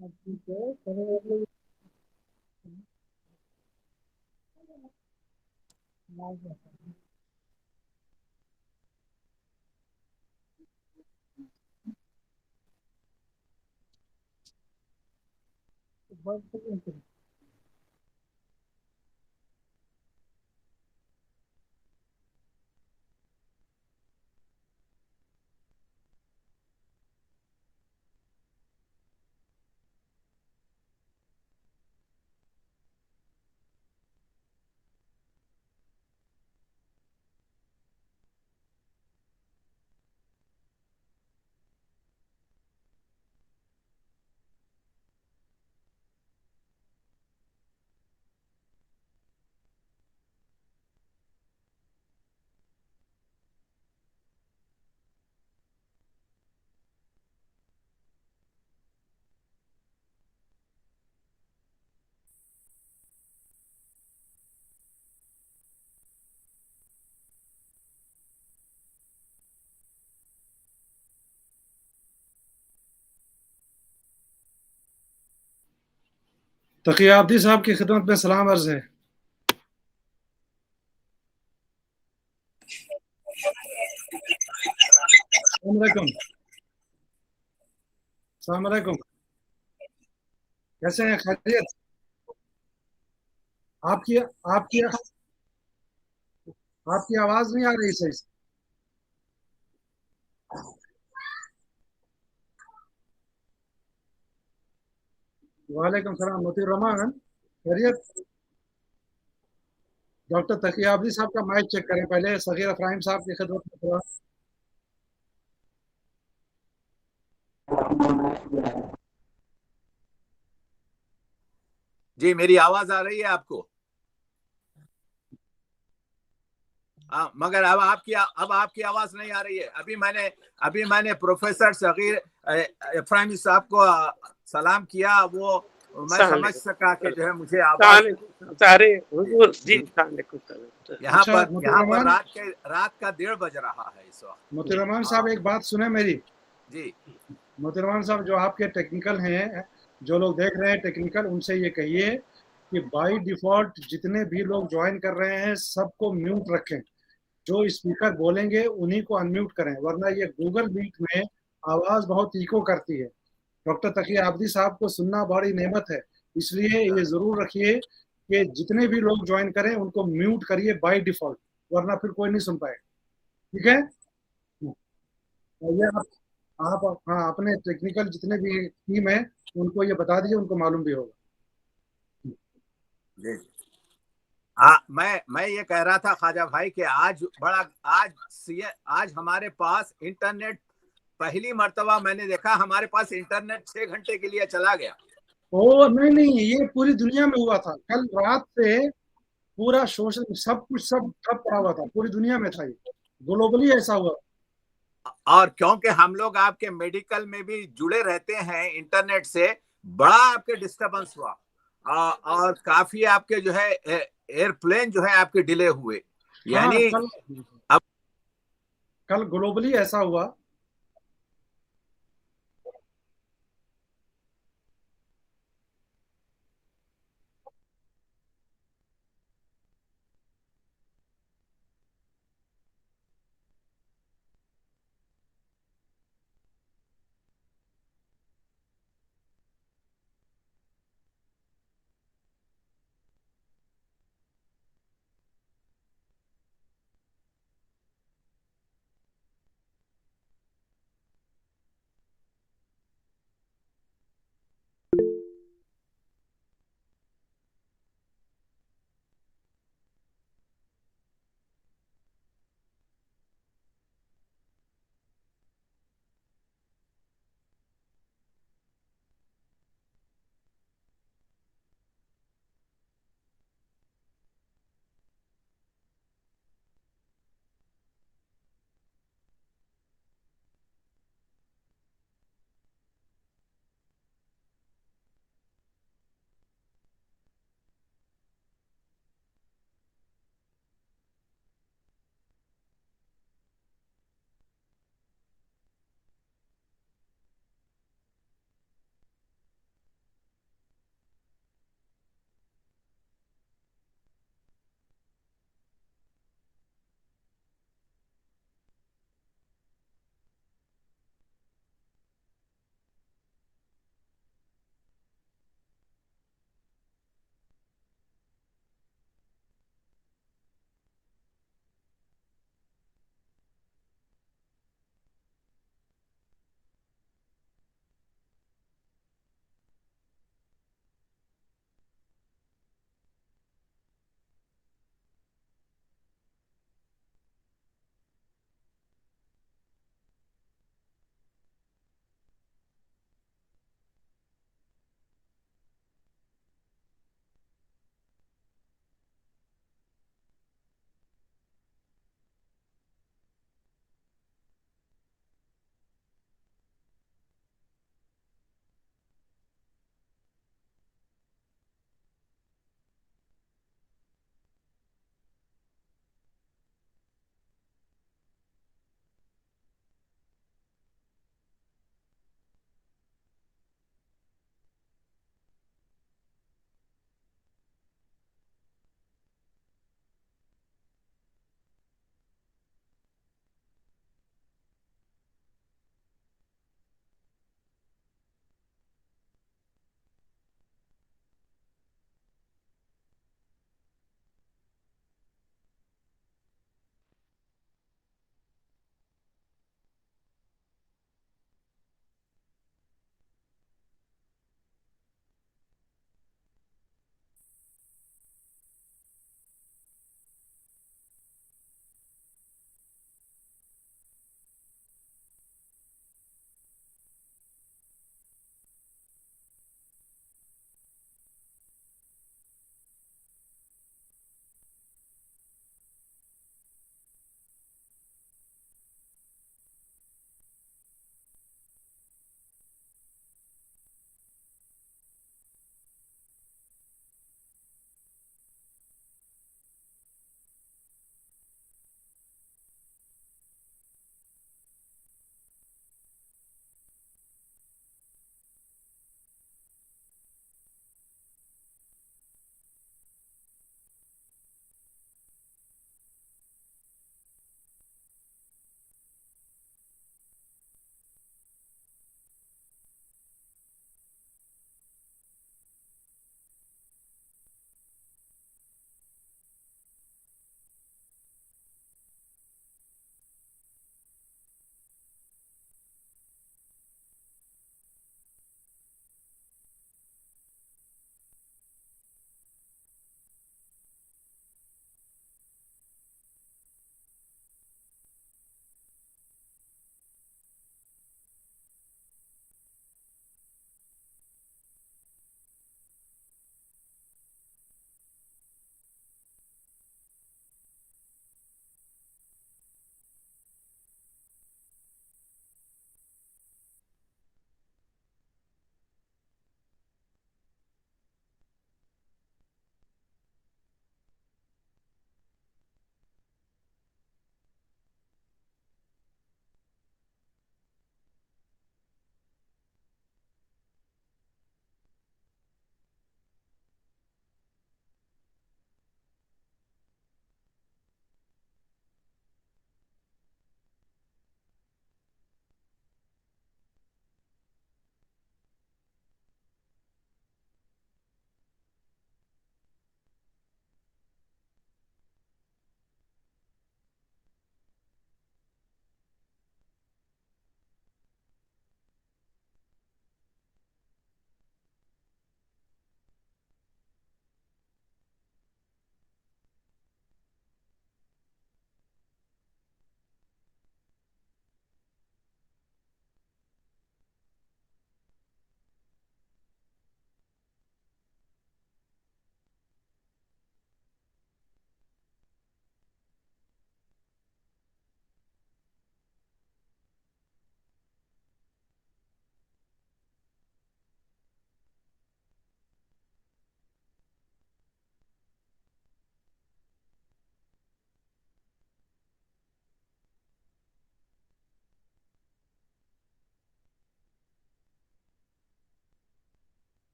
ठीक है, चलो आप लोग। तकियाब्दी साहब की खिदमत में सलाम अर्ज है। अस्सलामुअलैकुम। अस्सलामुअलैकुम। कैसे हैं, खैरियत? आपकी आपकी आपकी आवाज नहीं आ रही सही से। वालेकुम सलाम, मोती रहमान। खैरियत? डॉक्टर तकियाब्दी साहब का माइक चेक करें पहले, सगीर अफराइम साहब की खिदमत में थोड़ा। जी, मेरी आवाज आ रही है आपको? मगर अब आपकी आवाज नहीं आ रही है। अभी मैंने प्रोफेसर सगीर इफ्राहिमी साहब को सलाम किया। वो मैं समझ सका कि जो है मुझे आवाज सारे हुजूर जी सलाम। यहाँ अच्छा, पर मोती यहाँ पर रहमान, रात का 1:30 बज रहा है इस वक्त। मोती रहमान साहब एक बात सुने मेरी। जी मोती रहमान साहब, जो आपके टेक्निकल हैं, जो लोग देख रहे हैं टेक्निकल, उनसे ये कहिए कि बाय डिफॉल्ट जितने भी लोग ज्वाइन कर रहे हैं सबको म्यूट रखें। जो स्पीकर बोलेंगे उन्हीं को अनम्यूट करें, वरना ये गूगल मीट में आवाज बहुत इको करती है। डॉक्टर तकी आबदी साहब को सुनना बड़ी नेमत है, इसलिए ये जरूर रखिए कि जितने भी लोग ज्वाइन करें उनको म्यूट करिए बाय डिफॉल्ट, वरना फिर कोई नहीं सुन पाएगा। ठीक है? ये आप हाँ, अपने टेक्निकल जितने भी टीम है उनको ये बता दीजिए, उनको मालूम भी होगा। जी। मैं ये कह रहा था ख्वाजा भाई कि आज हमारे पास इंटरनेट, पहली मर्तबा मैंने देखा हमारे पास इंटरनेट 6 घंटे के लिए चला गया। ओ नहीं नहीं, ये पूरी दुनिया में हुआ था। कल रात से पूरा सोशल सब कुछ सब ठप पड़ा हुआ था, पूरी दुनिया में था ये। ग्लोबली ऐसा हुआ। और क्योंकि हम लोग आपके मेडिकल में भी जुड़े रहते हैं इंटरनेट से, बड़ा आपके डिस्टरबेंस हुआ। और काफी आपके जो है एयरप्लेन जो है आपके डिले हुए। हाँ, यानी अब कल ग्लोबली ऐसा हुआ।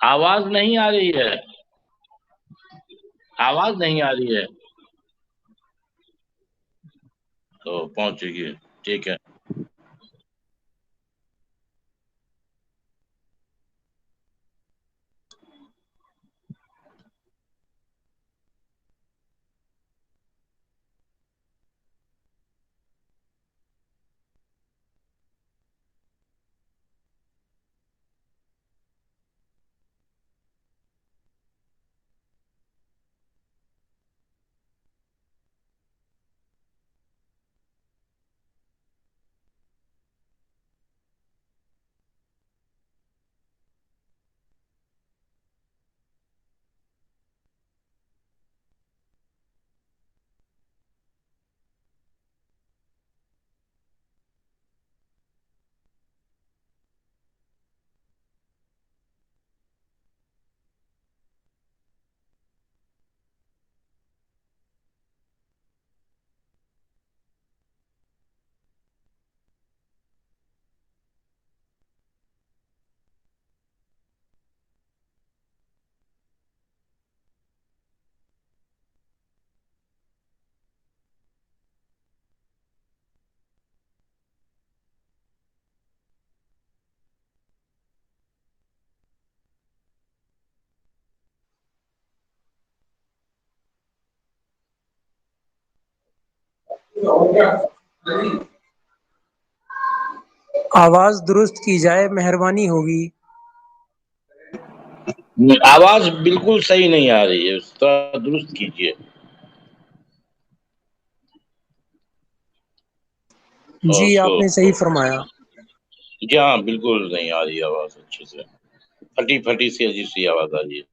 آواز نہیں آ رہی ہے، آواز نہیں آ رہی ہے تو پہنچے گی، ٹھیک ہے۔ آواز درست کی جائے، مہربانی ہوگی۔ آواز بالکل صحیح نہیں آ رہی ہے، تھوڑا درست کیجیے۔ اور جی اس آپ کو نے صحیح فرمایا۔ جی ہاں، بالکل نہیں آ رہی آواز اچھے سے، پھٹی پھٹی سی عجیب سی آواز آ رہی ہے۔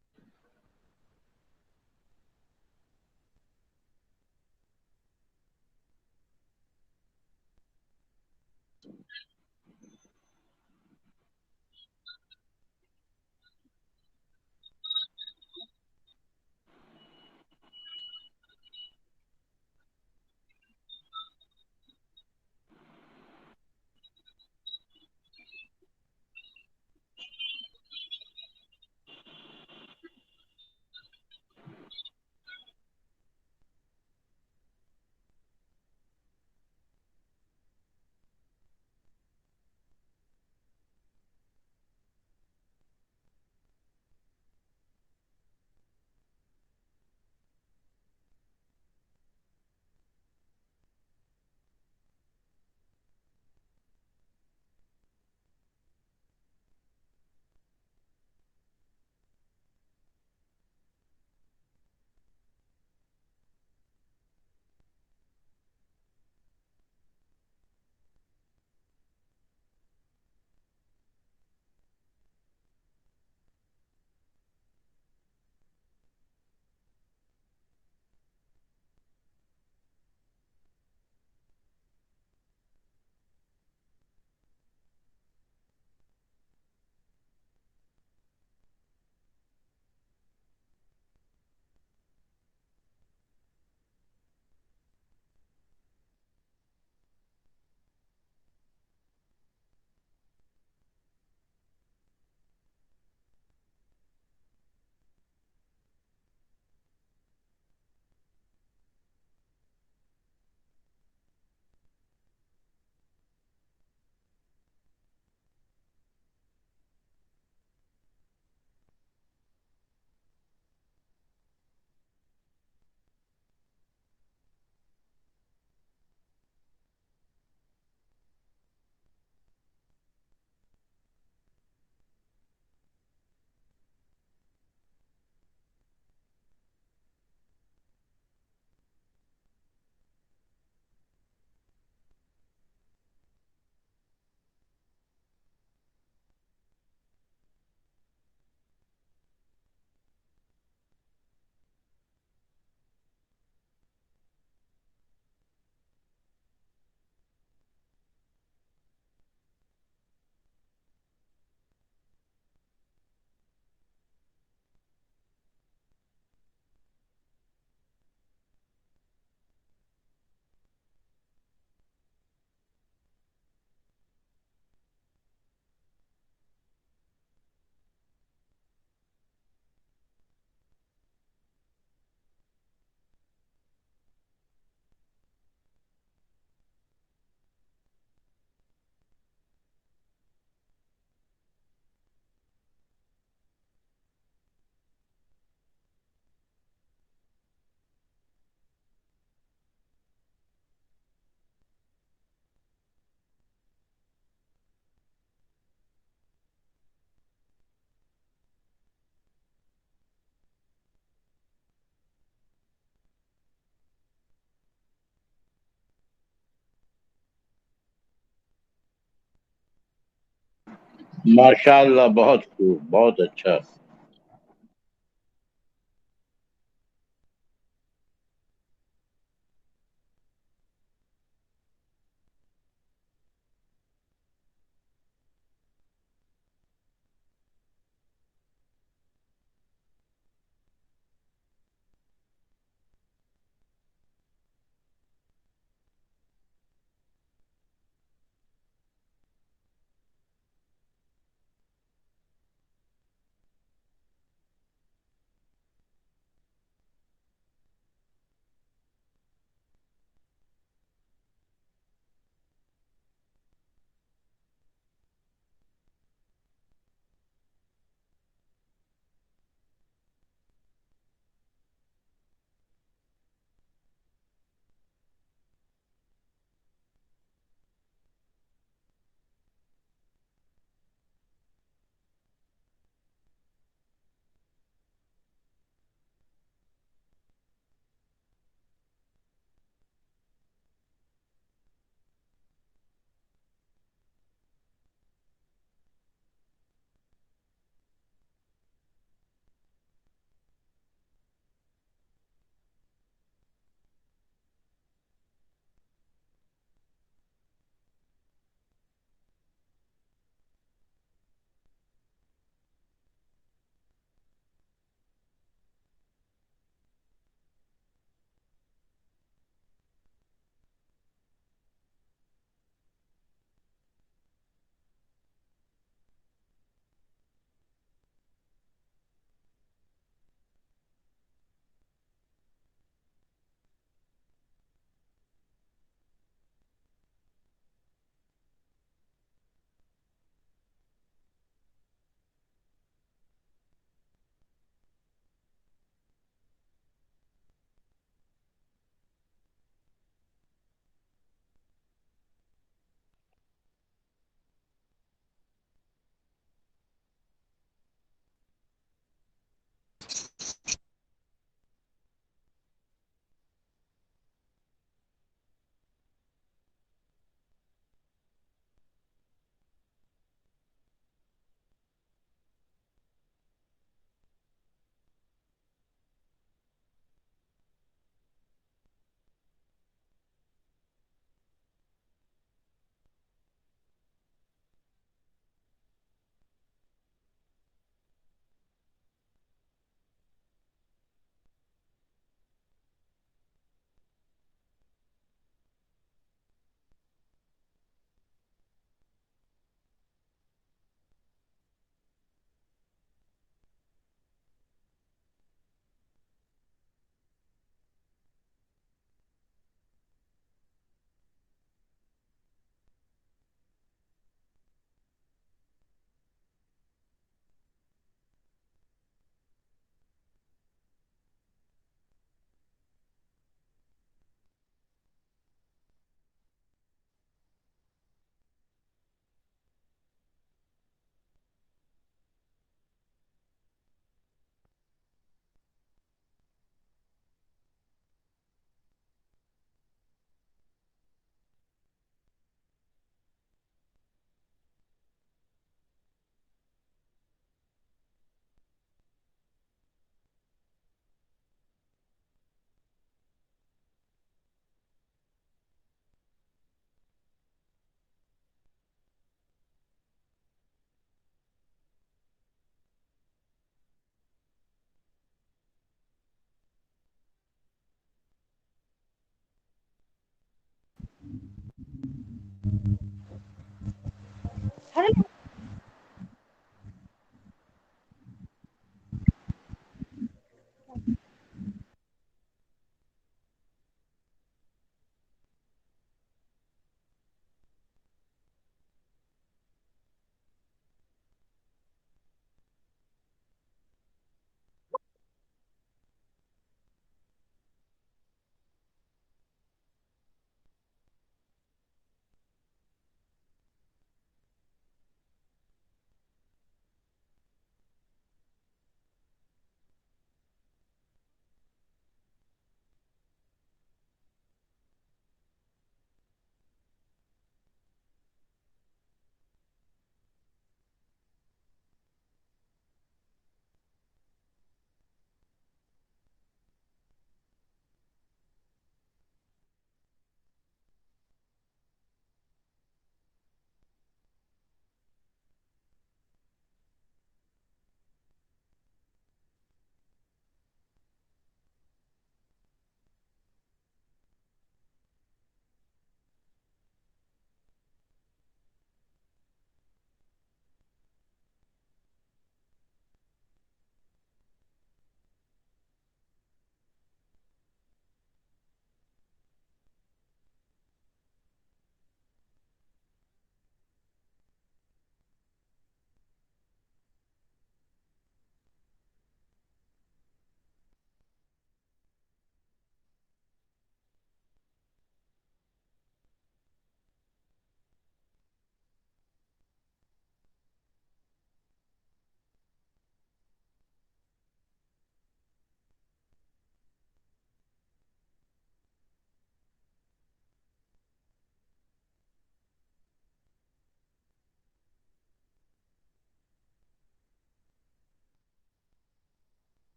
ماشاء اللہ، بہت خوب، بہت اچھا.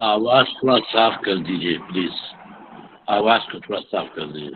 آواز تھوڑا صاف کر دیجیے پلیز، آواز کو تھوڑا صاف کر دیجیے.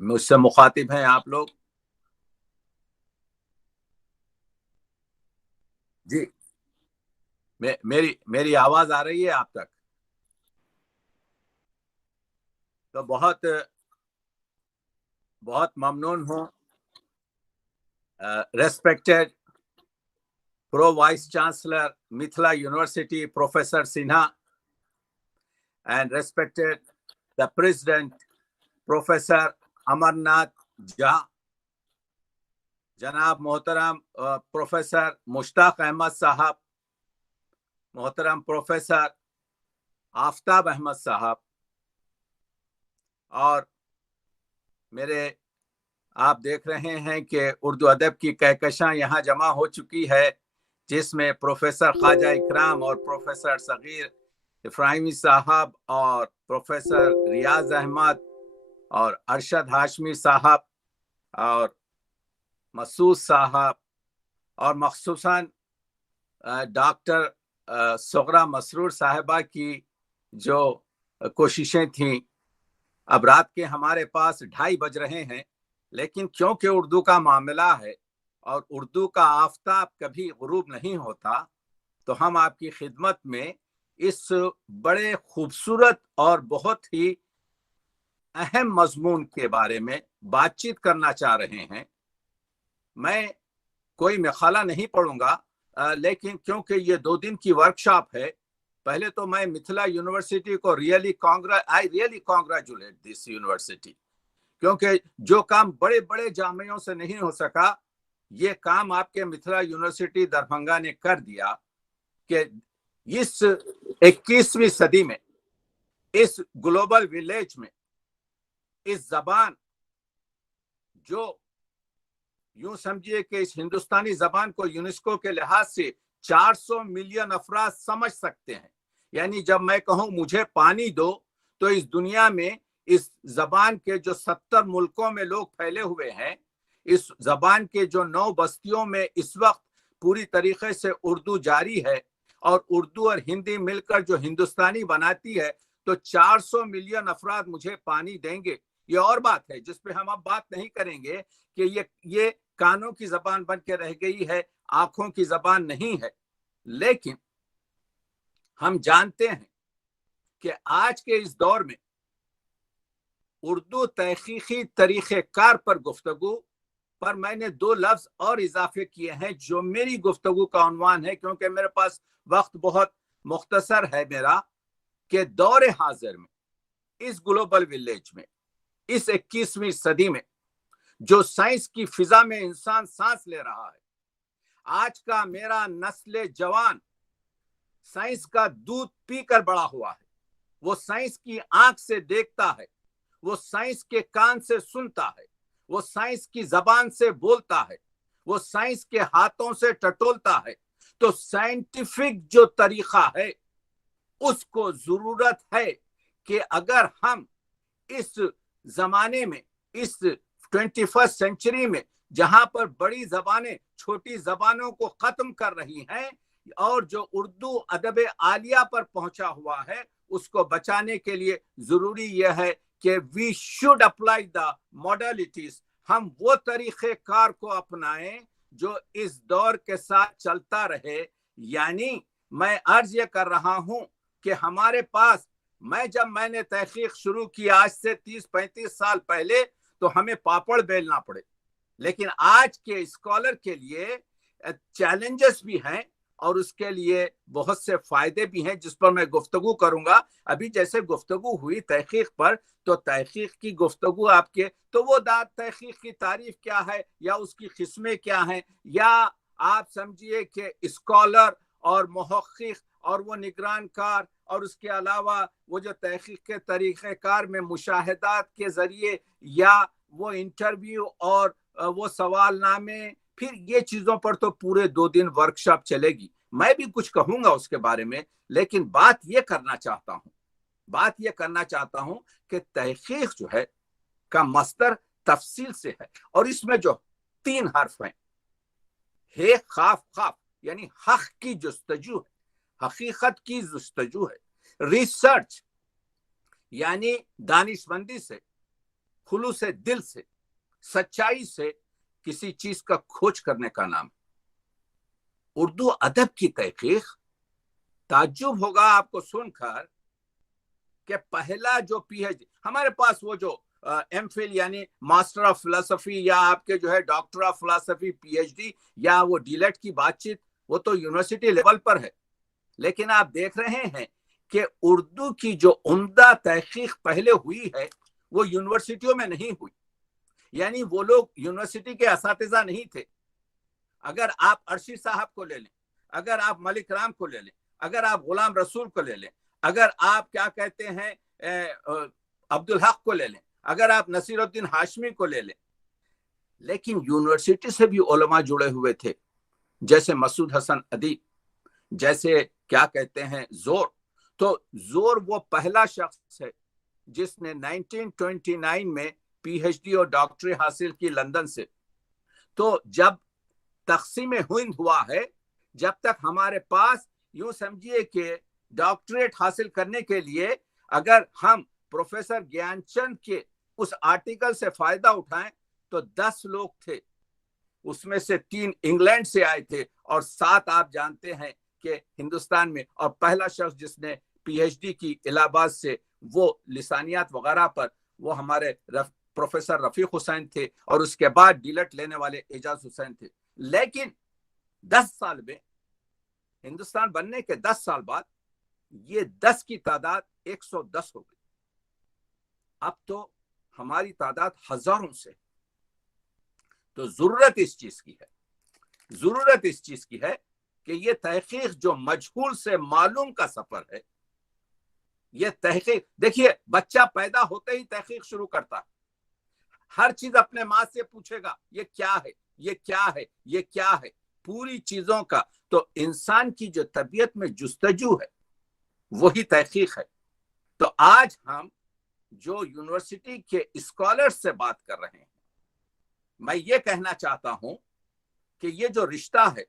मुझसे मुखातिब हैं आप लोग? जी, मेरी आवाज आ रही है आप तक? तो बहुत बहुत ममनून हूँ। Respected pro vice chancellor Mithila university professor Sinha, and respected the president Professor Amarnath Jha, जनाब मोहतरम प्रोफेसर मुश्ताक अहमद साहब, मोहतरम प्रोफेसर आफ्ताब अहमद साहब, और मेरे आप देख रहे हैं कि उर्दू अदब की कहकशां यहाँ जमा हो चुकी है, जिसमें प्रोफेसर ख्वाजा इकराम और प्रोफेसर सगीर इफ्राहिमी साहब और प्रोफेसर रियाज अहमद और अरशद हाशमी साहब और मसूद साहब और मखसूसन डॉक्टर सुगरा मसरूर साहिबा की जो कोशिशें थीं। अब रात के हमारे पास 2:30 बज रहे हैं, लेकिन क्योंकि उर्दू का मामला है और उर्दू का आफताब कभी गुरूब नहीं होता, तो हम आपकी खिदमत में इस बड़े खूबसूरत और बहुत ही अहम मजमून के बारे में बातचीत करना चाह रहे हैं। मैं कोई मकाला नहीं पढ़ूंगा, लेकिन क्योंकि ये 2 दिन की वर्कशॉप है, पहले तो मैं मिथिला यूनिवर्सिटी को I really congratulate this university, क्योंकि जो काम बड़े बड़े जामियों से नहीं हो सका, ये काम आपके मिथिला यूनिवर्सिटी दरभंगा ने कर दिया कि इस 21वीं सदी में इस ग्लोबल विलेज में इस जबान, जो यूं समझिए कि इस हिंदुस्तानी जबान को यूनेस्को के लिहाज से 400 मिलियन अफराद समझ सकते हैं। यानी जब मैं कहूं मुझे पानी दो, तो इस दुनिया में इस जबान के जो 70 मुल्कों में लोग फैले हुए हैं, इस जबान के जो 9 बस्तियों में इस वक्त पूरी तरीके से उर्दू जारी है और उर्दू और हिंदी मिलकर जो हिंदुस्तानी बनाती है, तो 400 मिलियन अफराद मुझे पानी देंगे। ये और बात है जिस पे हम अब बात नहीं करेंगे कि ये कानों की जबान बन के रह गई है, आंखों की जबान नहीं है। लेकिन हम जानते हैं कि आज के इस दौर में उर्दू तहकीकी तरीके कार पर गुफ्तगू पर मैंने 2 लफ्ज और इजाफे किए हैं, जो मेरी गुफ्तगू का उन्वान है, क्योंकि मेरे पास वक्त बहुत मुख्तसर है मेरा, कि दौरे हाजिर में इस ग्लोबल विलेज में इस 21वीं सदी में जो साइंस की फिजा में इंसान सांस ले रहा है, आज का मेरा नस्ल जवान साइंस का दूध पीकर बड़ा हुआ है। वो साइंस की आंख से देखता है, वो साइंस के कान से सुनता है, वो साइंस की जबान से बोलता है, वो साइंस के हाथों से टटोलता है। तो साइंटिफिक जो तरीका है, उसको जरूरत है कि अगर हम इस जमाने में, इस 21st सेंचुरी में, जहां पर बड़ी जबानें छोटी जबानों को खत्म कर रही हैं और जो उर्दू अदब आलिया पर पहुंचा हुआ है, उसको बचाने के लिए जरूरी यह है कि we should apply the modalities. हम वो तरीके कार को अपनाएं जो इस दौर के साथ चलता रहे। यानी मैं अर्ज ये कर रहा हूं कि हमारे पास, जब मैंने तहकीक शुरू की आज से 30-35 साल पहले, तो हमें पापड़ बेलना पड़े, लेकिन आज के स्कॉलर के लिए चैलेंजेस भी हैं और उसके लिए बहुत से फायदे भी हैं, जिस पर मैं गुफ्तगू करूंगा। अभी जैसे गुफ्तगू हुई तहकीक पर, तो तहकीक की गुफ्तगू आपके, तो वो तहकीक की तारीफ क्या है या उसकी किस्में क्या हैं, या आप समझिए कि स्कॉलर और मुहक्किक और वो निगरानकार और उसके अलावा वो जो तहकीक के तरीक़ेकार में मुशाहिदात के ज़रिए या वो इंटरव्यू और वो सवालनामे, फिर ये चीज़ों पर तो पूरे 2 दिन वर्कशॉप चलेगी। मैं भी कुछ कहूँगा उसके बारे में, लेकिन बात ये करना चाहता हूँ कि तहकीक जो है का मस्दर तफसील से है, और इसमें जो 3 हर्फ हैं, हे खाफ खाफ, यानी हक की जुस्तजू है, हकीकत की जुस्तजू है। रिसर्च यानी दानिशमंदी से, खुलूस दिल से, सच्चाई से किसी चीज का खोज करने का नाम। उर्दू अदब की तहकीक, ताज्जुब होगा आपको सुनकर कि पहला जो पीएचडी हमारे पास, वो जो एमफिल यानी मास्टर ऑफ फिलोसफी या आपके जो है डॉक्टर ऑफ फिलोसफी पीएचडी या वो डीलेट की बातचीत, वो तो यूनिवर्सिटी लेवल पर है। लेकिन आप देख रहे हैं कि उर्दू की जो उम्दा तहकीक पहले हुई है वो यूनिवर्सिटियों में नहीं हुई, यानी वो लोग यूनिवर्सिटी के असातिज़ा नहीं थे। अगर आप अर्शी साहब को ले लें, अगर आप मलिक राम को ले लें, अगर आप गुलाम रसूल को ले लें, अगर आप क्या कहते हैं अब्दुल हक को ले लें, अगर आप नसीरुद्दीन हाशमी को ले लें, लेकिन यूनिवर्सिटी से भी उलमा जुड़े हुए थे, जैसे मसूद हसन अदीब, जैसे क्या कहते हैं जोर। तो जोर वो पहला शख्स है जिसने 1929 में पीएचडी और डॉक्टरेट हासिल की लंदन से। तो जब तकसीम हिंद हुआ है, जब तक हमारे पास यूं समझिए कि डॉक्टरेट हासिल करने के लिए अगर हम प्रोफेसर ज्ञानचंद के उस आर्टिकल से फायदा उठाएं तो 10 लोग थे, उसमें से 3 इंग्लैंड से आए थे और 7 आप जानते हैं कि हिंदुस्तान में। और पहला शख्स जिसने पीएचडी की इलाहाबाद से वो लिसानियात वगैरह पर, वो हमारे प्रोफेसर रफीक हुसैन थे, और उसके बाद डीलेट लेने वाले एजाज हुसैन थे। लेकिन 10 साल में, हिंदुस्तान बनने के 10 साल बाद, ये 10 की तादाद 110 हो गई। अब तो हमारी तादाद हजारों से। तो जरूरत इस चीज की है, जरूरत इस चीज की है कि ये तहकीक जो मजहूल से मालूम का सफर है, ये तहकीक, देखिए बच्चा पैदा होते ही तहकीक शुरू करता है, हर चीज अपने माँ से पूछेगा, ये क्या है, ये क्या है, ये क्या है, पूरी चीजों का। तो इंसान की जो तबीयत में जुस्तजू है वही तहकीक है। तो आज हम जो यूनिवर्सिटी के स्कॉलर्स से बात कर रहे हैं, मैं ये कहना चाहता हूं कि ये जो रिश्ता है,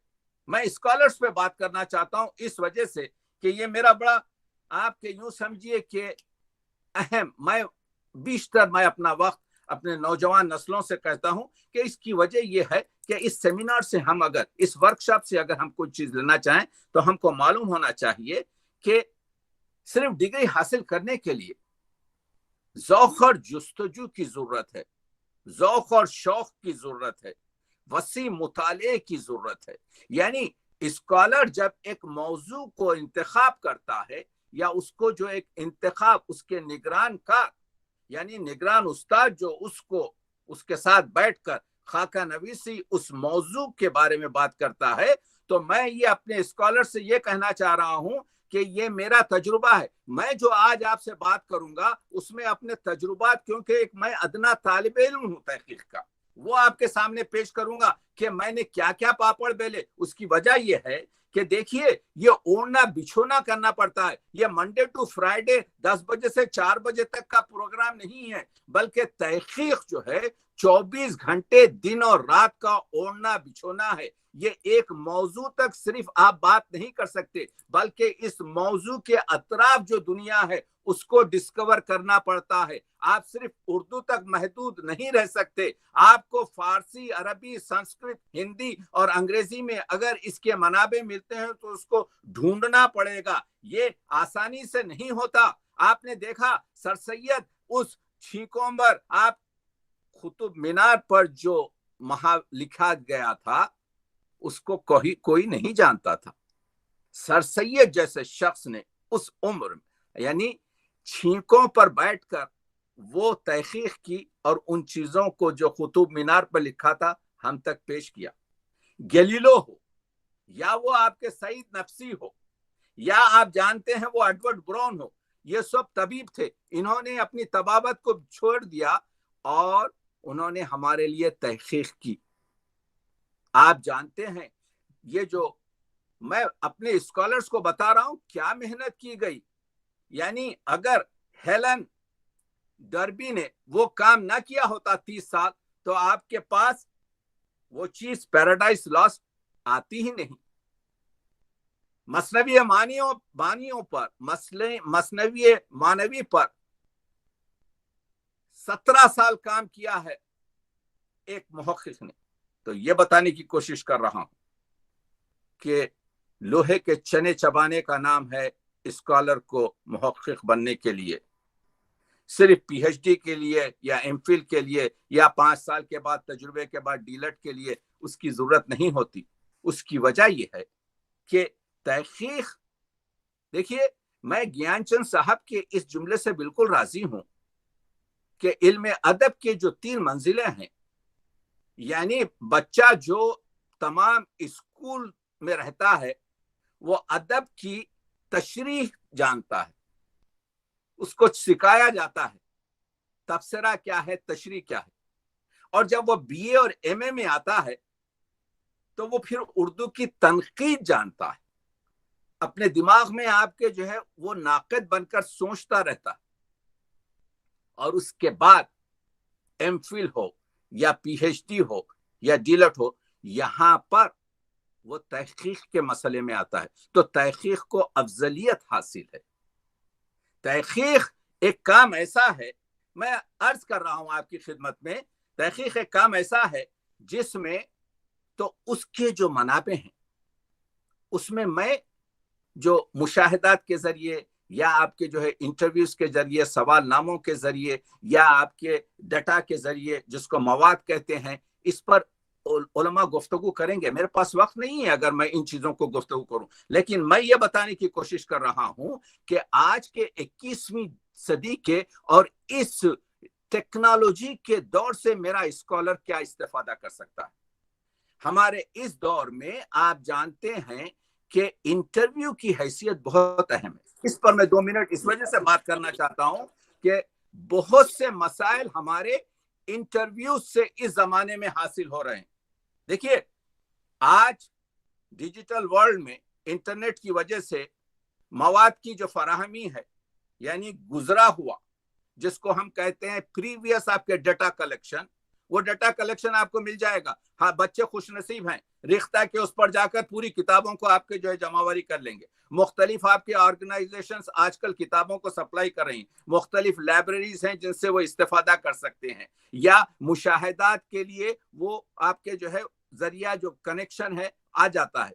मैं स्कॉलर्स पे बात करना चाहता हूं इस वजह से कि ये मेरा बड़ा, आपके यूं समझिए कि अहम, मैं बेशतर मैं अपना वक्त अपने नौजवान नस्लों से कहता हूं कि इसकी वजह यह है कि इस सेमिनार से हम, अगर इस वर्कशॉप से अगर हम कोई चीज लेना चाहें तो हमको मालूम होना चाहिए कि सिर्फ डिग्री हासिल करने के लिए ज़ौक़ और जुस्तजू की जरूरत है, ज़ौक़ और शौक की जरूरत है, वसी मुताले की जरूरत है। यानी स्कॉलर जब एक मौजू को इंतखाब करता है, या उसको जो एक इंतखाब, उसके निगरान का, यानी निगरान उस्ताद जो उसको, उसके साथ बैठकर खाका नवीसी उस मौजू के बारे में बात करता है, तो मैं ये अपने स्कॉलर से ये कहना चाह रहा हूं कि ये मेरा तजुर्बा है। मैं जो आज आपसे बात करूंगा उसमें अपने तजुर्बात, क्योंकि एक मैं अदना तालिब इल्म हूं तहकीक का, वो आपके सामने पेश करूंगा कि मैंने क्या क्या पापड़ बेले। उसकी वजह यह है कि देखिए, ये ओढ़ना बिछोना करना पड़ता है। ये मंडे टू फ्राइडे 10 बजे से 4 बजे तक का प्रोग्राम नहीं है, बल्कि तहकीक जो है 24 घंटे दिन और रात का ओढ़ना बिछोना है। ये एक मौजू तक सिर्फ आप बात नहीं कर सकते, बल्कि इस मौजू के अतराफ जो दुनिया है उसको डिस्कवर करना पड़ता है। आप सिर्फ उर्दू तक महदूद नहीं रह सकते, आपको फारसी, अरबी, संस्कृत, हिंदी और अंग्रेजी में अगर इसके मनाबे मिलते हैं तो उसको ढूंढना पड़ेगा। ये आसानी से नहीं होता। आपने देखा सर सैयद उस छीकोंबर, आप कुतुब मीनार पर जो लिखा गया था उसको कोई नहीं जानता था। सर सैयद जैसे शख्स ने उस उम्र में, यानी छींकों पर बैठकर वो तहकीक की और उन चीजों को जो कुतुब मीनार पर लिखा था हम तक पेश किया। गैलीलो हो, या वो आपके सईद नफसी हो, या आप जानते हैं वो एडवर्ड ब्राउन हो, ये सब तबीब थे। इन्होंने अपनी तबाबत को छोड़ दिया और उन्होंने हमारे लिए तहकीक की। आप जानते हैं, ये जो मैं अपने स्कॉलर्स को बता रहा हूं क्या मेहनत की गई। यानी अगर हेलन डर्बी ने वो काम ना किया होता 30 साल, तो आपके पास वो चीज पैराडाइज लॉस्ट आती ही नहीं। मसनवी बानियों पर, मसनवी मानवी पर 17 साल काम किया है एक मुहक्किक ने। तो ये बताने की कोशिश कर रहा हूं कि लोहे के चने चबाने का नाम है स्कॉलर को मुहक्किक बनने के लिए। सिर्फ पीएचडी के लिए या एमफिल के लिए या 5 साल के बाद तजुर्बे के बाद डीलट के लिए उसकी जरूरत नहीं होती। उसकी वजह यह है कि तहकीक, देखिए मैं ज्ञानचंद साहब के इस जुमले से बिल्कुल राजी हूं कि इल्म अदब के जो 3 मंजिलें हैं, यानी बच्चा जो तमाम स्कूल में रहता है वो अदब की तशरीह जानता है, उसको सिखाया जाता है तफसीरा क्या है, तशरीह क्या है। और जब वो बीए और एमए में आता है तो वो फिर उर्दू की तनकीद जानता है। अपने दिमाग में आपके जो है वो नाक़िद बनकर सोचता रहता है। और उसके बाद एमफिल हो या पीएचडी हो या डीलट हो, यहां पर वो तहकीक के मसले में आता है। तो तहकीक को अफजलियत हासिल है। तहकीक एक काम ऐसा है, मैं अर्ज कर रहा हूं आपकी खिदमत में, तहकीक एक काम ऐसा है जिसमें तो उसके जो मनाबे हैं उसमें मैं जो मुशाहिदात के जरिए या आपके जो है इंटरव्यूज के जरिए, सवाल नामों के जरिए या आपके डाटा के जरिए जिसको मवाद कहते हैं, इस पर उलमा गुफ्तगू करेंगे। मेरे पास वक्त नहीं है अगर मैं इन चीजों को गुफ्तगू करूं, लेकिन मैं ये बताने की कोशिश कर रहा हूं कि आज के 21वीं सदी के और इस टेक्नोलॉजी के दौर से मेरा स्कॉलर क्या इस्तेफादा कर सकता है। हमारे इस दौर में आप जानते हैं कि इंटरव्यू की हैसियत बहुत अहम है। इस पर मैं 2 मिनट इस वजह से बात करना चाहता हूं कि बहुत से मसाइल हमारे इंटरव्यू से इस जमाने में हासिल हो रहे हैं। देखिए आज डिजिटल वर्ल्ड में इंटरनेट की वजह से मवाद की जो फराहमी है, यानी गुजरा हुआ जिसको हम कहते हैं प्रीवियस आपके डाटा कलेक्शन, वो डाटा कलेक्शन आपको मिल जाएगा। हाँ, बच्चे खुशनसीब हैं, रिख्ता के उस पर जाकर पूरी किताबों को आपके जो है जमावरी कर लेंगे। मुख्तलिफ आपके ऑर्गेनाइजेशंस आजकल किताबों को सप्लाई कर रही हैं, मुख्तलिफ लाइब्रेरीज हैं जिनसे वो इस्तेफादा कर सकते हैं, या मुशाहिदात के लिए वो आपके जो है जरिया जो कनेक्शन है आ जाता है।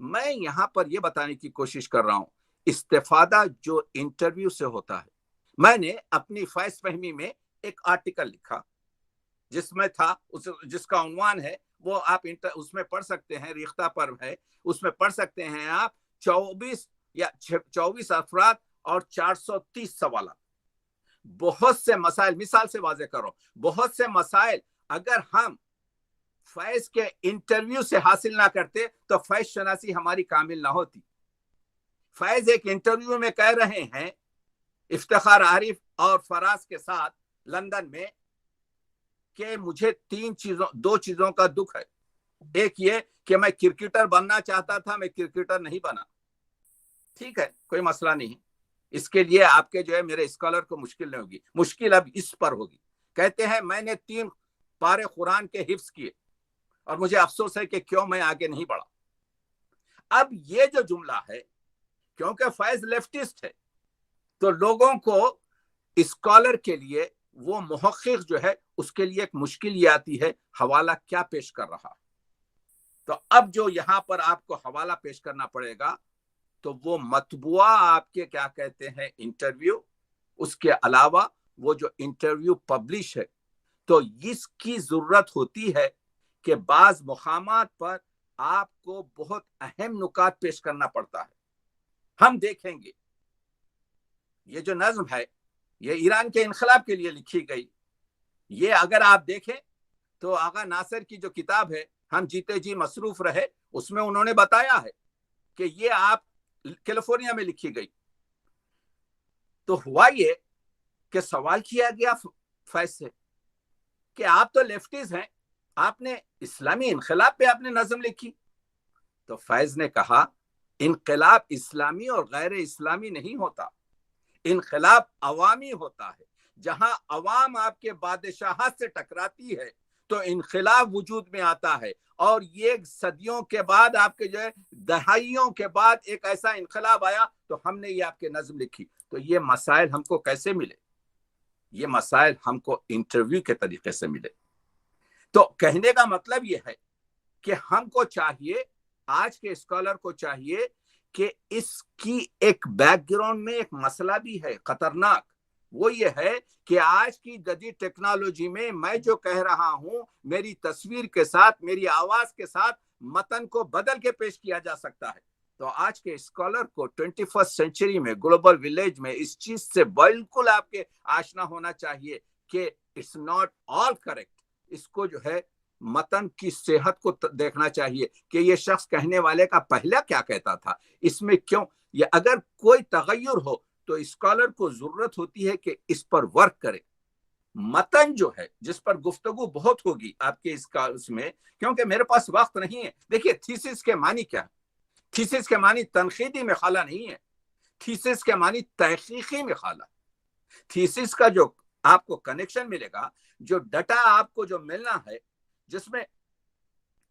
मैं यहाँ पर ये बताने की कोशिश कर रहा हूँ इस्तेफादा जो इंटरव्यू से होता है। मैंने अपनी फैज़ फहमी में एक आर्टिकल लिखा जिसमें था जिसका उन्वान है, वो आप उसमें पढ़ सकते हैं, रिख्ता पर है, उसमें पढ़ सकते हैं आप 24 अफराद और 430 सवाल। बहुत से मसाइल, मिसाल से वाज़े करो, बहुत से मसाइल अगर हम फैज के इंटरव्यू से हासिल ना करते तो फैज शनासी हमारी कामिल ना होती। फैज एक इंटरव्यू में कह रहे हैं इफ्तिखार आरिफ और फराज के साथ लंदन में कि मुझे 2 चीजों का दुख है। एक ये कि मैं क्रिकेटर बनना चाहता था, मैं क्रिकेटर नहीं बना। ठीक है, कोई मसला नहीं, इसके लिए आपके जो है मेरे स्कॉलर को मुश्किल नहीं होगी, मुश्किल अब इस पर होगी। कहते हैं मैंने 3 पारे कुरान के हिफ्ज किए और मुझे अफसोस है कि क्यों मैं आगे नहीं बढ़ा। अब ये जो जुमला है, क्योंकि फैज लेफ्टिस्ट है तो लोगों को स्कॉलर के लिए वो मुहक्किक जो है उसके लिए एक मुश्किल ये आती है, हवाला क्या पेश कर रहा। तो अब जो यहां पर आपको हवाला पेश करना पड़ेगा तो वो मतबुआ आपके क्या कहते हैं इंटरव्यू, उसके अलावा वो जो इंटरव्यू पब्लिश है। तो इसकी जरूरत होती है कि बाज मुकामात पर आपको बहुत अहम नुकात पेश करना पड़ता है। हम देखेंगे ये जो नज्म है ये ईरान के इनकलाब के लिए लिखी गई। ये अगर आप देखें तो आगा नासिर की जो किताब है हम जीते जी मसरूफ रहे, उसमें उन्होंने बताया है कि ये आप कैलिफोर्निया में लिखी गई। तो हुआ ये कि सवाल किया गया फैज से कि आप तो लेफ्टिस्ट हैं, आपने इस्लामी इनकलाब पे आपने नज्म लिखी। तो फैज ने कहा इनकलाब इस्लामी और गैर इस्लामी नहीं होता, इनकलाब अवामी होता है। जहां अवाम आपके बादशाहत से टकराती है तो इनकलाब वजूद में आता है। और ये सदियों के बाद आपके जो है दहाइयों के बाद एक ऐसा इनकलाब आया तो हमने ये आपके नज्म लिखी। तो ये मसाइल हमको कैसे मिले? یہ مسائل ہم کو انٹرویو کے طریقے سے ملے. تو کہنے کا مطلب یہ ہے کہ ہم کو چاہیے، آج کے اسکالر کو چاہیے کہ اس کی ایک بیک گراؤنڈ میں ایک مسئلہ بھی ہے خطرناک. وہ یہ ہے کہ آج کی جدید ٹیکنالوجی میں جو کہہ رہا ہوں میری تصویر کے ساتھ، میری آواز کے ساتھ متن کو بدل کے پیش کیا جا سکتا ہے. تو آج کے اسکالر کو 21 سینچری میں، گلوبل ولیج میں اس چیز سے بالکل آپ کے آشنا ہونا چاہیے کہ اٹس ناٹ آل کریکٹ. اس کو جو ہے متن کی صحت کو دیکھنا چاہیے کہ یہ شخص کہنے والے کا پہلا کیا کہتا تھا، اس میں کیوں، یا اگر کوئی تغیر ہو تو اسکالر کو ضرورت ہوتی ہے کہ اس پر ورک کرے. متن جو ہے جس پر گفتگو بہت ہوگی آپ کے اس میں، کیونکہ میرے پاس وقت نہیں ہے. دیکھیے تھیسس کے معنی کیا ہے؟ تھیسس کے معنی تنقیدی میں خلا نہیں ہے، تھیسس کے معنی تحقیقی میں خلا. تھیسس کا جو آپ کو کنیکشن ملے گا، جو ڈیٹا آپ کو جو ملنا ہے، جس میں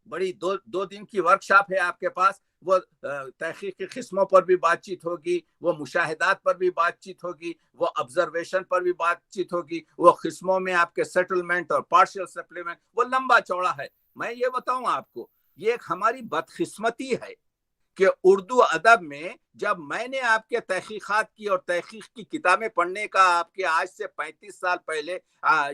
بڑی دو دن کی ورکشاپ ہے آپ کے پاس، وہ تحقیقی قسموں پر بھی بات چیت ہوگی، وہ مشاہدات پر بھی بات چیت ہوگی، وہ آبزرویشن پر بھی بات چیت ہوگی، وہ قسموں میں آپ کے سیٹلمنٹ اور پارشل سپلیمنٹ، وہ لمبا چوڑا ہے. میں یہ بتاؤں آپ کو، یہ ایک ہماری بدقسمتی ہے کہ اردو ادب میں جب میں نے آپ کے تحقیقات کی اور تحقیق کی کتابیں پڑھنے کا آپ کے آج سے 35 سال پہلے،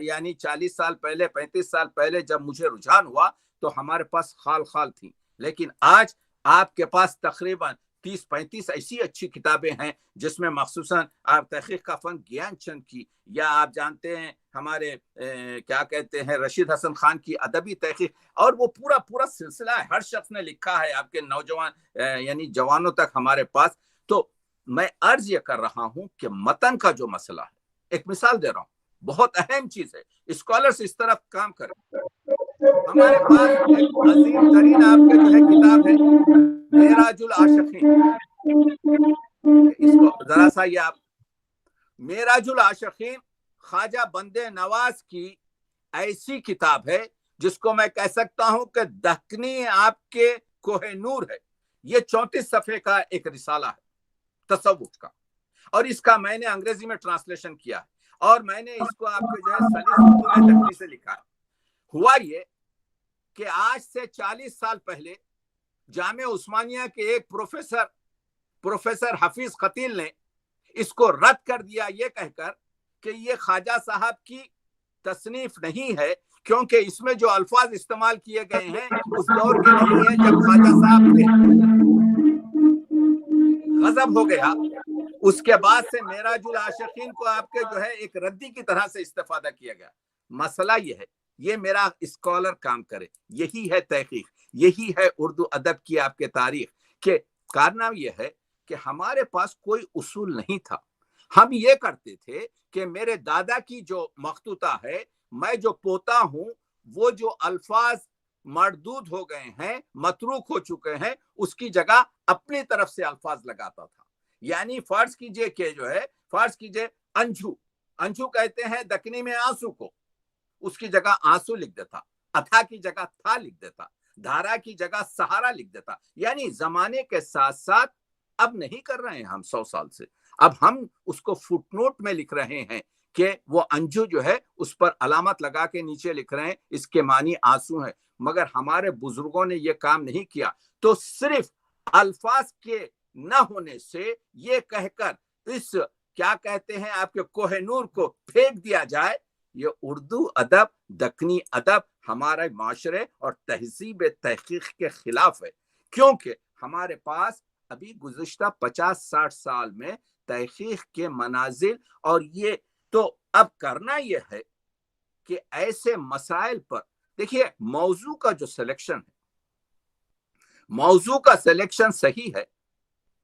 یعنی 40 سال پہلے، 35 سال پہلے جب مجھے رجحان ہوا تو ہمارے پاس خال تھی. لیکن آج آپ کے پاس تقریباً 30-35 ایسی اچھی کتابیں ہیں جس میں مخصوصاً آپ تحقیق کا فن گیان چند کی، یا آپ جانتے ہیں ہمارے کیا کہتے ہیں رشید حسن خان کی ادبی تحقیق، اور وہ پورا سلسلہ ہے، ہر شخص نے لکھا ہے آپ کے نوجوان یعنی جوانوں تک ہمارے پاس. تو میں عرض یہ کر رہا ہوں کہ متن کا جو مسئلہ ہے، ایک مثال دے رہا ہوں، بہت اہم چیز ہے، اسکالرز اس طرف کام کریں. ہمارے پاس ایک عظیم ترین آپ کے جو ہے کتاب ہے معراج العاشقین. اس کو ذرا سا یہ آپ، معراج العاشقین خواجہ بندے نواز کی ایسی کتاب ہے جس کو میں کہہ سکتا ہوں کہ دکنی آپ کے کوہ نور ہے. یہ 34 صفحے کا ایک رسالہ ہے تصوف کا، اور اس کا میں نے انگریزی میں ٹرانسلیشن کیا ہے، اور میں نے اس کو آپ کے جو ہے سلیس اردو میں دکنی سے لکھا ہے. ہوا یہ کہ آج سے 40 سال پہلے جامعہ عثمانیہ کے ایک پروفیسر حفیظ قتیل نے اس کو رد کر دیا یہ کہہ کر کہ یہ خواجہ صاحب کی تصنیف نہیں ہے، کیونکہ اس میں جو الفاظ استعمال کیے گئے ہیں اس دور کے نہیں ہیں جب خواجہ صاحب تھے. غضب ہو گیا. اس کے بعد سے معراج العاشقین کو آپ کے جو ہے ایک ردی کی طرح سے استفادہ کیا گیا. مسئلہ یہ ہے، یہ میرا اسکالر کام کرے، یہی ہے تحقیق، یہی ہے اردو ادب کی آپ کے تاریخ. کہ کارنام یہ ہے کہ ہمارے پاس کوئی اصول نہیں تھا. ہم یہ کرتے تھے کہ میرے دادا کی جو مخطوطہ ہے، میں جو پوتا ہوں، وہ جو الفاظ مردود ہو گئے ہیں، متروک ہو چکے ہیں، اس کی جگہ اپنی طرف سے الفاظ لگاتا تھا. یعنی فرض کیجئے کہ جو ہے، فرض کیجئے انجو کہتے ہیں دکنی میں آنسو کو، اس کی جگہ آنسو لکھ دیتا، اتھا کی جگہ تھا لکھ دیتا، دھارا کی جگہ سہارا لکھ دیتا. یعنی زمانے کے ساتھ ساتھ اب نہیں کر رہے ہیں ہم 100 سال سے، اب ہم اس کو فٹ نوٹ میں لکھ رہے ہیں کہ وہ انجو جو ہے اس پر علامت لگا کے نیچے لکھ رہے ہیں اس کے معنی آنسو ہیں. مگر ہمارے بزرگوں نے یہ کام نہیں کیا. تو صرف الفاظ کے نہ ہونے سے یہ کہہ کر اس کیا کہتے ہیں آپ کے کوہ نور کو پھینک دیا جائے، یہ اردو ادب، دکنی ادب ہمارے معاشرے اور تہذیب تحقیق کے خلاف ہے. کیونکہ ہمارے پاس ابھی گزشتہ 50-60 سال میں تحقیق کے منازل، اور یہ تو اب کرنا یہ ہے کہ ایسے مسائل پر دیکھیے، موضوع کا جو سلیکشن ہے، موضوع کا سلیکشن صحیح ہے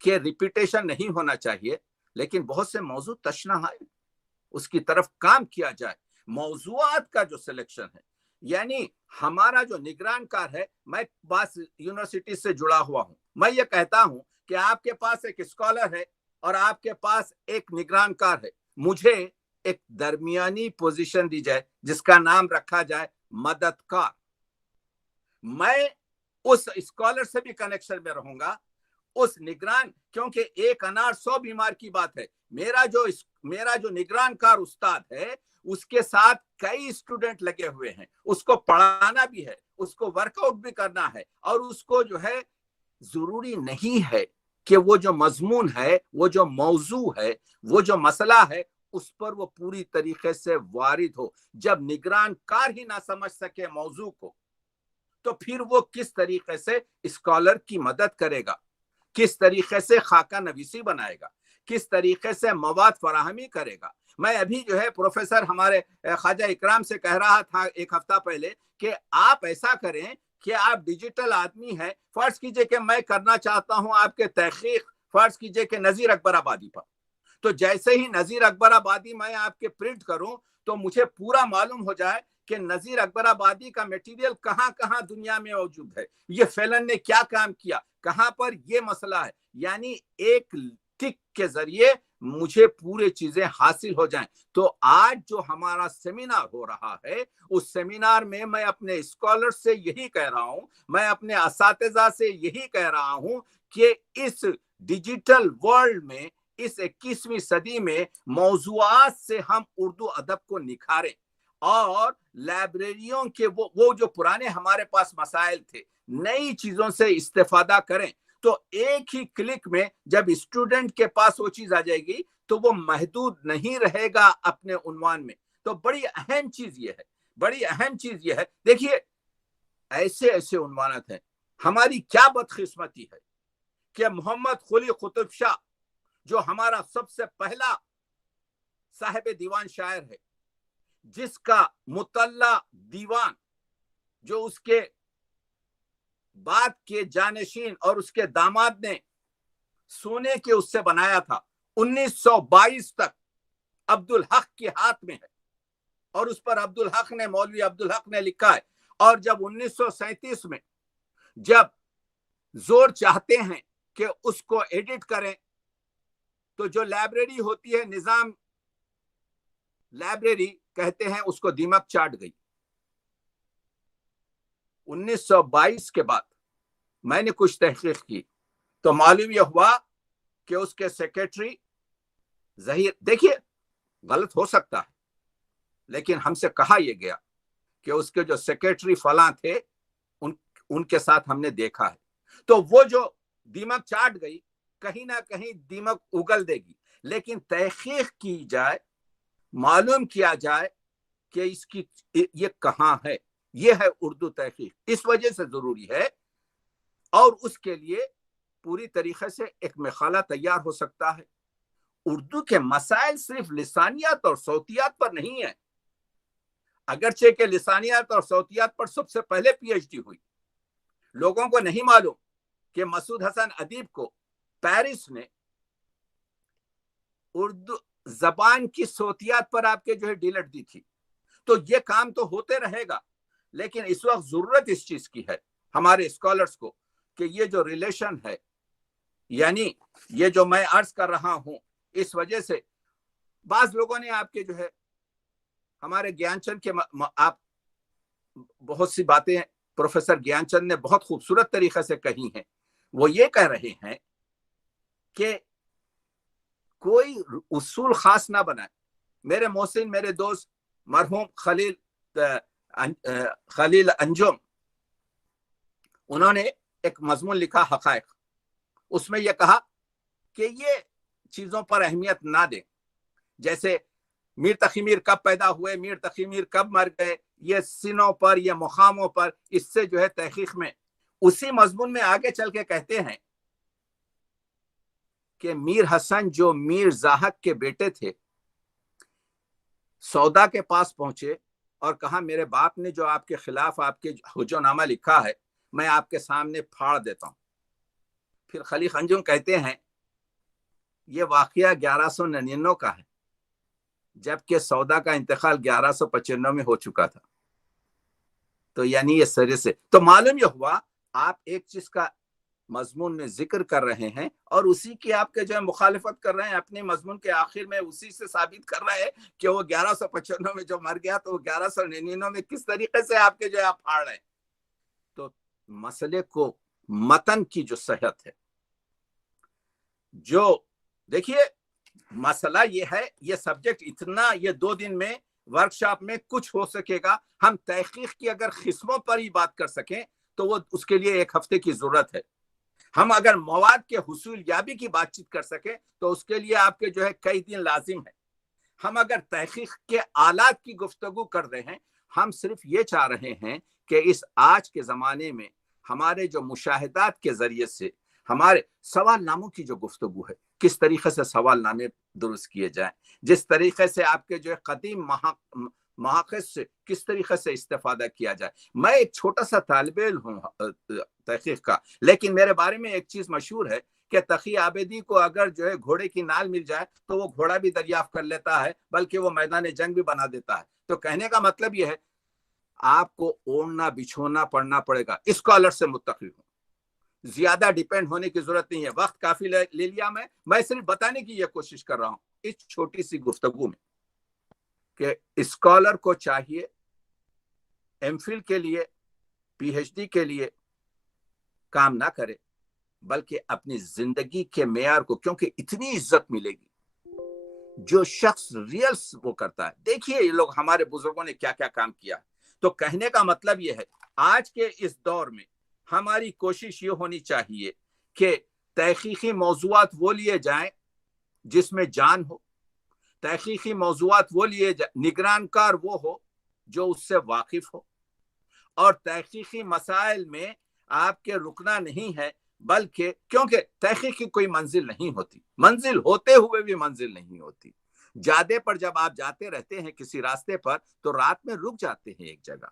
کہ ریپیٹیشن نہیں ہونا چاہیے، لیکن بہت سے موضوع تشنہ ہے، اس کی طرف کام کیا جائے. موضوعات کا جو سلیکشن ہے، یعنی ہمارا جو نگران کار ہے، میں باس یونیورسٹی سے جڑا ہوا ہوں، میں یہ کہتا ہوں کہ آپ کے پاس ایک اسکالر ہے اور آپ کے پاس ایک نگران کار ہے. مجھے ایک درمیانی پوزیشن دی جائے جس کا نام رکھا جائے مددگار. میں اس اسکالر سے بھی کنیکشن میں رہوں گا، اس نگران، کیونکہ ایک انار 100 بیمار کی بات ہے. میرا جو मेरा जो निगरान कार उस्ताद है उसके साथ कई स्टूडेंट लगे हुए हैं, उसको पढ़ाना भी है, उसको वर्कआउट भी करना है, और उसको जो है जरूरी नहीं है कि वो जो मजमून है, वो जो मौजू है, वो जो मसला है, उस पर वो पूरी तरीके से वारिद हो। जब निगरान कार ही ना समझ सके मौजू को, तो फिर वो किस तरीके से स्कॉलर की मदद करेगा, किस तरीके से खाका नवीसी बनाएगा, किस तरीके से मवाद फराहमी करेगा। मैं अभी जो है प्रोफेसर हमारे ख्वाजा इकराम से कह रहा था एक हफ्ता पहले कि आप ऐसा करें कि आप डिजिटल आदमी हैं, फर्ज कीजिए कि मैं करना चाहता हूं आपके तहकीक, फर्ज कीजिए कि नजीर अकबर आबादी पर, तो जैसे ही नजीर अकबर आबादी मैं आपके प्रिंट करूं तो मुझे पूरा मालूम हो जाए कि नजीर अकबर आबादी का मटेरियल कहां कहां दुनिया में मौजूद है, ये फैलन ने क्या काम किया, कहां पर ये मसला है। यानी एक टिक के जरिए मुझे पूरे चीजें हासिल हो जाएं। तो आज जो हमारा सेमिनार हो रहा है, उस सेमिनार में मैं अपने स्कॉलर से यही कह रहा हूं, मैं अपने असातिज़ा से यही कह रहा हूं कि इस डिजिटल वर्ल्ड में, इस 21वीं सदी में मौज़ूआत से हम उर्दू अदब को निखारें, और लाइब्रेरियों के वो जो पुराने हमारे पास मसाइल थे, नई चीजों से इस्तेफादा करें। तो एक ही क्लिक में जब स्टूडेंट के पास वो चीज आ जाएगी तो वो महदूद नहीं रहेगा अपने उन्वान में। तो बड़ी अहम चीज ये है, बड़ी अहम चीज ये है। देखिए ऐसे ऐसे उन्वानात हैं। हमारी क्या बदकिस्मती है कि मोहम्मद कुली कुतुब शाह जो हमारा सबसे पहला साहिब दीवान शायर है, जिसका मुतल्ला दीवान जो उसके बाद के जानशीन और उसके दामाद ने सोने के उससे बनाया था, 1922 तक अब्दुल हक के हाथ में है, और उस पर अब्दुल हक ने, मौलवी अब्दुल हक ने लिखा है। और जब 1937 में जब जोर चाहते हैं कि उसको एडिट करें, तो जो लाइब्रेरी होती है, निजाम लाइब्रेरी कहते हैं, उसको दीमक चाट गई। 1922 के बाद मैंने कुछ तहकीक की तो मालूम यह हुआ कि उसके सेक्रेटरी जहीर, देखिए गलत हो सकता है, लेकिन हमसे कहा यह गया कि उसके जो सेक्रेटरी फलां थे उनके साथ हमने देखा है। तो वो जो दीमक चाट गई, कहीं ना कहीं दीमक उगल देगी, लेकिन तहकीक की जाए, मालूम किया जाए कि इसकी ये कहां है। ये है उर्दू तहकीक, इस वजह से जरूरी है। और उसके लिए पूरी तरीके से एक मकाला तैयार हो सकता है। उर्दू के मसाइल सिर्फ लिसानियात और सौतियात पर नहीं है, अगरचे के लिसानियात और सौतियात पर सबसे पहले पीएचडी हुई। लोगों को नहीं मालूम कि मसूद हसन अदीब को पेरिस ने उर्दू जबान की सौतियात पर आपके जो है डीलट दी थी। तो ये काम तो होते रहेगा, लेकिन इस वक्त जरूरत इस चीज की है हमारे स्कॉलर्स को कि ये जो रिलेशन है, यानी ये जो मैं अर्ज कर रहा हूं, इस वजह से बाज लोगों ने आपके जो है हमारे ज्ञानचंद के आप बहुत सी बातें प्रोफेसर ज्ञानचंद ने बहुत खूबसूरत तरीके से कही हैं। वो ये कह रहे हैं कि कोई उसूल खास ना बनाए। मेरे मोहसिन, मेरे दोस्त मरहूम खलील अंजुम, उन्होंने एक मजमून लिखा हकायक, उसमें यह कहा कि ये चीजों पर अहमियत ना दें, जैसे मीर तकी मीर कब पैदा हुए, मीर तकी मीर कब मर गए, ये सिनों पर, ये मुकामों पर, इससे जो है तहकीक में उसी मजमून में आगे चल के कहते हैं कि मीर हसन जो मीर जाहक के बेटे थे, सौदा के पास पहुंचे और कहा मेरे बाप ने जो आपके खिलाफ आपके हुजोनामा लिखा है, मैं आपके सामने फाड़ देता हूं। फिर खलील अंजुम कहते हैं ये वाकया 1199 का है, जबकि सौदा का इंतकाल 1195 में हो चुका था। तो यानी ये सरे से तो मालूम यह हुआ, आप एक चीज का मजमून में जिक्र कर रहे हैं और उसी की आपके जो है मुखालिफत कर रहे हैं, अपने मजमून के आखिर में उसी से साबित कर रहे हैं कि वो 1195 में जो मर गया तो वो 1199 में किस तरीके से आपके जो है आप फाड़ रहे हैं। तो मसले को मतन की जो सेहत है, जो देखिए मसला ये है, ये सब्जेक्ट इतना, ये 2 दिन में वर्कशॉप में कुछ हो सकेगा। हम तहकीक की अगर किस्मों पर ही बात कर सकें तो वो उसके लिए 1 हफ्ते की जरूरत है। हम अगर मवाद के हुसूल याबी की बातचीत कर सके तो उसके लिए आपके जो है कई दिन लाजिम है। हम अगर तहकीक के आलात की गुफ्तगू कर रहे हैं, हम सिर्फ ये चाह रहे हैं कि इस आज के ज़माने में हमारे जो मुशाहिदात के ज़रिए से हमारे सवाल नामों की जो गुफ्तगू है, किस तरीके से सवाल नामे दुरुस्त किए जाएं, जिस तरीके से आपके जो है कदीम महाक़िस से किस तरीके से इस्तेफादा किया जाए। मैं एक छोटा सा तालिबे इल्म हूँ तहकीक का, लेकिन मेरे बारे में एक चीज़ मशहूर है कि तकी आबिदी को अगर जो है घोड़े की नाल मिल जाए तो वो घोड़ा भी दरियाफ्त कर लेता है, बल्कि वो मैदान जंग भी बना देता है। तो कहने का मतलब ये है, आपको ओढ़ना बिछोना पड़ना पड़ेगा। स्कॉलर से मुत्तक़ी हूँ, ज्यादा डिपेंड होने की जरूरत नहीं है। वक्त काफी ले लिया मैं सिर्फ बताने की ये कोशिश कर रहा हूँ इस छोटी सी गुफ्तगू में कि स्कॉलर को चाहिए एमफिल के लिए, पीएचडी के लिए काम ना करे, बल्कि अपनी जिंदगी के मेयार को, क्योंकि इतनी इज्जत मिलेगी जो शख्स रियल वो करता है। देखिए ये लोग, हमारे बुजुर्गों ने क्या क्या काम किया। तो कहने का मतलब ये है, आज के इस दौर में हमारी कोशिश ये होनी चाहिए कि तहकीकी मौज़ूआत वो लिए जाएं जिसमें जान हो, तहकीकी मौज़ूआत वो लिए जाए, निगरानकार वो हो जो उससे वाकिफ हो, और तहकीकी मसाइल में आपके रुकना नहीं है, बल्कि क्योंकि तहकीक की कोई मंजिल नहीं होती, मंजिल होते हुए भी मंजिल नहीं होती। जादे पर जब आप जाते रहते हैं किसी रास्ते पर तो रात में रुक जाते हैं एक जगह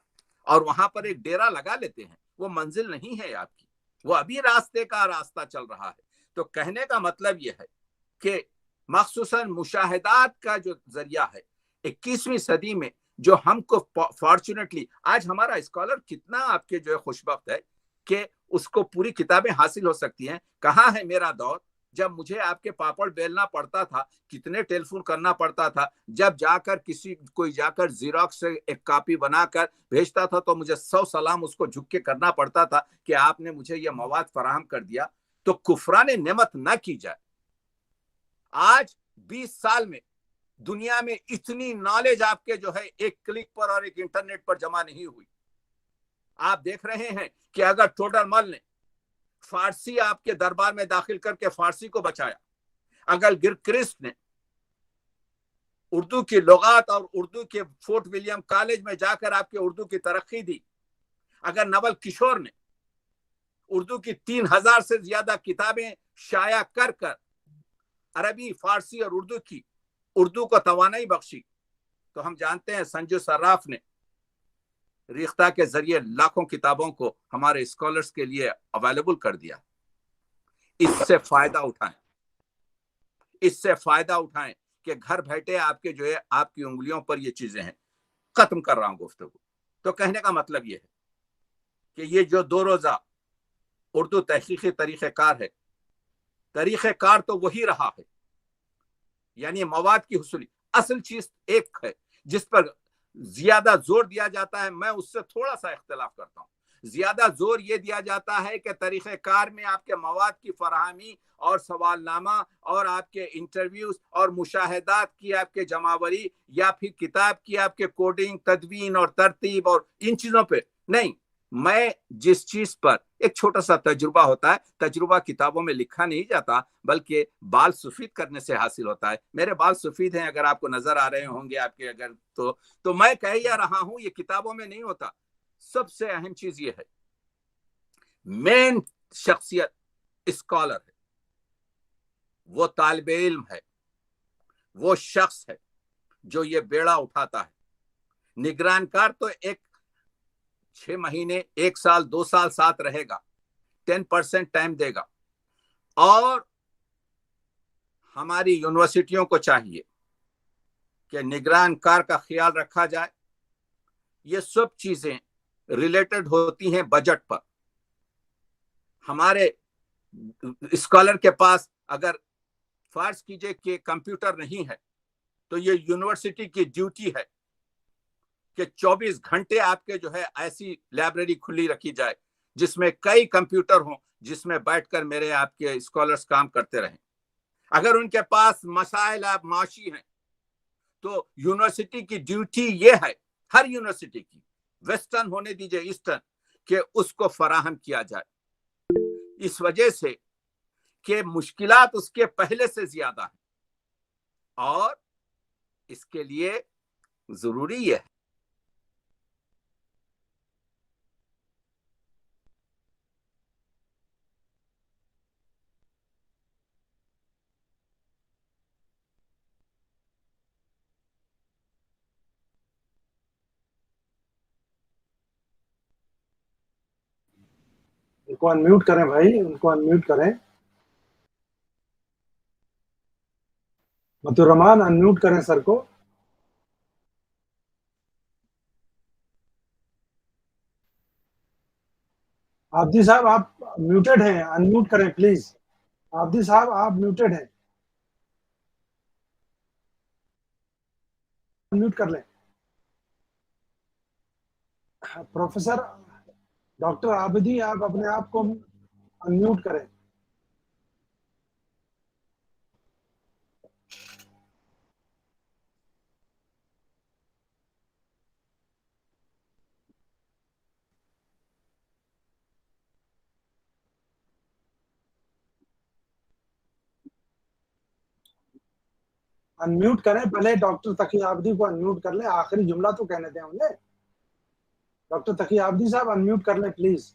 और वहां पर एक डेरा लगा लेते हैं, वो मंजिल नहीं है आपकी, वो अभी रास्ते का रास्ता चल रहा है। तो कहने का मतलब यह है कि मखसूसन मुशाहिदात का जो जरिया है 21वीं सदी में, जो हमको फॉर्चुनेटली आज हमारा स्कॉलर कितना आपके जो है खुशबख्त है कि उसको पूरी किताबें हासिल हो सकती हैं। कहाँ है मेरा दौर जब मुझे आपके पापड़ बेलना पड़ता था, कितने टेलीफोन करना पड़ता था, जब जाकर कोई जाकर जीरोक्स से एक कॉपी बनाकर भेजता था तो मुझे 100 सलाम उसको झुक के करना पड़ता था कि आपने मुझे यह मवाद फराहम कर दिया। तो कुफरान नेमत ना की जाए। आज 20 साल में दुनिया में इतनी नॉलेज आपके जो है एक क्लिक पर और एक इंटरनेट पर जमा नहीं हुई। आप देख रहे हैं कि अगर टोडरमल ने फारसी आपके दरबार में दाखिल करके फारसी को बचाया, अगर गिलक्रिस्ट ने उर्दू की लुगात और उर्दू के फोर्ट विलियम कॉलेज में जाकर आपके उर्दू की तरक्की दी, अगर नवल किशोर ने उर्दू की 3000 से ज्यादा किताबें शाया कर कर अरबी, फारसी और उर्दू को तवानाई बख्शी, तो हम जानते हैं संजू सर्राफ ने रिख्ता के जरिए लाखों किताबों को हमारे स्कॉलर्स के लिए अवेलेबल कर दिया। इससे फायदा उठाएं कि घर बैठे आपके जो है आपकी उंगलियों पर ये चीजें हैं। खत्म कर रहा हूं गुफ्तगू। तो कहने का मतलब ये है कि ये जो 2 रोजा उर्दू तहकीकी तरीक़ेकार है, तरीक़ेकार तो वही रहा है, यानी मवाद की हुसूली। असल चीज एक है जिस पर ज्यादा जोर दिया जाता है, मैं उससे थोड़ा सा इख्तिलाफ करता हूं। ज्यादा जोर ये दिया जाता है कि तरीक़ेकार में आपके मवाद की फराहमी और सवालनामा और आपके इंटरव्यूज और मुशाहिदात की आपके जमावरी या फिर किताब की आपके कोडिंग, तदवीन और तरतीब और इन चीजों पे नहीं। मैं जिस चीज पर एक छोटा सा तजुर्बा होता है, तजुर्बा किताबों में लिखा नहीं जाता बल्कि बाल सफेद करने से हासिल होता है। मेरे बाल सफेद हैं, अगर आपको नजर आ रहे होंगे आपके, अगर तो मैं कह या रहा हूं ये किताबों में नहीं होता। सबसे अहम चीज ये है, मेन शख्सियत स्कॉलर है, वो तालिबे इल्म है, वो शख्स है जो ये बेड़ा उठाता है। निगरानकार तो एक 6 महीने, 1 साल, 2 साल साथ रहेगा, 10% टाइम देगा। और हमारी यूनिवर्सिटियों को चाहिए कि निगरानकार का ख्याल रखा जाए। ये सब चीजें रिलेटेड होती हैं बजट पर। हमारे स्कॉलर के पास अगर फर्ज कीजिए कि कंप्यूटर नहीं है तो ये यूनिवर्सिटी की ड्यूटी है कि 24 घंटे आपके जो है ऐसी लाइब्रेरी खुली रखी जाए जिसमें कई कंप्यूटर हों, जिसमें बैठकर मेरे आपके स्कॉलर्स काम करते रहें। اگر ان کے پاس مسائل معاشی ہیں تو یونیورسٹی کی ڈیوٹی یہ ہے، ہر یونیورسٹی کی، ویسٹرن ہونے دیجئے ایسٹرن، کہ اس کو فراہم کیا جائے، اس وجہ سے کہ مشکلات اس کے پہلے سے زیادہ ہیں، اور اس کے لیے ضروری یہ ہے ان کو انمیوٹ کریں بھائی، ان کو انمیوٹ کریں. مطلب الرحمان انمیوٹ کریں سر کو. آبدی صاحب آپ میوٹڈ ہیں، انمیوٹ کریں پلیز. آبدی صاحب آپ میوٹڈ ہیں، انمیوٹ کر لیں. پروفیسر ڈاکٹر عابدی آپ اپنے آپ کو انمیوٹ کریں. انمیوٹ کریں، پہلے ڈاکٹر تقی عابدی کو انمیوٹ کر لیں، آخری جملہ تو کہنے دیں انہیں. ڈاکٹر تقی عابدی صاحب انمیوٹ کر لیں پلیز.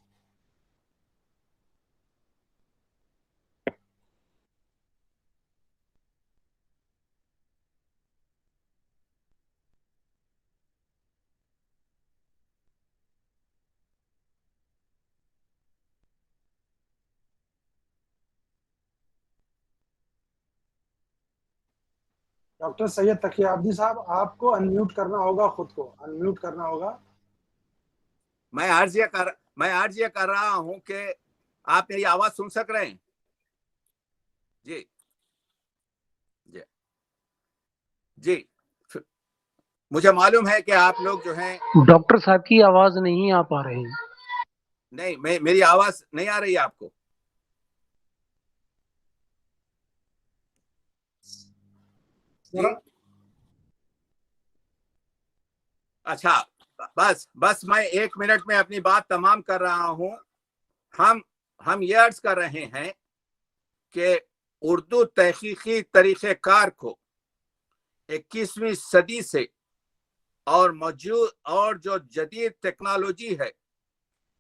ڈاکٹر سید تقی عابدی صاحب آپ کو انمیوٹ کرنا ہوگا، خود کو انمیوٹ کرنا ہوگا. میں عرض یہ کر رہا ہوں کہ آپ میری آواز سن سک رہے ہیں؟ جی جی جی مجھے معلوم ہے کہ آپ لوگ جو ہیں ڈاکٹر صاحب کی آواز نہیں آ پا رہی. نہیں، میری آواز نہیں آ رہی ہے آپ کو؟ جی اچھا، بس میں 1 منٹ میں اپنی بات تمام کر رہا ہوں. ہم یہ عرض کر رہے ہیں کہ اردو تحقیقی طریقہ کار کو 21ویں صدی سے اور موجود اور جو جدید ٹیکنالوجی ہے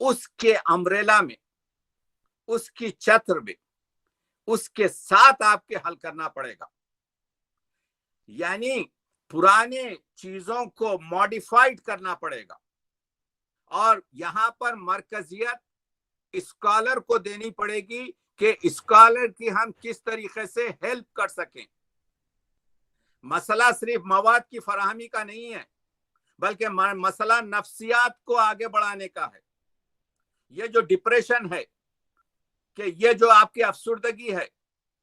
اس کے امبریلا میں، اس کی چھتر میں، اس کے ساتھ آپ کے حل کرنا پڑے گا. یعنی پرانے چیزوں کو ماڈیفائڈ کرنا پڑے گا، اور یہاں پر مرکزیت اسکالر کو دینی پڑے گی کہ اسکالر کی ہم کس طریقے سے ہیلپ کر سکیں. مسئلہ صرف مواد کی فراہمی کا نہیں ہے، بلکہ مسئلہ نفسیات کو آگے بڑھانے کا ہے. یہ جو ڈپریشن ہے، کہ یہ جو آپ کی افسردگی ہے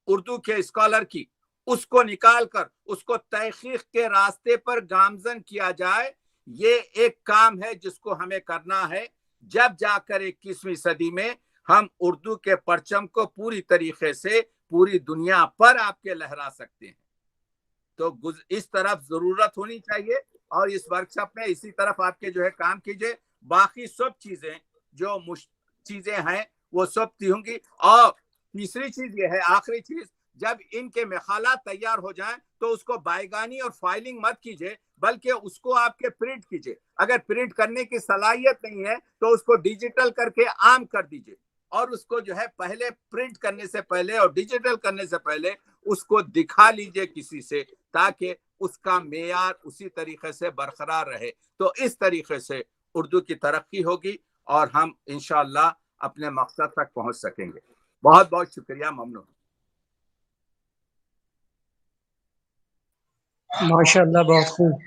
اردو کے اسکالر کی، اس کو نکال کر اس کو تحقیق کے راستے پر گامزن کیا جائے. یہ ایک کام ہے جس کو ہمیں کرنا ہے. جب جا کر 21ویں صدی میں ہم اردو کے پرچم کو پوری طریقے سے پوری دنیا پر آپ کے لہرا سکتے ہیں. تو اس طرف ضرورت ہونی چاہیے، اور اس ورکشاپ میں اسی طرف آپ کے جو ہے کام کیجئے. باقی سب چیزیں جو چیزیں ہیں وہ سب ہوں گی. اور تیسری چیز یہ ہے، آخری چیز، جب ان کے مقالات تیار ہو جائیں تو اس کو بائیگانی اور فائلنگ مت کیجئے، بلکہ اس کو آپ کے پرنٹ کیجئے. اگر پرنٹ کرنے کی صلاحیت نہیں ہے تو اس کو ڈیجیٹل کر کے عام کر دیجئے، اور اس کو جو ہے پہلے پرنٹ کرنے سے پہلے اور ڈیجیٹل کرنے سے پہلے اس کو دکھا لیجئے کسی سے، تاکہ اس کا معیار اسی طریقے سے برقرار رہے. تو اس طریقے سے اردو کی ترقی ہوگی اور ہم انشاءاللہ اپنے مقصد تک پہنچ سکیں گے. بہت بہت شکریہ، ممنون. ماشاء اللہ، بہت خوب.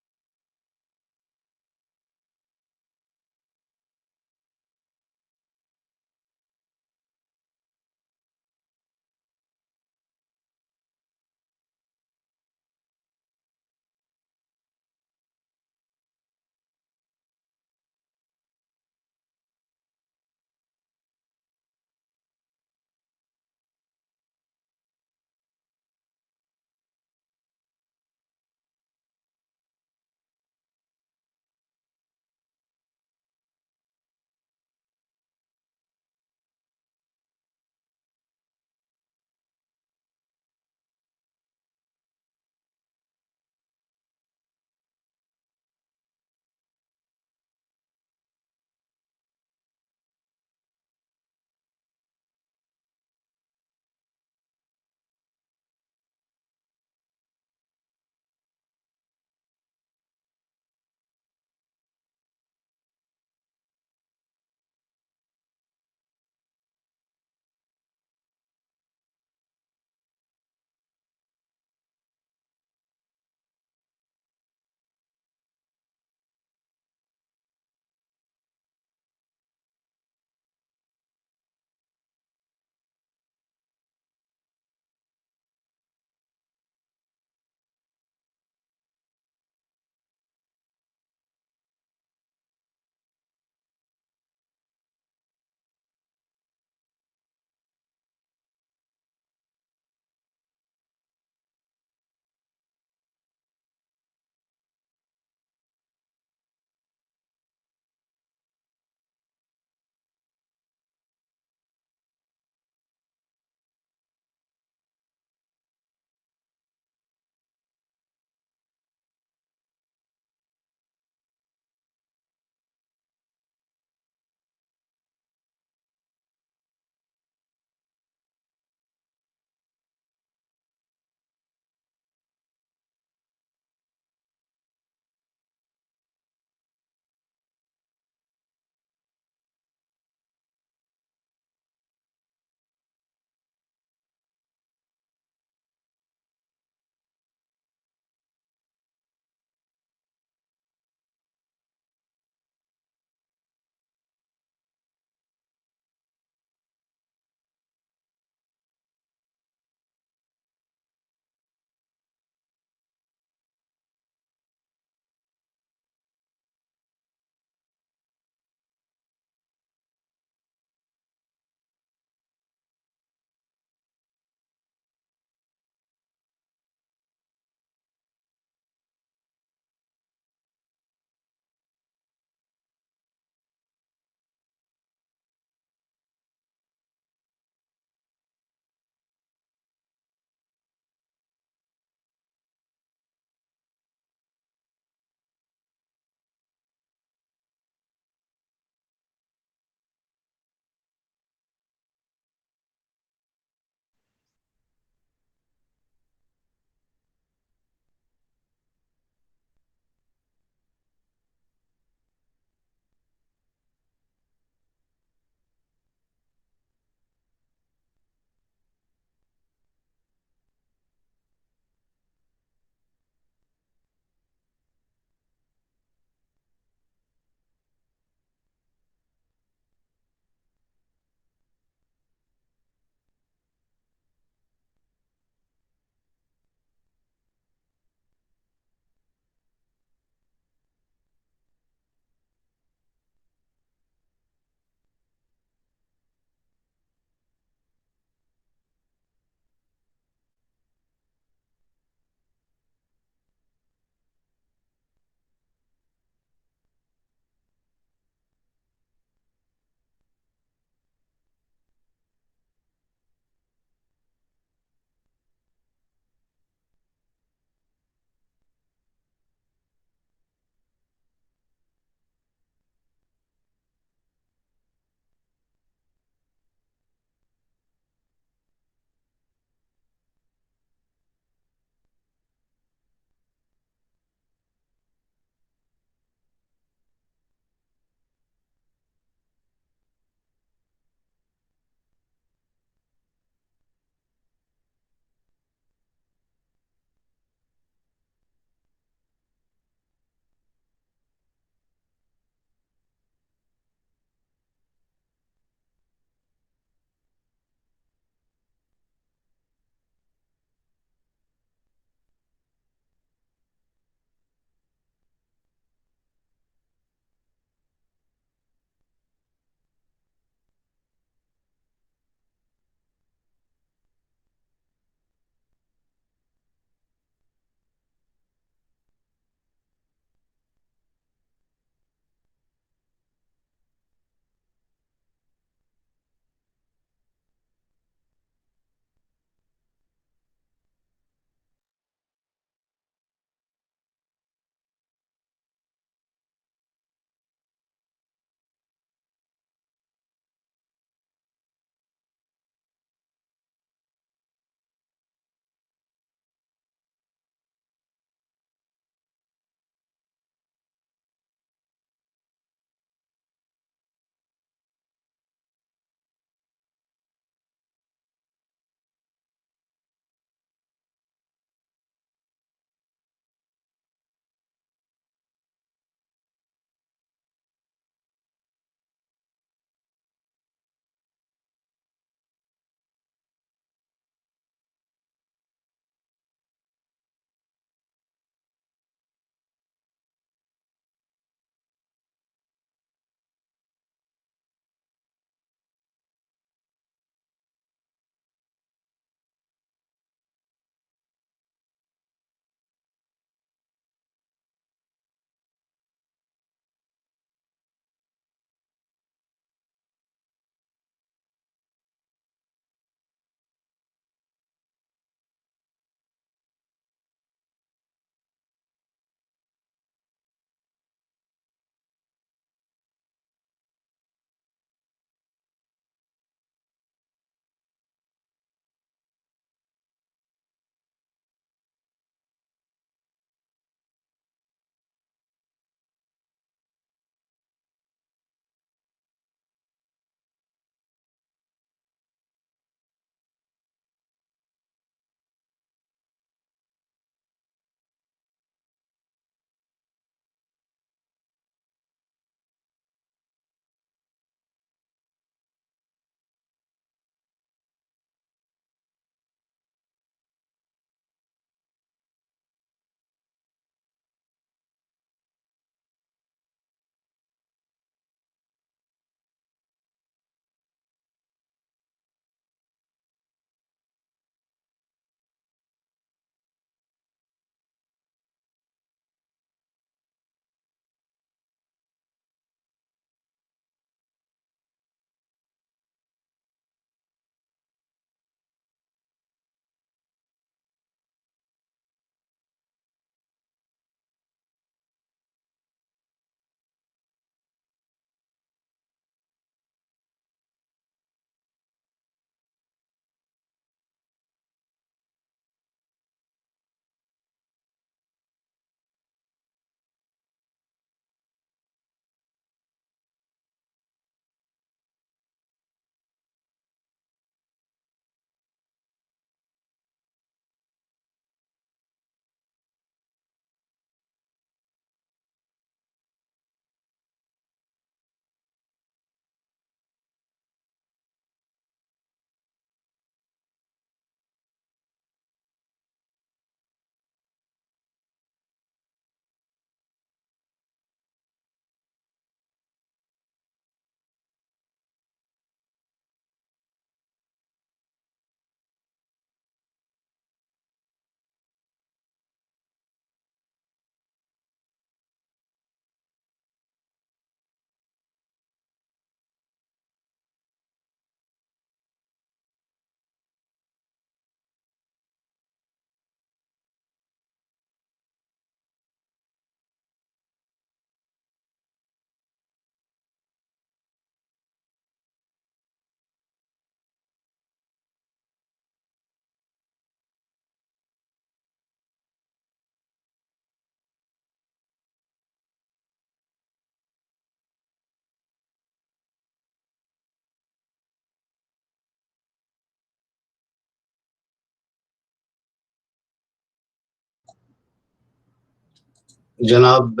जनाब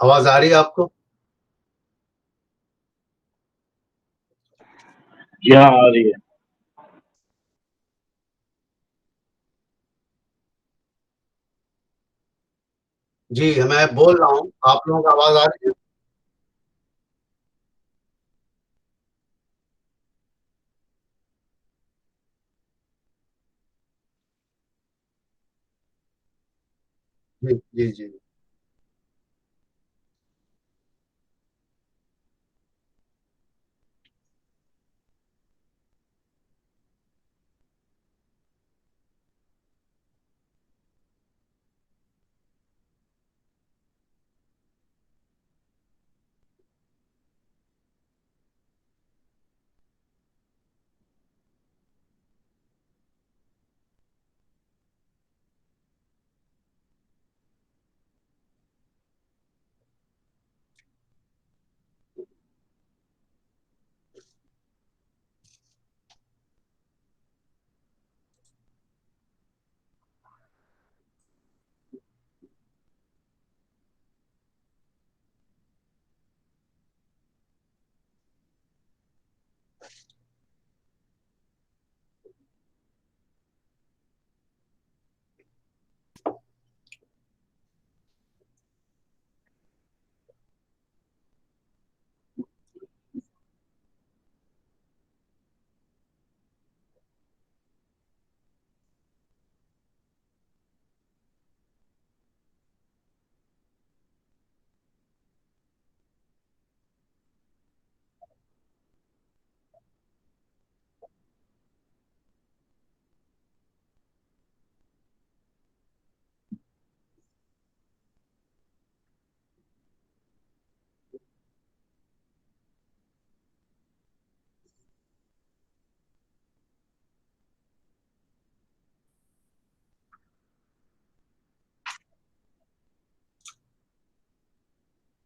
आवाज आ रही है आपको? जी हाँ आ रही है। जी मैं बोल रहा हूँ, आप लोगों को आवाज आ रही है? जी जी जी।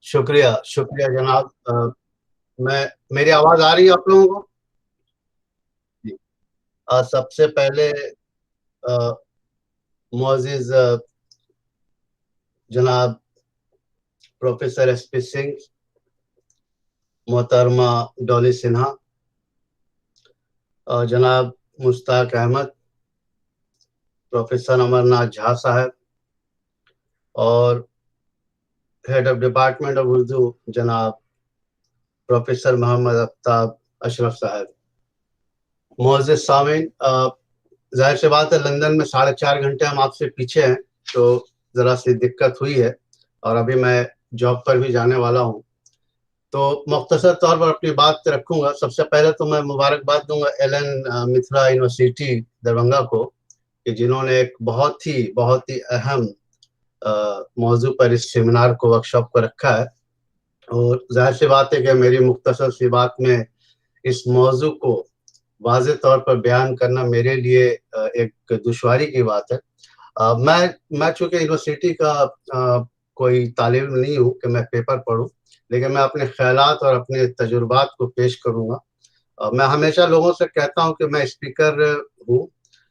शुक्रिया शुक्रिया जनाब। मेरी आवाज आ रही है आप लोगों को? जी। सबसे पहले मुअज़्ज़िज़ जनाब प्रोफेसर SP सिंह, मोहतरमा डॉली सिन्हा, जनाब मुश्ताक अहमद, प्रोफेसर अमरनाथ झा साहब और head of department of Urdu जनाब प्रोफेसर मोहम्मद आफ्ताब अशरफ साहब, मुअज़्ज़िज़ सामीन, जाहिर सी बात है लंदन में 4.5 घंटे हम आपसे पीछे हैं, तो ज़रा सी दिक्कत हुई है और अभी मैं जॉब पर भी जाने वाला हूँ, तो मुख्तसर तौर पर अपनी बात रखूँगा। सबसे पहले तो मैं मुबारकबाद दूंगा एलन मिथिला यूनिवर्सिटी दरभंगा को कि जिन्होंने एक बहुत ही अहम मौजू पर इस सेमिनार को, वर्कशॉप को रखा है, और जाहिर सी बात है कि मेरी मुख्तसर सी बात में इस मौजू को वाज़ेह तौर पर बयान करना मेरे लिए एक दुश्वारी की बात है। मैं चूँकि यूनिवर्सिटी का कोई तालिब इल्म नहीं हूँ कि मैं पेपर पढूँ, लेकिन मैं अपने ख़यालात और अपने तजुर्बात को पेश करूँगा। मैं हमेशा लोगों से कहता हूँ कि मैं स्पीकर हूँ,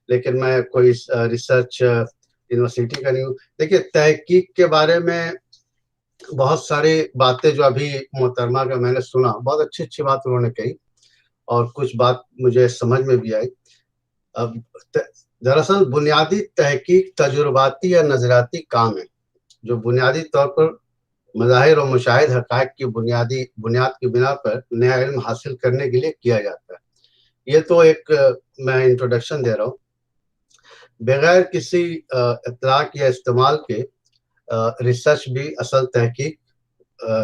लेकिन मैं कोई रिसर्च यूनिवर्सिटी का नहीं हूँ। देखिए, तहकीक के बारे में बहुत सारी बातें जो अभी मोहतरमा का मैंने सुना, बहुत अच्छी बात उन्होंने कही और कुछ बात मुझे समझ में भी आई। अब दरअसल बुनियादी तहकीक तजुर्बाती या नज़रियाती काम है, जो बुनियादी तौर पर मज़ाहिर और मुशाहिद हक़ाइक़ की बुनियाद की बिना पर नया इल्म हासिल करने के लिए किया जाता है। ये तो एक मैं इंट्रोडक्शन दे रहा हूँ। बगैर किसी इत्तलाक या इस्तेमाल के रिसर्च भी असल तहकीक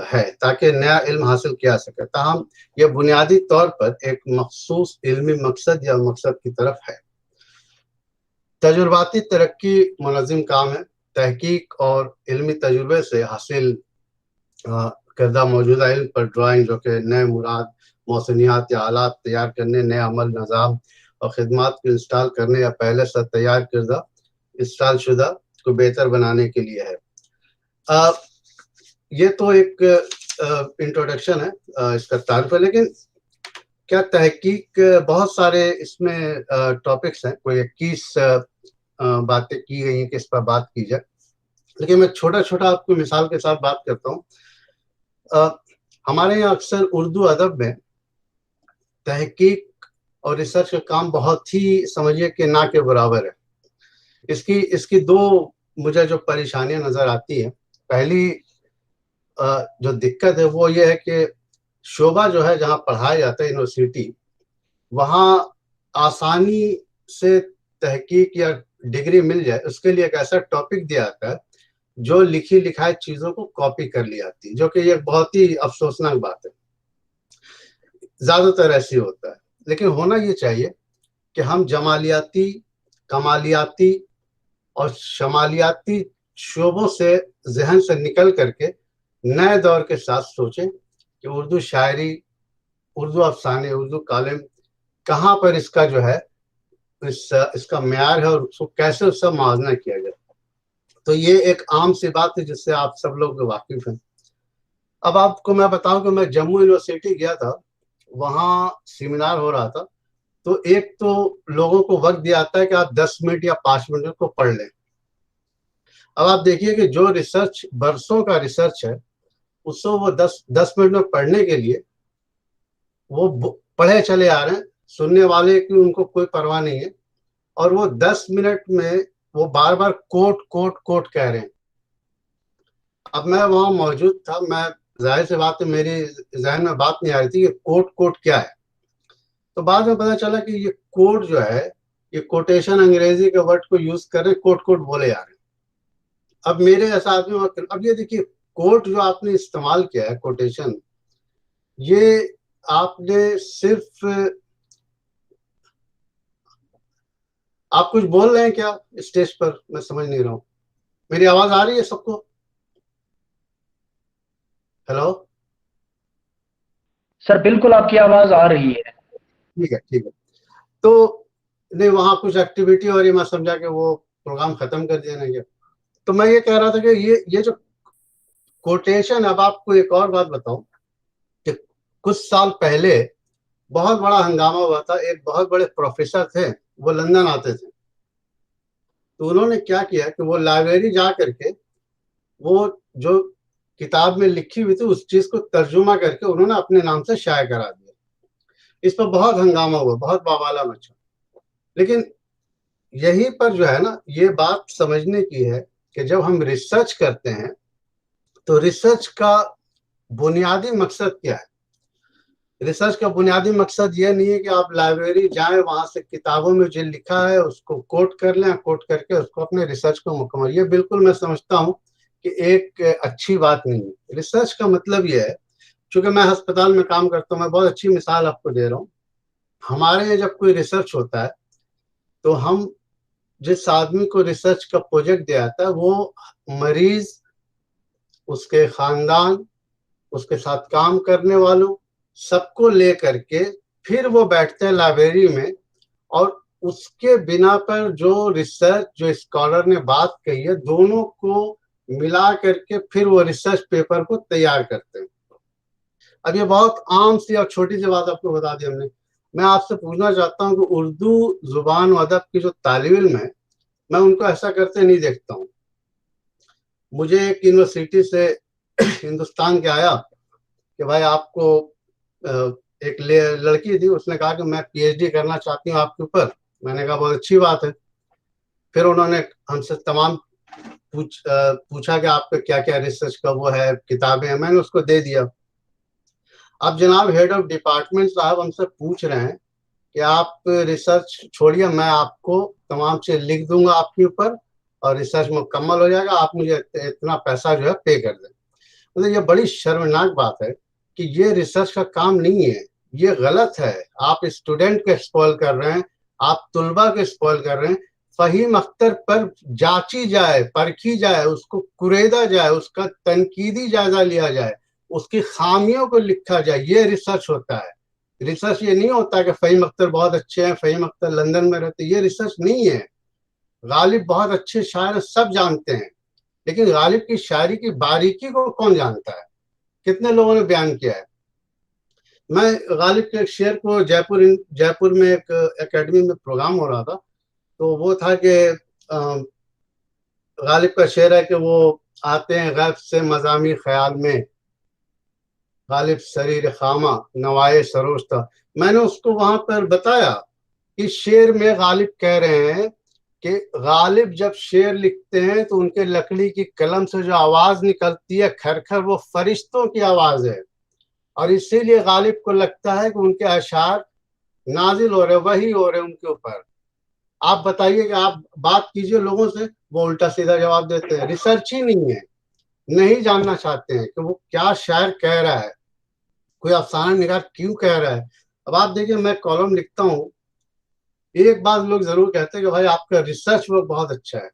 है, ताकि नया इल्म हासिल किया जा सके। ताहम ये बुनियादी तौर पर एक मखसूस इल्मी मकसद या मकसद की तरफ है। तजुर्बाती तरक्की मुनज़्ज़म काम है। तहकीक और इल्मी तजुर्बे से हासिल करदा मौजूदा इल्म पर ड्राइंग, जो कि नए मुराद मौसनियात या आलात तैयार करने, नए अमल, निज़ाम और ख़िदमात को इंस्टॉल करने या पहले से तैयार करदा इंस्टॉल शुदा को बेहतर बनाने के लिए है। ये तो एक इंट्रोडक्शन है, इसका तारुफ है, लेकिन क्या तहकीक बहुत सारे इसमें टॉपिक्स हैं, कोई 21 बातें की गई हैं कि इस पर बात की जाए। لیکن میں چھوٹا چھوٹا آپ کو مثال کے ساتھ بات کرتا ہوں. ہمارے یہاں اکثر اردو ادب میں تحقیق اور ریسرچ کا کام بہت ہی سمجھیے کہ نہ کے برابر ہے. اس کی دو مجھے جو پریشانیاں نظر آتی ہیں. پہلی جو دقت ہے وہ یہ ہے کہ شعبہ جو ہے جہاں پڑھایا جاتا ہے یونیورسٹی، وہاں آسانی سے تحقیق یا ڈگری مل جائے اس کے لیے ایک ایسا ٹاپک دیا جاتا ہے جو لکھی لکھائی چیزوں کو کاپی کر لی جاتی ہے، جو کہ یہ بہت ہی افسوسناک بات ہے. زیادہ تر ایسی ہوتا ہے. لیکن ہونا یہ چاہیے کہ ہم جمالیاتی، کمالیاتی اور شمالیاتی شعبوں سے ذہن سے نکل کر کے نئے دور کے ساتھ سوچیں کہ اردو شاعری، اردو افسانے، اردو کالم کہاں پر اس کا جو ہے اس کا معیار ہے اور اس کو کیسے اس سے موازنہ کیا جائے. تو یہ ایک عام سی بات ہے جس سے آپ سب لوگ واقف ہیں. اب آپ کو میں بتاؤں کہ میں جموں یونیورسٹی گیا تھا، وہاں سیمینار ہو رہا تھا. تو ایک تو لوگوں کو وقت دیا جاتا ہے کہ آپ 10 منٹ یا 5 منٹ کو پڑھ لیں. اب آپ دیکھیے کہ جو ریسرچ برسوں کا ریسرچ ہے اس کو وہ 10 منٹ میں پڑھنے کے لیے وہ پڑھے چلے آ رہے ہیں. سننے والے کی ان کو کوئی پرواہ نہیں ہے، اور وہ 10 منٹ میں وہ بار بار کوٹ کوٹ کوٹ کہہ رہے ہیں. اب میں وہاں موجود تھا، میں ظاہر سی بات ہے میری ذہن میں بات نہیں آ رہی تھی کہ کوٹ کوٹ کیا ہے. تو بعد میں پتا چلا کہ یہ کوٹ جو ہے یہ کوٹیشن انگریزی کے ورڈ کو یوز کر رہے، کوٹ کوٹ بولے جا رہے ہیں. اب میرے ایسا آدمی، اب یہ دیکھیے کوٹ جو آپ نے استعمال کیا ہے، کوٹیشن، یہ آپ نے صرف، آپ کچھ بول رہے ہیں کیا اسٹیج پر؟ میں سمجھ نہیں رہا ہوں. میری آواز آ رہی ہے سب کو؟ ہیلو سر بالکل آپ کی آواز آ رہی ہے. ٹھیک ہے ٹھیک ہے. تو نہیں، وہاں کچھ ایکٹیویٹی ہو رہی، میں سمجھا کہ وہ پروگرام ختم کر دیا نہیں. تو میں یہ کہہ رہا تھا کہ یہ جو کوٹیشن، اب آپ کو ایک اور بات بتاؤں کہ کچھ سال پہلے بہت بڑا ہنگامہ ہوا تھا. ایک بہت بڑے پروفیسر تھے، وہ لندن آتے تھے. تو انہوں نے کیا کیا کہ وہ لائبریری جا کر کے وہ جو کتاب میں لکھی ہوئی تھی اس چیز کو ترجمہ کر کے انہوں نے اپنے نام سے شائع کرا دیا. اس پر بہت ہنگامہ ہوا، بہت بوالا مچا. لیکن یہیں پر جو ہے نا، یہ بات سمجھنے کی ہے کہ جب ہم ریسرچ کرتے ہیں تو ریسرچ کا بنیادی مقصد کیا ہے. ریسرچ کا بنیادی مقصد یہ نہیں ہے کہ آپ لائبریری جائیں، وہاں سے کتابوں میں جو لکھا ہے اس کو کوٹ کر لیں، کوٹ کر کے اس کو اپنے ریسرچ کو مکمل. یہ بالکل میں سمجھتا ہوں کہ ایک اچھی بات نہیں ہے. ریسرچ کا مطلب یہ ہے، چونکہ میں ہسپتال میں کام کرتا ہوں، میں بہت اچھی مثال آپ کو دے رہا ہوں. ہمارے یہاں جب کوئی ریسرچ ہوتا ہے تو ہم جس آدمی کو ریسرچ کا پروجیکٹ دیا جاتا ہے وہ مریض، اس کے خاندان، اس کے ساتھ کام کرنے والوں سب کو لے کر کے پھر وہ بیٹھتے ہیں لائبریری میں، اور اس کے بنا پر جو ریسرچ، جو اسکالر نے بات کہی ہے، دونوں کو ملا کر کے پھر وہ ریسرچ پیپر کو تیار کرتے ہیں. اب یہ بہت عام سی اور چھوٹی سی بات آپ کو بتا دی ہم نے. میں آپ سے پوچھنا چاہتا ہوں کہ اردو زبان و ادب کی جو طالب علم ہے، میں ان کو ایسا کرتے نہیں دیکھتا ہوں. مجھے ایک یونیورسٹی سے ہندوستان کے آیا کہ بھائی آپ کو، ایک لڑکی تھی، اس نے کہا کہ میں پی ایچ ڈی کرنا چاہتی ہوں آپ کے اوپر. میں نے کہا بہت اچھی بات ہے. پھر انہوں نے ہم سے تمام پوچھا کہ آپ کا کیا کیا ریسرچ کا وہ ہے، کتابیں ہیں. میں نے اس کو دے دیا. اب جناب ہیڈ آف ڈپارٹمنٹ صاحب ہم سے پوچھ رہے ہیں کہ آپ ریسرچ چھوڑیے، میں آپ کو تمام چیز لکھ دوں گا آپ کے اوپر اور ریسرچ مکمل ہو جائے گا، آپ مجھے اتنا پیسہ جو ہے پے کر دیں. مطلب یہ بڑی شرمناک بات ہے کہ یہ ریسرچ کا کام نہیں ہے، یہ غلط ہے. آپ اسٹوڈنٹ کو اسپوائل کر رہے ہیں، آپ طلبہ کو اسپوائل کر رہے ہیں. فہیم اختر پر جانچی جائے، پرکھی جائے، اس کو کریدا جائے، اس کا تنقیدی جائزہ لیا جائے، اس کی خامیوں کو لکھا جائے. یہ ریسرچ ہوتا ہے. ریسرچ یہ نہیں ہوتا کہ فہیم اختر بہت اچھے ہیں، فہیم اختر لندن میں رہتے. یہ ریسرچ نہیں ہے. غالب بہت اچھے شاعر ہیں، سب جانتے ہیں، لیکن غالب کی شاعری کی باریکی کو کون جانتا ہے؟ کتنے لوگوں نے بیان کیا ہے؟ میں غالب کے ایک شعر کو جے پور میں ایک اکیڈمی میں پروگرام ہو رہا تھا، تو وہ تھا کہ غالب کا شعر ہے کہ وہ آتے ہیں غیب سے مضامی خیال میں، غالب سریر خامہ نوائے سروش تھا. میں نے اس کو وہاں پر بتایا کہ شعر میں غالب کہہ رہے ہیں کہ غالب جب شعر لکھتے ہیں تو ان کے لکڑی کی قلم سے جو آواز نکلتی ہے کھر کھر، وہ فرشتوں کی آواز ہے، اور اسی لیے غالب کو لگتا ہے کہ ان کے اشعار نازل ہو رہے، وہی ہو رہے ان کے اوپر. آپ بتائیے کہ آپ بات کیجئے لوگوں سے، وہ الٹا سیدھا جواب دیتے ہیں. ریسرچ ہی نہیں ہے، نہیں جاننا چاہتے ہیں کہ وہ کیا شاعر کہہ رہا ہے، کوئی افسانہ نگار کیوں کہہ رہا ہے. اب آپ دیکھیں میں کالم لکھتا ہوں، ایک بات لوگ ضرور کہتے ہیں کہ بھائی آپ کا ریسرچ ورک بہت اچھا ہے.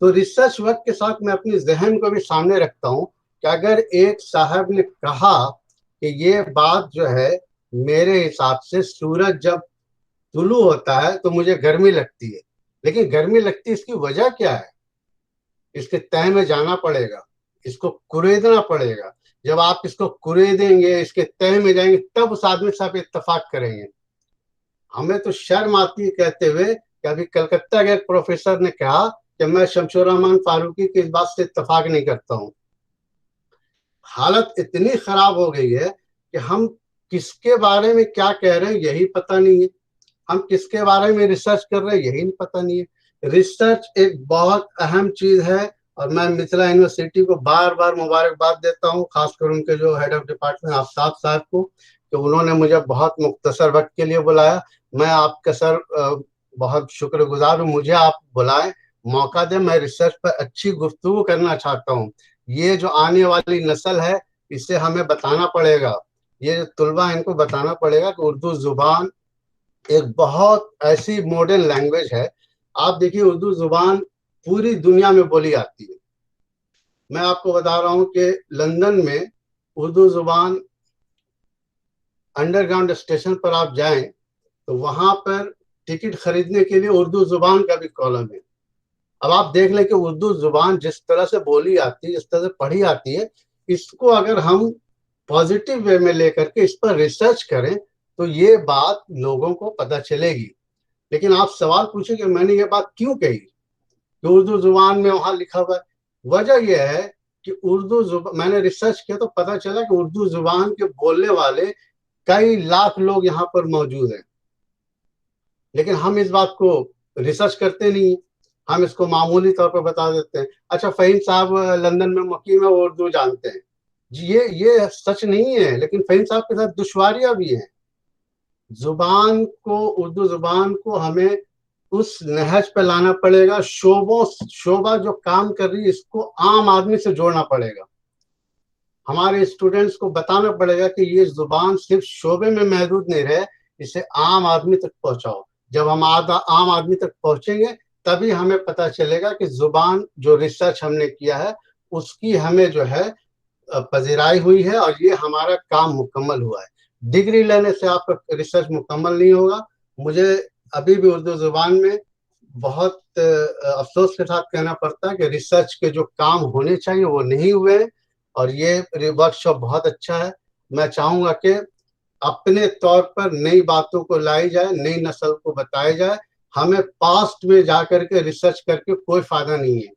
تو ریسرچ ورک کے ساتھ میں اپنی ذہن کو بھی سامنے رکھتا ہوں کہ اگر ایک صاحب نے کہا کہ یہ بات جو ہے میرے حساب سے سورج جب طلوع ہوتا ہے تو مجھے گرمی لگتی ہے، لیکن گرمی لگتی ہے اس کی وجہ کیا ہے؟ اس کے تہ میں جانا پڑے گا، اس کو کریدنا پڑے گا. جب آپ اس کو کریدیں گے، اس کے تہ میں جائیں گے، تب اس آدمی سے آپ اتفاق کریں گے. ہمیں تو شرم آتی ہے کہتے ہوئے کہ ابھی کلکتہ کے ایک پروفیسر نے کہا کہ میں شمس الرحمن فاروقی کی اس بات سے اتفاق نہیں کرتا ہوں. حالت اتنی خراب ہو گئی ہے کہ ہم کس کے بارے میں کیا کہہ رہے ہیں یہی پتہ نہیں ہے، ہم کس کے بارے میں ریسرچ کر رہے ہیں یہی نہیں پتہ نہیں ہے. ریسرچ ایک بہت اہم چیز ہے، اور میں متھلا یونیورسٹی کو بار بار مبارکباد دیتا ہوں، خاص کر ان کے جو ہیڈ آف ڈپارٹمنٹ آفتاب صاحب کو، کہ انہوں نے مجھے بہت مختصر وقت کے لیے بلایا. میں آپ کا سر بہت شکر گزار ہوں، مجھے آپ بلائیں، موقع دیں، میں ریسرچ پر اچھی گفتگو کرنا چاہتا ہوں. یہ جو آنے والی نسل ہے اسے ہمیں بتانا پڑے گا، یہ جو طلبہ ان کو بتانا پڑے گا کہ اردو زبان ایک بہت ایسی ماڈرن لینگویج ہے. آپ دیکھیے اردو زبان پوری دنیا میں بولی آتی ہے. میں آپ کو بتا رہا ہوں کہ لندن میں اردو زبان انڈر گراؤنڈ اسٹیشن پر آپ جائیں تو وہاں پر ٹکٹ خریدنے کے لیے اردو زبان کا بھی کالم ہے. اب آپ دیکھ لیں کہ اردو زبان جس طرح سے بولی آتی ہے، جس طرح سے پڑھی آتی ہے، اس کو اگر ہم پازیٹیو وے میں لے کر کے اس پر ریسرچ کریں تو یہ بات لوگوں کو پتہ چلے گی. لیکن آپ سوال پوچھیں کہ میں نے یہ بات کیوں کہی کہ اردو زبان میں وہاں لکھا ہوا ہے. وجہ یہ ہے کہ اردو زبان، میں نے ریسرچ کیا تو پتہ چلا کہ اردو زبان کے بولنے والے کئی لاکھ لوگ یہاں پر موجود ہیں، لیکن ہم اس بات کو ریسرچ کرتے نہیں، ہم اس کو معمولی طور پر بتا دیتے ہیں. اچھا فہیم صاحب لندن میں مقیم ہے، وہ اردو جانتے ہیں. جی یہ سچ نہیں ہے، لیکن فہیم صاحب کے ساتھ دشواریاں بھی ہیں. زبان کو، اردو زبان کو ہمیں اس نہج پہ لانا پڑے گا. شعبہ جو کام کر رہی ہے اس کو عام آدمی سے جوڑنا پڑے گا. ہمارے اسٹوڈنٹس کو بتانا پڑے گا کہ یہ زبان صرف شعبے میں محدود نہیں رہے، اسے عام آدمی تک پہنچاؤ. جب ہم عام آدمی تک پہنچیں گے تبھی ہمیں پتہ چلے گا کہ زبان جو ریسرچ ہم نے کیا ہے اس کی ہمیں جو ہے پذیرائی ہوئی ہے، اور یہ ہمارا کام مکمل ہوا ہے. ڈگری لینے سے آپ کا ریسرچ مکمل نہیں ہوگا. مجھے ابھی بھی اردو زبان میں بہت افسوس کے ساتھ کہنا پڑتا ہے کہ ریسرچ کے جو کام ہونے چاہیے وہ نہیں ہوئے، اور یہ ورک شاپ بہت اچھا ہے. میں چاہوں گا کہ اپنے طور پر نئی باتوں کو لائی جائے، نئی نسل کو بتائی جائے. ہمیں پاسٹ میں جا کر کے ریسرچ کر کے کوئی فائدہ نہیں ہے.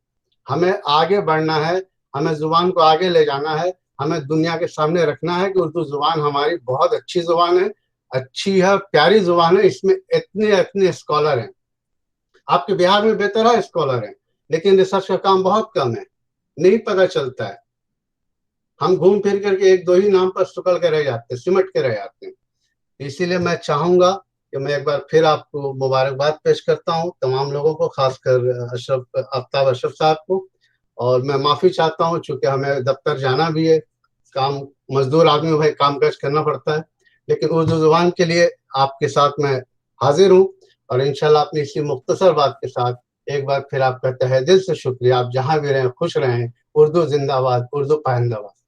ہمیں آگے بڑھنا ہے، ہمیں زبان کو آگے لے جانا ہے، ہمیں دنیا کے سامنے رکھنا ہے کہ اردو زبان ہماری بہت اچھی زبان ہے، اچھی ہے، پیاری زبان ہے. اس میں اتنے اتنے اسکالر ہیں. آپ کے بہار میں بہتر ہے اسکالر ہیں، لیکن ریسرچ کا کام بہت کم ہے، نہیں پتہ چلتا ہے. ہم گھوم پھر کر کے ایک دو ہی نام پر سکڑ کے رہ جاتے ہیں، سمٹ کے رہ جاتے ہیں. اسی لیے میں چاہوں گا کہ میں ایک بار پھر آپ کو مبارکباد پیش کرتا ہوں، تمام لوگوں کو، خاص کر آفتاب اشرف صاحب کو. اور میں معافی چاہتا ہوں چونکہ ہمیں دفتر جانا بھی ہے، کام، مزدور آدمی بھائی کام کاج کرنا پڑتا ہے. لیکن اردو زبان کے لیے آپ کے ساتھ میں حاضر ہوں، اور انشاءاللہ اپنی اسی مختصر بات کے ساتھ ایک بار پھر آپ کا تہہ دل سے شکریہ. آپ جہاں بھی رہیں خوش رہیں. اردو زندہ باد، اردو پائندہ باد.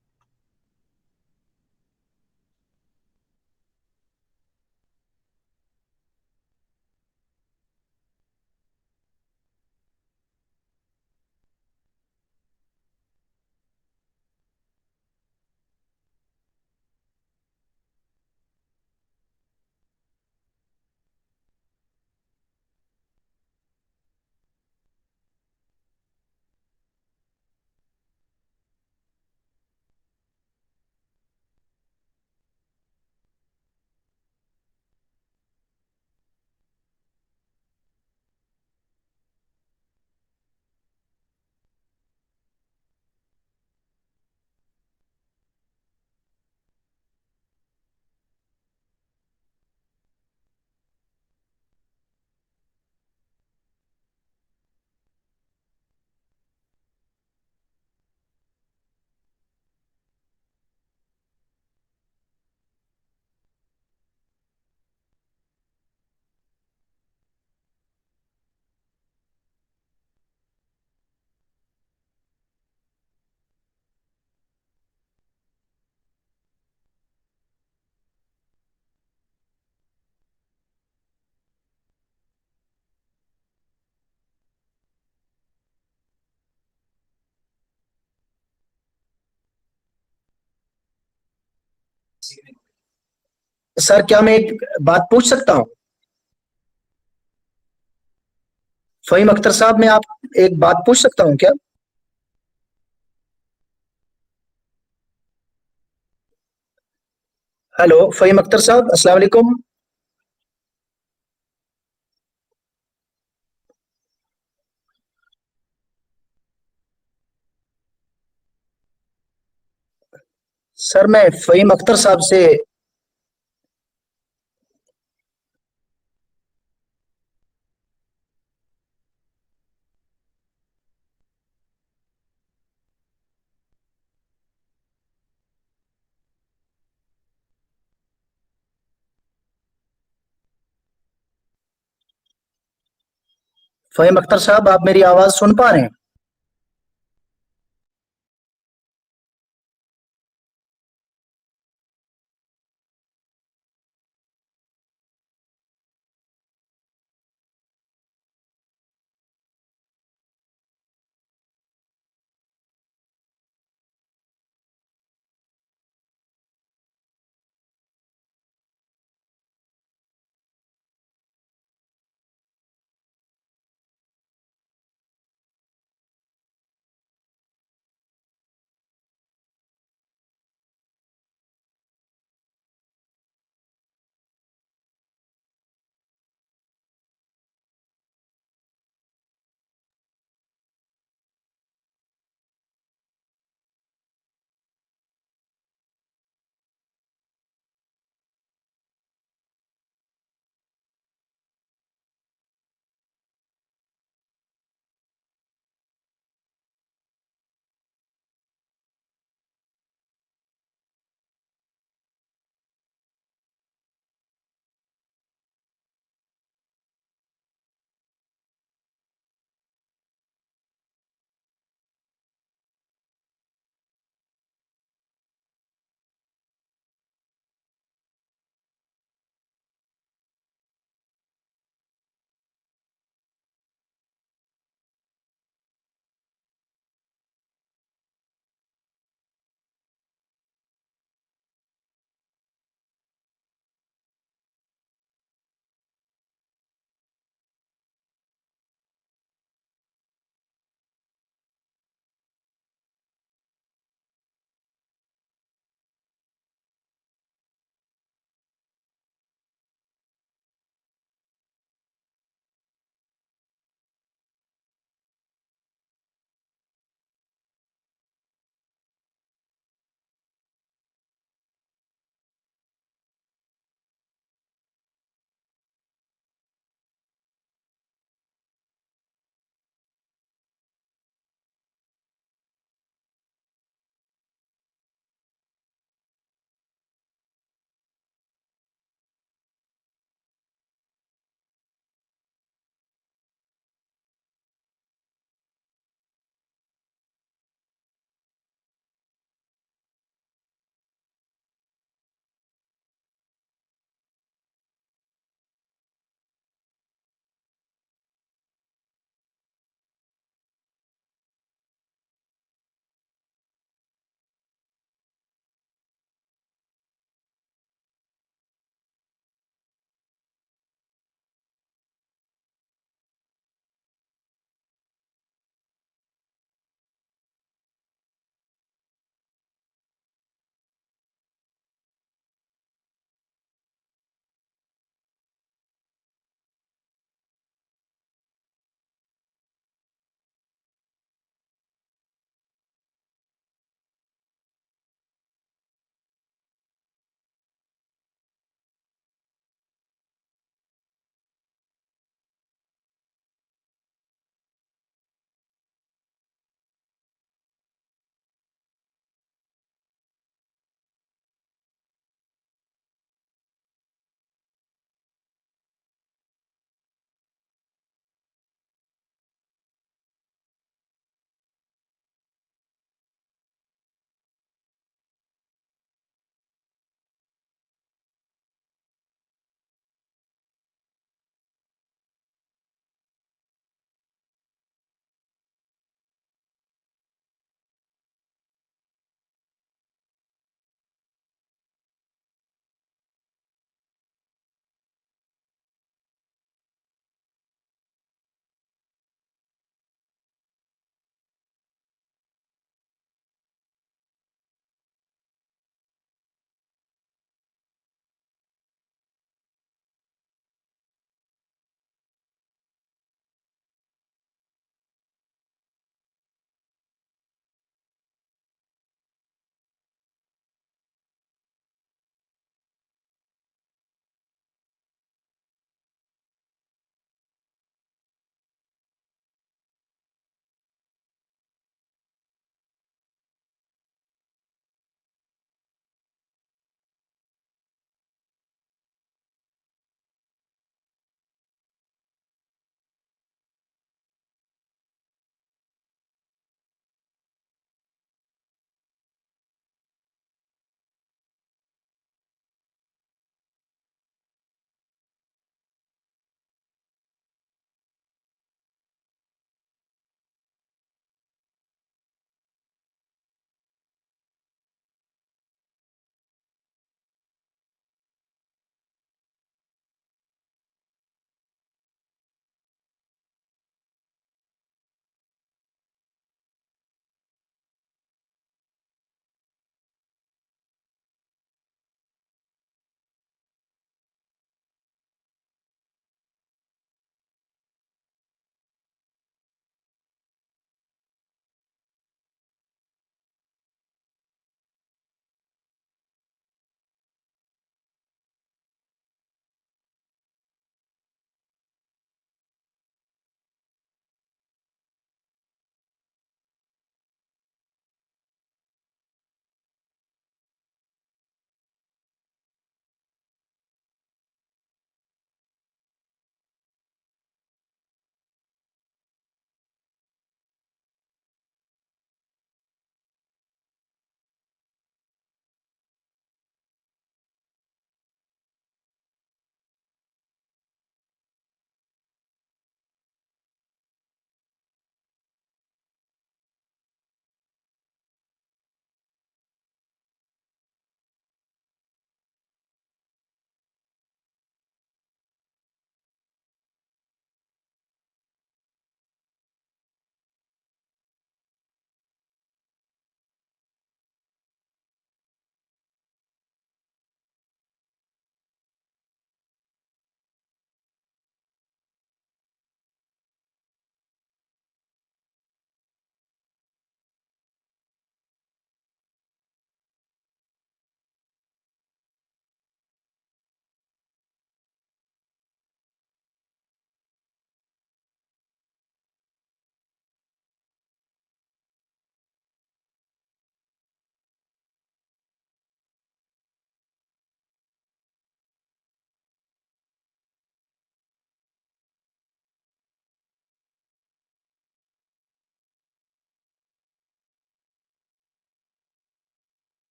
سر کیا میں ایک بات پوچھ سکتا ہوں؟ فہیم اختر صاحب میں آپ ایک بات پوچھ سکتا ہوں کیا؟ ہیلو فہیم اختر صاحب، السلام علیکم. سر میں فہیم اختر صاحب سے فہیم اختر صاحب آپ میری آواز سن پا رہے ہیں؟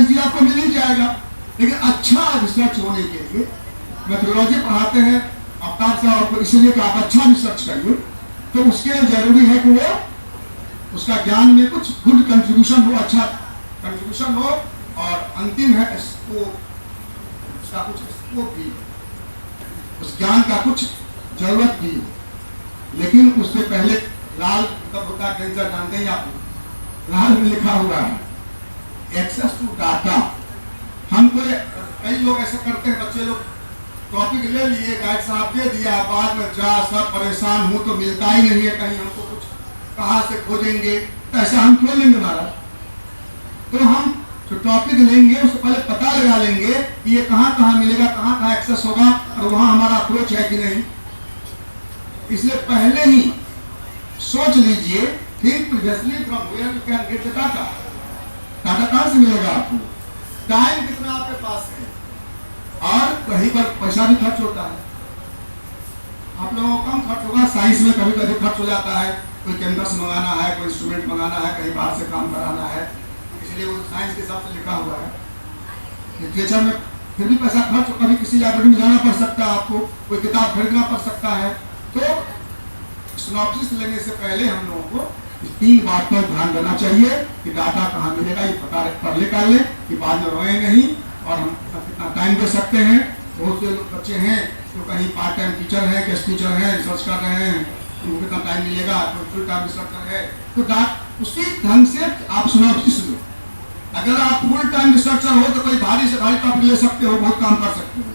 PhD आपको मिल ही जाएगा, लेकिन अच्छा रिसर्च होने के लिए मेथोडोलॉजी पढ़ाते हैं आफ्ताब साहब को इसलिए कि आप अच्छा रिसर्च करिए, तो उसके लिए जरूरी है कि वो उसका ज्ञान में कुछ गुड कंट्रीब्यूशन हो, अच्छा कंट्रीब्यूशन हो, और अंतिम है उसका कुछ स्कोप भी, उस ज्ञान का कुछ जरूरत भी हो। लेकिन उससे पहले लाल मतलब होता है डेंजर, जानते हैं आप, लाल में लिखा हुआ है एक्सेस टू डाटा। हमको कई लोग ऐसे करते हैं, बच्चे लोग टॉपिक ले लिए, गाइड साहब दे दिया, बाद में जा सब परेशान हूँ तो मिलता ही नहीं है कहीं, हमको कुछ कहाँ से खोजेंगे, तो ऐसा हम क्यों लेंगे महाराज? तो हम जो टॉपिक लेंगे उससे पहले पता लगा लेंगे कि ये कहाँ कहाँ मिलेगा, कहाँ कहाँ एक्सेस होगा, और वहाँ हमारा अप्रोच है कि नहीं। इसलिए पहले ही सोच लीजिए, think previously from where you can get the data. Data कहाँ से मिलेगा आपको, टाइम कितना आपके पास है, और कहीं पर पैसा भी खर्च होता है। आप लोगों को कम खर्च होगा, साइंस में कभी कभी खर्च हो जाता है, कोई कैंपस मंगाना है, कोई इंस्ट्रूमेंट मंगाना है, कहीं बाहर से काम कराना है, इसलिए वो साइंस के हिसाब से लिखा हुआ है। लिटरेचर में फिर भी पैसा खर्च, कभी किसी लाइब्रेरी में जाना पड़ सकता है, आपको कोई किताब खरीदना पड़ सकता है। तो सिनॉप्सिस लेने से पहले हम लोगों को इस 3 बात पर ध्यान देना चाहिए कि डाटा कहाँ मिलेगा, ये पता पढ़ कर ले कि बाद में रोए नहीं, और हम कितना टाइम दे सकते हैं। बहुत से लोग बच्चे हैं जो कहीं पार्ट टाइम टीचर हैं, गेस्ट टीचर हैं, रिसर्च कर रहे हैं, उनको कितना टाइम मिलेगा, तो फुल टाइम रिसर्चर है, तो उसी ढंग से आप सिनॉप्सिस लो। अगर आप फुल टाइम रिसर्चर हो तो कोई भारी से भारी टॉपिक ले सकते हो, बहुत काम कर सकते हो।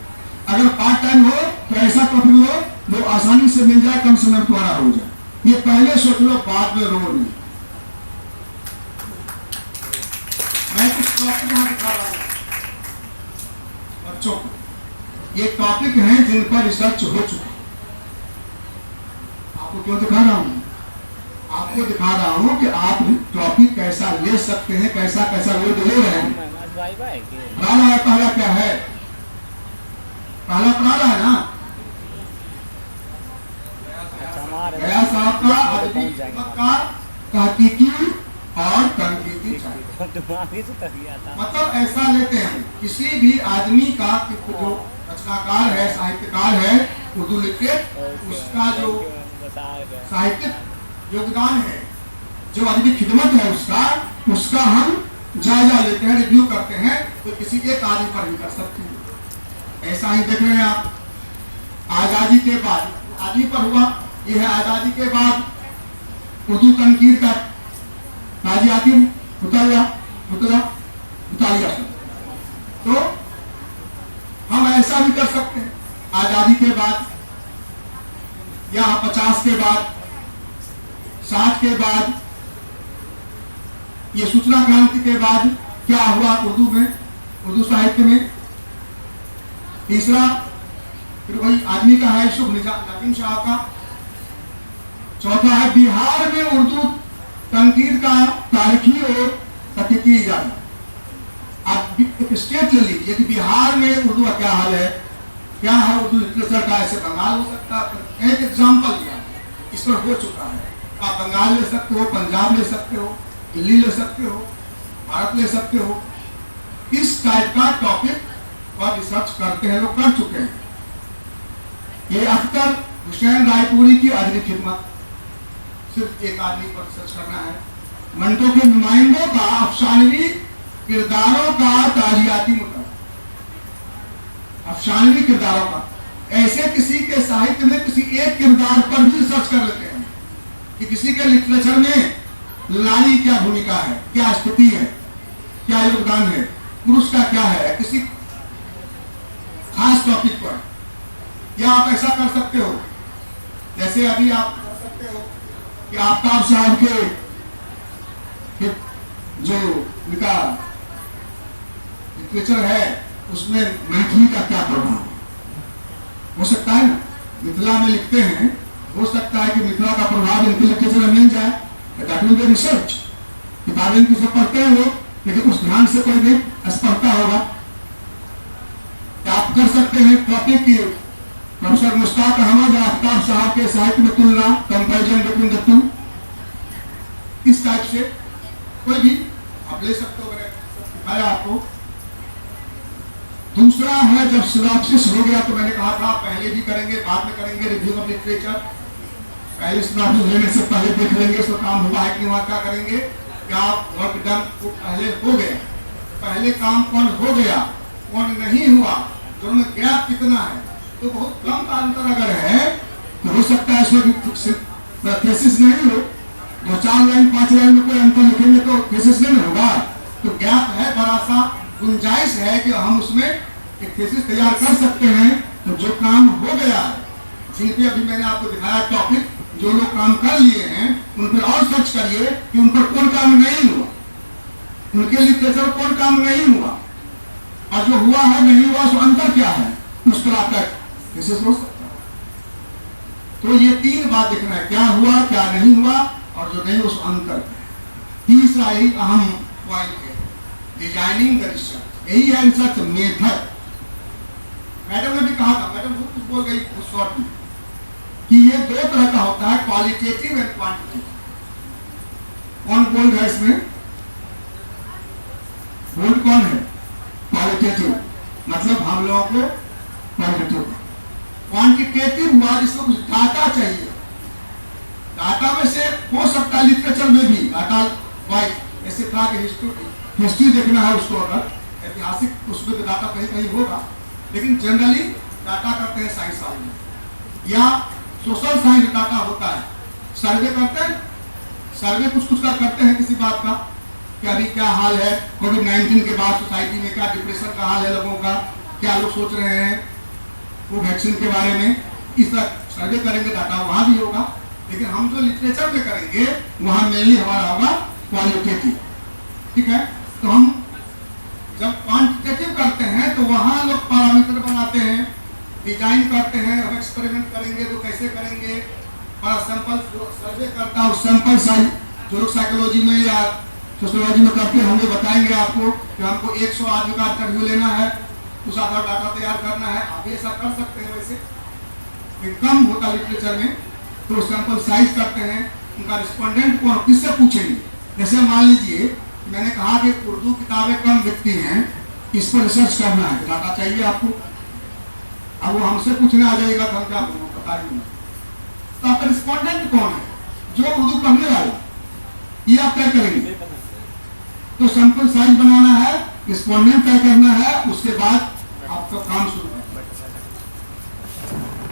अगर पार्ट टाइम हो तो ऐसा टॉपिक लो जो आसानी से मिल जाए, कम समय में तुम्हारा हो जाए। ये पहले सोच लो, बाद में रो नहीं। मैं कुछ टॉपिक यहाँ दिखा रहा हूँ बच्चों को, ये टॉपिक हैं जिन पर रिसर्च हो चुका। आपको क्यों दिखा रहा हूँ? आपको दिखा रहा हूँ कि आप टॉपिक कैसा ले सकते हैं, कैसा कैसा लोग ले रहे हैं। पहला क्या है, पहला है ना गया साहब का अदबी खिदमत का तहकीकी और तनकीदी मतलब ऐसा लेते हैं किसी भी आदमी का जो रचनाकार है, साहित्यकार है, उर्दू लिख के उसका जो साहित्यिक योगदान है, जो अदबी खिदमत है उसका हम जायजा लेते हैं, रिव्यू करते हैं। तो किसी एक आदमी पर भी कर सकते हैं। ऐसा ही देख रहे हैं आप, आजादी के बाद आदमी पर हुआ, यह है आजादी के बाद उर्दू तनकीद का काजी हाकिम मुतालिया। तो हम ऐसा भी कर सकते हैं, आजादी के बाद या 50 के बाद, 60 के बाद, ये सूचना क्रांति के बाद क्या हुआ उर्दू में, उर्दू साहित्य में। तीसरा फिर वही आदमी का है, शुभ नजीम शाह का। चौथा है बिहार में उर्दू तनकीद का तारीखी और तहकीकी इजाजत। आप एक स्टेट ले लीजिए कि बिहार में उर्दू का क्या हाल है, क्या है उर्दू लिटरेचर का। ऐसे बंगाल हो सकता है, एक एग्जाम्पल दिया इस पर हो चुका है। आप बंगाल ले सकते हो, पंजाब ले सकते हो, दिल्ली ले सकते हो, भारत ले सकते हो। इस टाइप का टॉपिक पर रिसर्च करते हैं लोग, कर चुके हैं। ये अख्तर हुसैन रायपुरी की अदबी खिदमत, सिर्फ एक आदमी पर रिसर्च करना है। मंटो के नुमाइंदों का अफसानवी किरदारों का ताजियाती मुताबिक, अफसानवी किरदारों का, ऐसे किसी के साहित्य में किसी एक किरदार पर भी रिसर्च कर लेते हैं कि किसी के लिटरेचर में नारी क्या भूमिका है, क्या स्थिति है, क्या योगदान है, पुरुष का क्या है, किसी खास टॉपिक पर। या आप ऐसा कर सकते हो जैसे अभी आप कर सकते हो कि आफ्ताब साहब के जो उनका लिटरेचर है उसमें मैथिली का क्या प्रभाव हो सकता है ना। मिथिला में लिखते हैं, हो सकता है कि मिथिला का प्रभाव इनके लिटरेचर में मिल जाए। रिसर्च किताबें इनकी सब पढ़ते हैं लोग, लेकिन उस ध्यान से कोई नहीं पढ़ता होगा। आप कर सकते हैं टॉपिक की प्रोफेसर मुश्ताक अहमद आफ्ताब साहब के साहित्य में तुलना, कंपैरिजन बिटवीन द टू। इस टाइप से कोई भी आप ले सकते हो। मैंने दिखाया आपको क्या है, जब सिनॉप्सिस हो गया तो मैंने कहा था पहले भी करेंगे बाद में करेंगे रिव्यू ऑफ लिटरेचर, पहले सिनॉप्सिस लेने से पहले देख लेंगे इसका काम हुआ है कि वहाँ क्या करेंगे, क्या वर्क डन पहले हो गया, पहले काम कौन हो गया कौन नहीं हुआ, दोनों में गैप कितना है, तो बहुत कम का अंतर अगर है तो हो सकता है इसमें थीसिस नहीं हो, 2-4 लाइन 5 लाइन में कोई अंतर लिखेंगे तो थीसिस नहीं होगा, तो गैप है, बड़ा सा गुंजाइश है कि हम उसमें एक थीसिस तैयार कर सकते हैं। तो जो काम हो गया है, जिन पे अभी मैंने आपको दिखाया टॉपिक, जो लोग काम कर लिए हैं उन पर और सर्च करिए कि उन पर कौन काम नहीं हुआ, उनके लिटरेचर कौन काम नहीं हुआ, और जो हुआ है नहीं हुआ सो अंतर क्या है, उस पर आपका थीसिस हो सकता है। तो ये 3 बात देखना है, क्या हुआ क्या नहीं हुआ और जो नहीं उस अंतर। तीसरा ही अहम पॉइंट है डिजाइनिंग द रिसर्च, यही है रिसर्च मेथड। मैडम ने भी कहा था, मैडम बहुत कुछ बोल गई उस शॉर्ट में, कि ये 2 तरह का होता है, क्वालिटेटिव एंड क्वांटिटेटिव। कौन बोल रहा है इसमें, बोल कौन है, क्वालिटेटिव मतलब हम लोगों को क्वालिटेटिव, क्वांटिटेटिव हुआ जिसको कुछ डाटा चाहिए, डाटा में से हो सकता है लिटरेचर में भी डाटा वाइज, ऐसे था कि हिस्ट्री देखना है उसको, अगर ऐतिहासिक उसमें तो डाटा कहीं कहीं होगा, लेकिन जनरली डाटा करते हैं साइंस वाले में, या सोशल साइंस डाटा होता है, सर्वे करते हैं, सर्वे कुछ का करते हैं किसी बात का कि अभी क्या हाल है, कोविड-19 के बाद सोसाइटी में क्या डिप्रेशन का हाल है लोगों का, क्या लोग सोच रहे हैं वो वैक्सीन के बारे में, इस तरह सर्वे करेंगे, डाटा वहाँ भी होगा। लेकिन हम जो लिटरेचर में करेंगे वहाँ मेनली हमारा होगा क्वालिटेटिव, ठीक है। तो हम जब क्वांटिटेटिव करते हैं तो वहाँ लोग पैरामीटर बनाते हैं, डिजाइन करते हैं, अब एक्सपेरिमेंट करेंगे तो कैसे करेंगे, बड़ा सैंपल सर्वे करता है, उस सैंपल साइज जो लोग साइकोलॉजी में या सोशियोलॉजी में करते हैं हमें बताएंगे आपको कि हमको 100 आदमी का इंटरव्यू लेना है, उस आधार डाटा तैयार करना है, आप ऐसा कर सकते हैं। वैसे कम होता लिटरेचर में तो सैंपल साइज करते हैं, उनका रिस्पोंडेंट कौन किससे पूछेंगे, जैसे मान लीजिए मैंने कहा कि उर्दू किताबें कम बिकती हैं, इस पर रिसर्च करना है, डाटा चाहिए आपको, अब वो हमसे पूछने आ जाएगा तो हम क्या बता देंगे, तो आपका रिस्पोंडेंट कौन है, जो उर्दू पढ़ने वाला, ये आप तय करेंगे। तो सैंपल साइज बनाना है, रिस्पोंडेंट तय करना है, उसके बाद आपका काम शुरू करना है।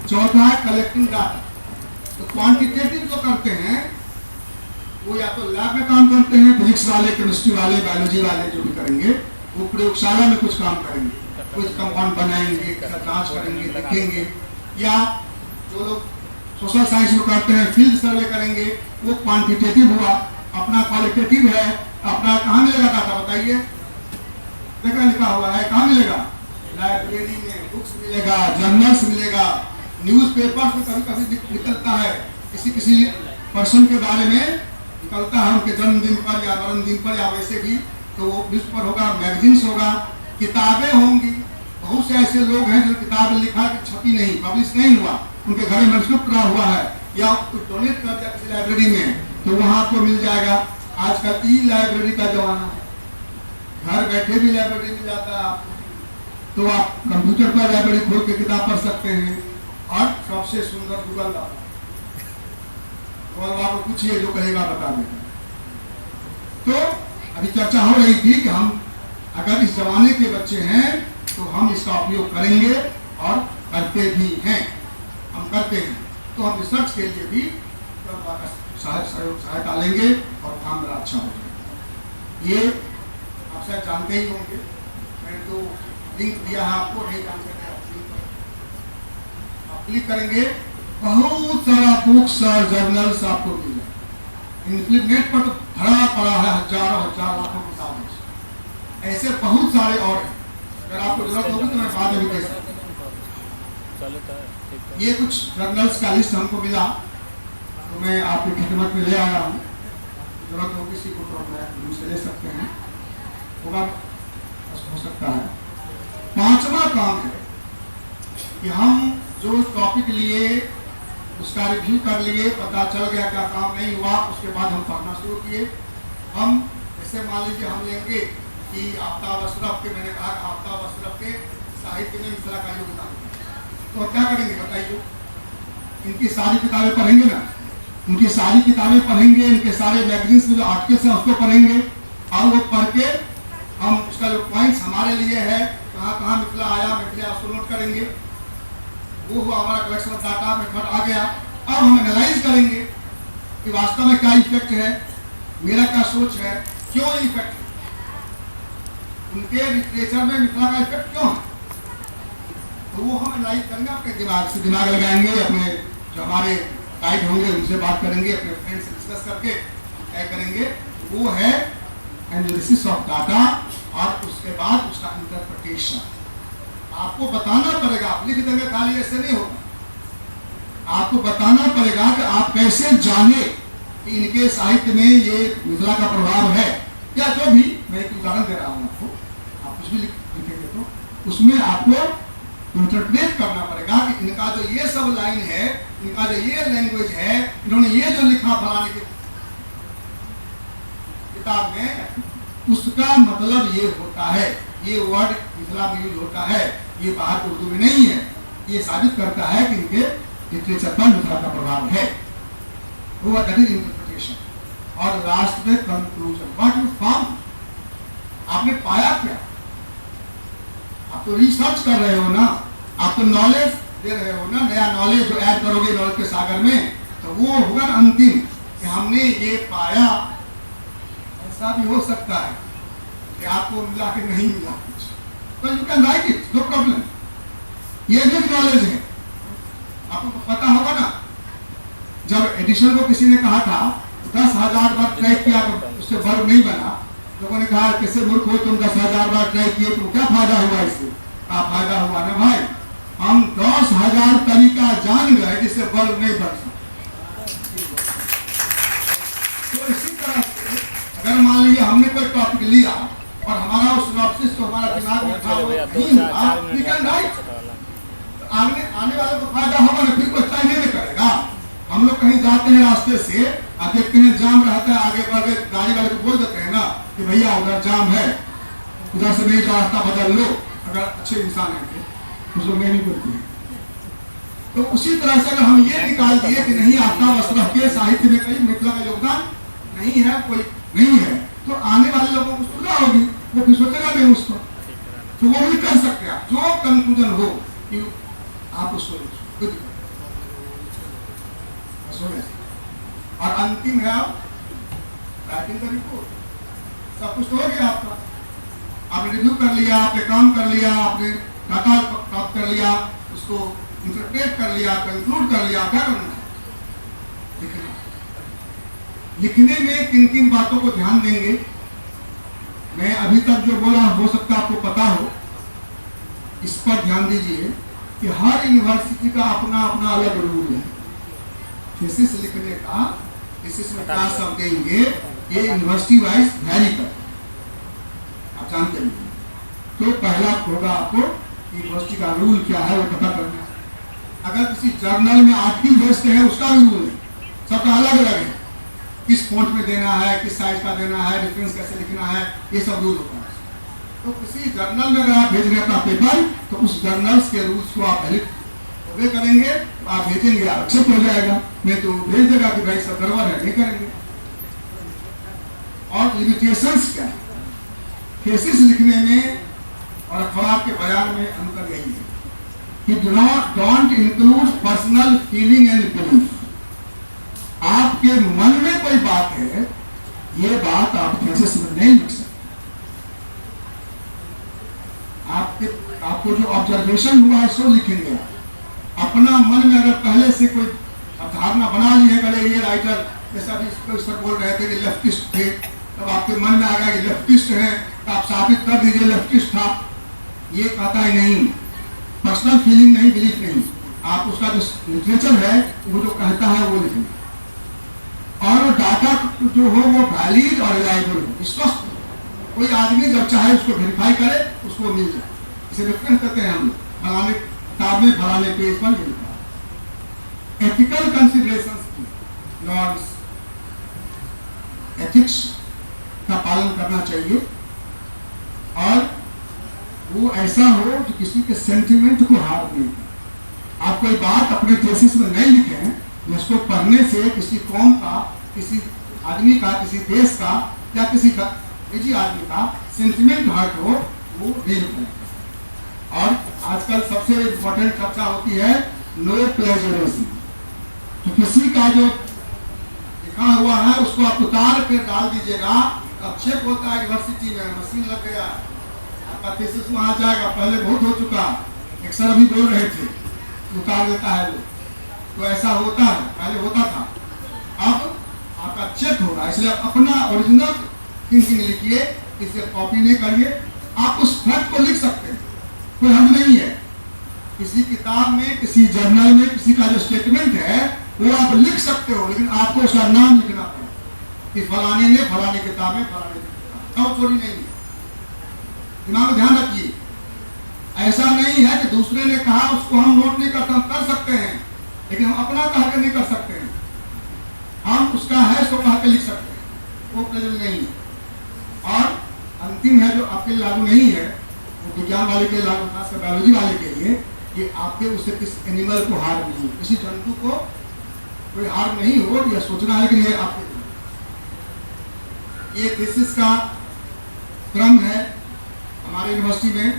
चौथा है कलेक्टिंग डाटा। तो क्वांटिटेटिव जो करते हैं वो या तो लैब में काम करते हैं, फिजिक्स वाले, केमिस्ट्री वाले, बायोलॉजी वाले जो भी करेंगे वो प्रयोगशाला में कुछ काम करेंगे, कुछ कंपाउंड बनाएंगे, जांच करेंगे, लिखेंगे, या जो लोग सोशल साइंस में करते हैं फील्ड सर्वे करेंगे, वो क्वांटिटेटिव हुआ। अपना क्वालिटेटिव है, अपना कहाँ मिलेगा डाटा बताइए, देखा लिखा हुआ है, कहाँ मिलेगा, लाइब्रेरी में बुक्स मिलेगा, जर्नल्स मिलेगा, न्यूज़पेपर में कभी कभी निकलता है, किसी पर्सन के बारे में निकलता है, उनके जन्मदिन पर या मरण दिन पर या वैसे भी, तो वो न्यूज़पेपर होगा, मैगजीन्स होगा, किताबें होंगी। बहुत से ऐसे लोग हैं जो किताब लिखा कि छपी नहीं, पब्लिश नहीं हुआ, उनके घर में मैन्युस्क्रिप्ट रहा हुआ है, या कुछ डोनेट कर दिया किसी लाइब्रेरी में, तो वहाँ आपको मिल जाएगा। आजकल ई लाइब्रेरी का जमाना है, घर बैठे भी लाइब्रेरी मिल जाता है आपको, तो आप कंप्यूटर पर लाइब्रेरी खोल के किताब पढ़ सकते हैं। और सबसे सुंदर गूगल आपको पूछिए, जो कहेगा बता देगा। तो अभी चर्चा हो रही थी कि हम अगर इस जमाने के बच्चे हैं तो हम इसका उपयोग करेंगे और करते भी हैं, हम करते हैं, तो हम रिसर्च के लिए भी सहायता लेंगे और काम मेरा अच्छा हो जाएगा। ये आप शायद जानते ही होंगे, मैंने तो लिंक दिया है आपको, नहीं जानते हैं आप क्लिक करेंगे, बहुत सारा बुक्स और जर्नल्स आपको मिल जाए। नेट पर तो भरा पड़ा है, हजारों लाखों किताबें, ऐसे बहुत सारे और हैं, अगर आपको जरूरत होगी तो मैं बाद में भी दे सकता हूँ। ये कुछ जर्नल्स का लिस्ट हमको मिला तो मैं आपकी खिदमत में ले आया हूँ, जरूरत हो किसी को तो मैं मुझसे ले सकते हैं, होगा हो सकता है। पांचवा काम है कि हम जो टॉपिक लिए उसका रिव्यू कर लिए, पता चल गया क्या काम नहीं हुआ, उसके बाद हम पढ़ना शुरू किए। हम जैसे मान लीजिए हम लेंगे कि आफ्ताब अशरफ के, मैंने कहा आफ्ताब अशरफ के साहित्य में मिथिला का योगदान है। तो क्या करेंगे बताइए? इनकी सारी किताबें पढ़ेंगे ना, इनकी सारी किताबें पढ़ेंगे, इनके सारे मैगजीन्स में जो आर्टिकल्स हैं उसको पढ़ेंगे, और वो पढ़ के हम उसका जो पॉइंट्स हमारे लिए है, कहाँ कहाँ मिथिला आया, मिथिला उसको नोट करेंगे, वो हुआ हमारा कलेक्शन ऑफ डाटा मेथड आ गया। अब हम एनालाइज करेंगे कि वास्तव में क्या इफेक्ट है, मेरा क्या सोच है, क्यों इफेक्ट है, उनके लिटरेचर में मिथिला का इफेक्ट क्यों है, तो वो हम एनालाइज करेंगे, अपने दिमाग से दिमाग लगाएंगे, अपने जो हमारे गाइड होंगे उनसे बात करेंगे, अपने फ्रेंड से डिस्कस करके क्या करेंगे, वो है एनालिसिस ऑफ डाटा, और उसके बाद उसका इंटरप्रिटेशन। आपको बताना पड़ेगा, आप लिख देंगे खाली ऐसे नहीं होगा, आपको बताना पड़ेगा कि आप कैसे जाने कि इनके साहित्य में ये मिथिला का प्रभाव है, या जो भी, मैं एक उदाहरण दे रहा हूँ आपको, आप कुछ भी लिखेंगे तो उसमें आपको इंटरप्रेट करना पड़ेगा कि इनका जो ये सब लाइन है, इनका जो ये लैंग्वेज है, इन्होंने ये जो लिखा फलाने की किताब में, उसका मतलब ये होता है, ये वर्ड मिथिला में यूज होता है, ये बाहर उर्दू में नहीं है। ये साबित करता है कि इनके लिटरेचर पर मिथिला का प्रभाव है, वो दैट इज इंटरप्रिटेशन। और लास्ट में कंक्लूजन, व्हाट यू फाउंड, आपने पाया क्या? आप तो रिसर्च कर रहे हो ना, आप तो नॉलेज दे रहे हो ना, नया नॉलेज जो ऐड करोगे नॉलेज के सागर में, तो वो होगा अंतिम कि हमने ये पाया। ऐसा भी हो सकता है कि आपको मिला कि नहीं मिला कुछ, तो you can write it, no problem, ये भी नॉलेज है, आपको पता होगा ना। जब एडिशन को किसी ने कहा था 10,000 बार ट्राई किया तो उससे वर्ब नहीं बना, लोगों ने कहा कैसे मूर्ख हो तुम, 10,000 बार ट्राई किए तो क्या फायदा हुआ इससे? क्या फायदा हुआ ना भाई, हम 10,000 तरीका जान गए जिससे वर्ब नहीं बन सकता। तो इसी तरह से अगर मान लीजिए हमने कोई टॉपिक लिया और हमारा उस सिनॉप्सिस तो हमारा दिमाग में था नहीं हुआ, वी कैन राइट, आने वाले को फायदा होगा ना, फिर कोई ट्राई नहीं करेगा। हम लोग कहीं जाते हैं रास्ते से, देखते हैं जाम रहता है, आगे बढ़ के गाड़ी वाले को बोल देते हैं ना कि भैया उधर जाम है, उधर से नहीं जा, रास्ता बदल लो, अगर अच्छे इंसान हैं तो कुछ लोग नहीं करते हैं। तो उसी तरह से अगर हम ये निकाल दिए कि नहीं आफ्ताब अशरफ के साहित्य में कहीं मिथिला का योगदान नहीं है, कोई नहीं है, तो आने वाले लोगों को सुविधा होगी, वो फिर सोचेगा नहीं उसको, तो वो भी कर सकते हैं। जो कंक्लूजन हो कि आप उसको और अंतिम है आप राइटिंग का रिपोर्ट, सब कुछ तो हो गया आपका, आपने रिव्यू कर लिया, आपने काम कर लिया, आपने डाटा प्राप्त कर लिया, उसको इंटरप्रेट कर लिया, कंक्लूड कर लिया, क्या करना है? लिखने में किन किन बातों को ध्यान देंगे, मैं अभी तक जो बोला हो सकता है आपको पता हो, इस पर ध्यान दीजिए कि हर यूनिवर्सिटी का अपना अपना अलग रूल है थीसिस लिखने का। थीसिस में क्या सब देंगे ये यूनिवर्सिटी वाइज वैरी कर, आप जानते हैं। तो पहला होगा आपको यूनिवर्सिटी का रूल क्या है वो पता करना है। अगर किसी जर्नल में आर्टिकल भेजते हैं उसका भी रूल है, सबका अलग अलग है, किस फॉन्ट में देना है, किस साइज का देना है, रेफरेंस कैसे लिखना है, ये सब रूल होता है। तो किसी जर्नल में अगर आप भेज रहे हैं अपना पेपर, तो उस जर्नल्स के रूल्स को आप पहले ओबे करेंगे, तो आप भेजेंगे, एक्सेप्ट हो जाएगा, नहीं तो भेज देगा कि भाई सब गड़बड़ है, नहीं करेंगे। और लिमिटेशंस क्या है थीसिस लिखने में और अखबार के बयान में अंतर यही है कि don't include personal feeling and belief. आपके मन में कोई बात है, ये बात आप थीसिस में नहीं लिख सकते। आपको जो ऑब्जर्वेशन हुआ है सो लिखेंगे। अपना मन में अगर पहले से कोई धारणा बना ली है, अगर ये राइटर जैसा भी इस पर बोल रहे थे कि लेफ्टिस्ट थे, तब आपके मन में आ गया कि लेफ्टिस्ट है, तो आप साबित कर दीजिए लेफ्टिस्ट था। ये कहता ही नहीं, पर्सनल फीलिंग नहीं, बिलीफ नहीं, आप उसका जो लिटरेचर है वो जो कहता है वो लिखेंगे। और डाटा जो हो वो वैलिड और रिलायबल हो, विश्वस्त। कोई आदमी जब चाहे उसको वेरीफाई करे, उसको मिल जाए। इसे रेफरेंस करते हैं हम फलाने किताब में फलाने पेज पर ये लिखा। एथिकल कंसिडरेशंस की नॉर्म्स, एथिक्स का पालन करना चाहिए। और वो ऐसा हो जो किसी के सेंटिमेंट को हार नहीं करे। आप कोई बात अपने थीसिस में नहीं लिखें जिसको पढ़ने से किसी कौम का, किसी आदमी का, किसी देश का या किसी निजी आदमी का सेंटिमेंट हर्ट हो, वो नहीं लिखें। और आजकल सबसे इम्पोर्टेंट चर्चा होती है नो प्लेजरिज्म। तो किसी का जो लिखा हुआ है उसको आप उतार के डाल दीजिएगा। अब चेक होता है यूनिवर्सिटी में, मशीन लग गया, आपका थीसिस वहां जाएगा। पहले बहुत हो चुका, एक सर अभी बोल रहे थे, उतार देता है लोग। तो ऐसा होता है, पहले होता था, अब आपका चेक होगा। इसलिए अपना ओरिजिनल थिंकिंग लिखिए, इसे कॉपी नहीं करिए। आप उस फैक्ट को लिख सकते हैं, कोई हद नहीं है। किसी किताब में, किसी जर्नल में किसी का जो स्टेटमेंट है वो आप लिख सकते हो, लेकिन आपको उसका नाम लिखना पड़ेगा कि फलाने ने फलाने किताब में फलाने तब चोरी नहीं है। दिमाग में ध्यान रखिए, ऐसा नहीं है कि दूसरे ने कहा उसको हम नोट नहीं करते, हम कर सकते हैं, लेकिन हम अपना कह के नहीं कर सकते हैं। हम उसका है सो कह के लिख सकते हैं, वो प्लेजर नहीं है। और अंतिम है जो आपके लागू नहीं है, वो विज्ञान वाले के लागू, खासकर बायोलॉजी वाले के लिए, कि आपके उससे किस एनिमल को हार्म नहीं हो, किसी जंतु को कोई हार्म नहीं हो, यह सोचना है कि ये आपके। ये थीसिस का क्रम है हमारे यूनिवर्सिटी में।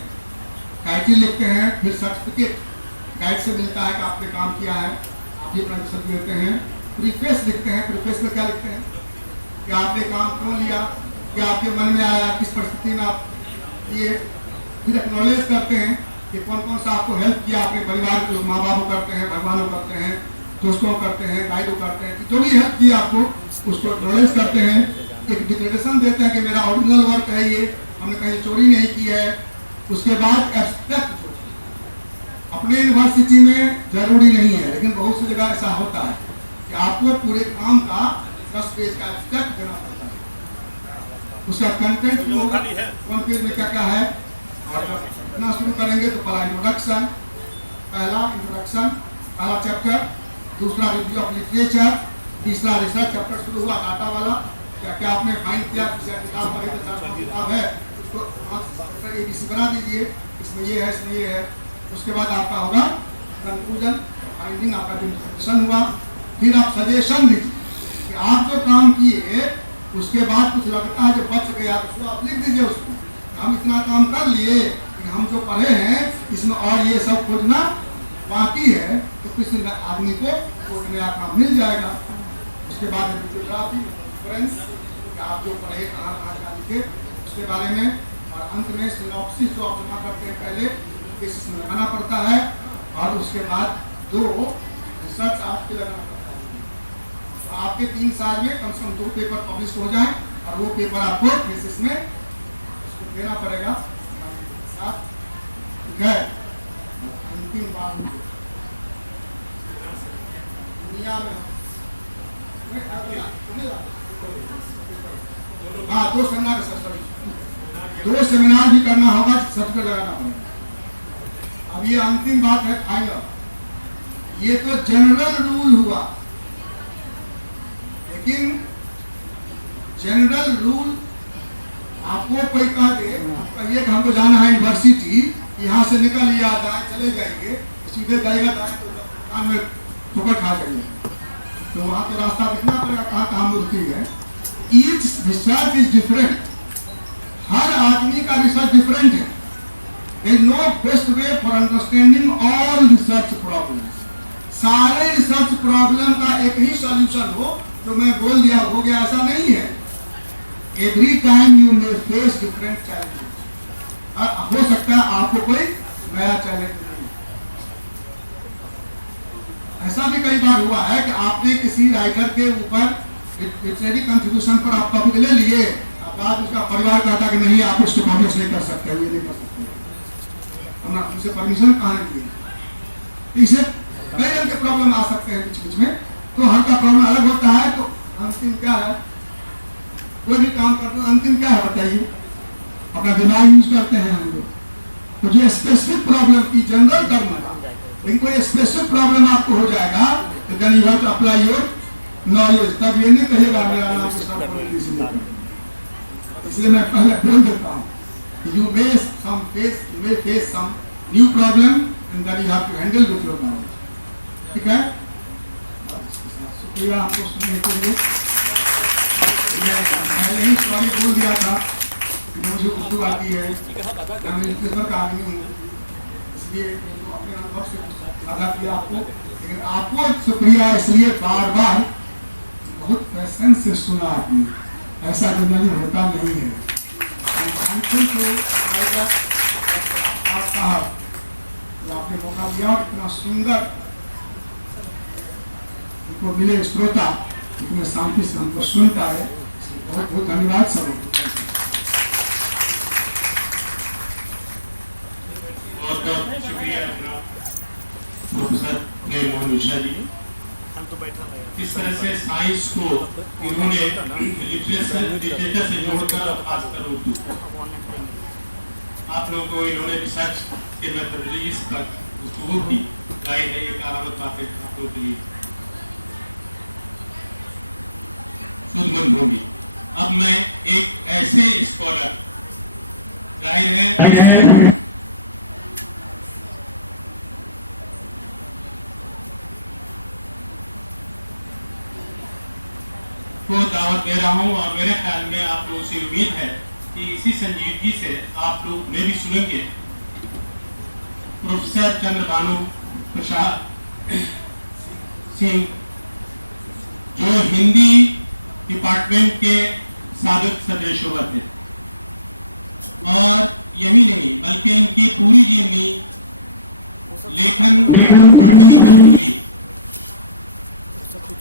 टाइटल लिखते हैं, फिर सर्टिफिकेट गाइड से मिलता है कि आपने काम किया है, आप ये प्रतिशत देते हैं। प्रीफेस लिखते हैं, प्रीफेस में क्या लिखते हैं कि आपने काम क्यों लिया, क्या आपके मन में आया, किस परिस्थिति में आप किए। फिर एक्नॉलेज करते हैं कि कौन कौन सा आपको हेल्प किया, अपने परिवार को, माँ बाप को करते हैं, भगवान को करते हैं, दोस्तों को करते हैं, गाइड को करते हैं, जो भी हेल्प किया आपको उसको एक्नॉलेज करते हैं। एक डिक्लेरेशन देते हैं कि मेरा ओरिजिनल वर्क है ये, हमने कहीं चोरी नहीं की है। उसके बाद एब्स्ट्रैक्ट, अपने यूनिवर्सिटी में जरूरी नहीं है लेकिन बहुत सी जगह ऐसा होता है कि आपको पूरे काम का 10 पेज का एब्स्ट्रैक्ट देना पड़ता है। उसका कंटेंट होगा, 1 पेज में क्या क्या है। और इतना शुरू करेंगे तो पहला इंट्रोडक्शन, पहला चैप्टर, दूसरा रिव्यू ऑफ लिटरेचर, तीसरा रिसर्च चैप्टर शुरू हुआ डाटा वाला, क्या क्या आपने फाइंड किया, किताब पढ़ी तो 4 किताब है उसको ABC बना दीजिए, इसमें ये है, इसमें ये है। उसके बाद आपका होगा कंक्लूजन, फाइंडिंग, आपका डिस्कशन हुआ। फिर आप सजेशन दीजिए कि आप जो काम किए उसके बाद कुछ लगता है जो बच गया तो उसको आप लिख दीजिए। उसको हम इतना काम कर लिए, हम जो पढ़े हैं इसमें और ये सब खोजना बाकी है, तो किसी आदमी को कोई नया काम मिल जाएगा। उसके बाद बिब्लियोग्राफी, रेफरेंस, आप जो पढ़े कहाँ कहाँ क्या लिखे उसके बारे में। और अंत में सिनॉप्सिस जो आप जमा करते हैं पहले केसेस में लगाना पड़ता है, और उसके बाद 2 रिसर्च आपके लगाना पड़ता है। तो आपके 3 साल में कम से कम 2 पेपर पब्लिश हो जाए, और वो पेपर आपको केसेस में उसको देना पड़ेगा साथ। ठीक है, अंतिम बात, दुनिया में हाँ 2 सेमिनार, 2 सेमिनार भी करना होगा, सर्टिफिकेट लगाना होगा। अब ये अंतिम बात है फाइनल। ये तो जनरल रूल हुआ, लेकिन जनरल रूल आपको कोई कह दे, कहिए कि हमको जाना है यूनिवर्सिटी, यहाँ से निकल लिया जाए, चले जाएंगे, सीधे जाएगा तो कान में ठोकर खा जाइए, तो वहाँ तो रास्ता दिखना पड़ेगा कहाँ कहाँ मुड़ती है। ईच रिसर्च इज डिफरेंट, हर आदमी का रिसर्च डिफरेंट है। There is no best way for understanding all research problems. सारे रिसर्च प्रॉब्लम का एक ही सॉल्यूशन हो तो मैं बोल दिया हो गया, ऐसा नहीं है। Every time you may face different challenges. हो सकता है आपको कोई नया चैलेंज नहीं। ऐसा भी कई बार हुआ है कि आपने किसी राइटर के ऊपर लिटरेरी कंट्रीब्यूशन पर आप टॉपिक ले लिए, बाद उसका परिवार कहता कि नहीं आप उसको पब्लिश नहीं कर सकते, ये नहीं कर सकते, हमने उनसे परमिशन कहाँ नहीं दी। इसे कई रंग के प्रॉब्लम आ सकते हैं बीच बीच में, तो हर का प्रॉब्लम अलग होता है। तो अंतिम क्या है, कोई भी काम करते हैं अंतिम क्या है बताइए, अपना दिमाग यूज करते हैं हम लोग। तो जो स्पेसिफिक प्रॉब्लम की जनरल टर्म है, लेकिन कोई स्पेसिफिक प्रॉब्लम आपको हो जाएगा तो then you have to apply your knowledge. तब ये नहीं कहिएगा मेरा नाम इसलिए मैं पहले बोल देता हूँ You may face some new problem and then you have to handle with your knowledge. ठीक है? शुक्रिया हमको सुनने के लिए। मैं पहले ही सॉरी बोल दिया था कि मुझे उर्दू आती है, मैं न्यूज़पेपर का आदमी हूँ, इसलिए अपने अनुभव से आधा किया आपको। लेकिन आपको शुक्रिया इसलिए बार बार बहुत पैशन से सुना आपने, ऐसा जनरली होता नहीं है। आप साहब आपने मौका दिया और इतना सुंदर उनको मिले श्रोता, इतने शांति से हमको सुनता है, बहुत बहुत धन्यवाद सब। बहुत बहुत शुक्रिया प्रोफेसर के मोहन मिश्रा जी। इस तरह से साइंस को इन्होंने लिटरेचर से जोड़कर खासकर उर्दू, आप लोगों को इन्होंने रिसर्च के मेथोडोलॉजीज तक उसको दी लाई है। ये कारगर बातें आप लोगों के लिए शुद्धमन होगी। अब मैं एक ऐसे स्कॉलर जाहिर है को दावत दे रहा हूं और मेरे ख्याल में आप लोगों से उम्मीद है कि इसी संजीदगी से आप लोग में भी सुनेंगे। प्रोफेसर चंद्रभानु प्रसाद सिंह जो हिंदी डिपार्टमेंट के साबिक सदर शोबा थे, और यही नहीं बल्कि इनकी पूरी जीवनी लेखन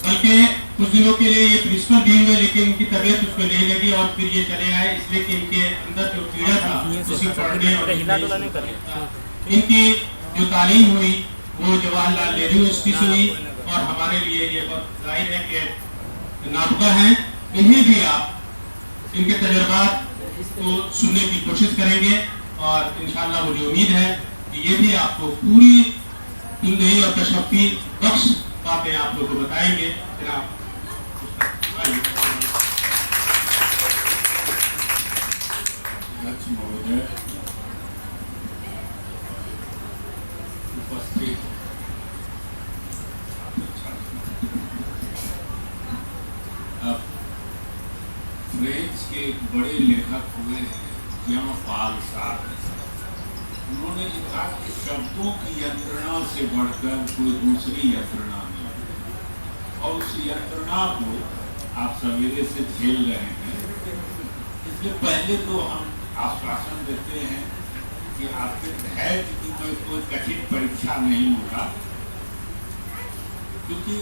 बल्कि कुछ दिनों के लिए ये प्रिंसिपल भी हुए, लेकिन इनकी तबीयत उसमें नहीं लगी और फिर ये चले आए, इसलिए कि इनके अंदर जो पीड़ा था उसे पढ़ने और इनकी जो तालीम हुई वो जवाहरलाल नेहरू यूनिवर्सिटी से हुई, और हमारे लिए ये बहुत जाहिर है कि नाबुका हैं। इन्हें भी आप इनके तजुर्बात को सुनने की कोशिश करेंगे और इंशाअल्लाह मुझे उम्मीद है कि ये भी आपको पूरी तुंदही और तशफ़ी बख्श बातें आप लोगों को बताएंगे। उपस्थित फ्रेंच के एक बड़े लेखक हुए जेन पॉल सार्त्रे, उन्होंने लिखा कि शब्दों की यंत्रणा से बढ़कर कोई दूसरी यंत्रणा नहीं, और उस यंत्रणा को आप सवेरे से झेल रहे हैं। इसलिए पहले तो हम आश्वासन देते हैं कि आपके धैर्य की कोई कठिन परीक्षा नहीं होगा, क्योंकि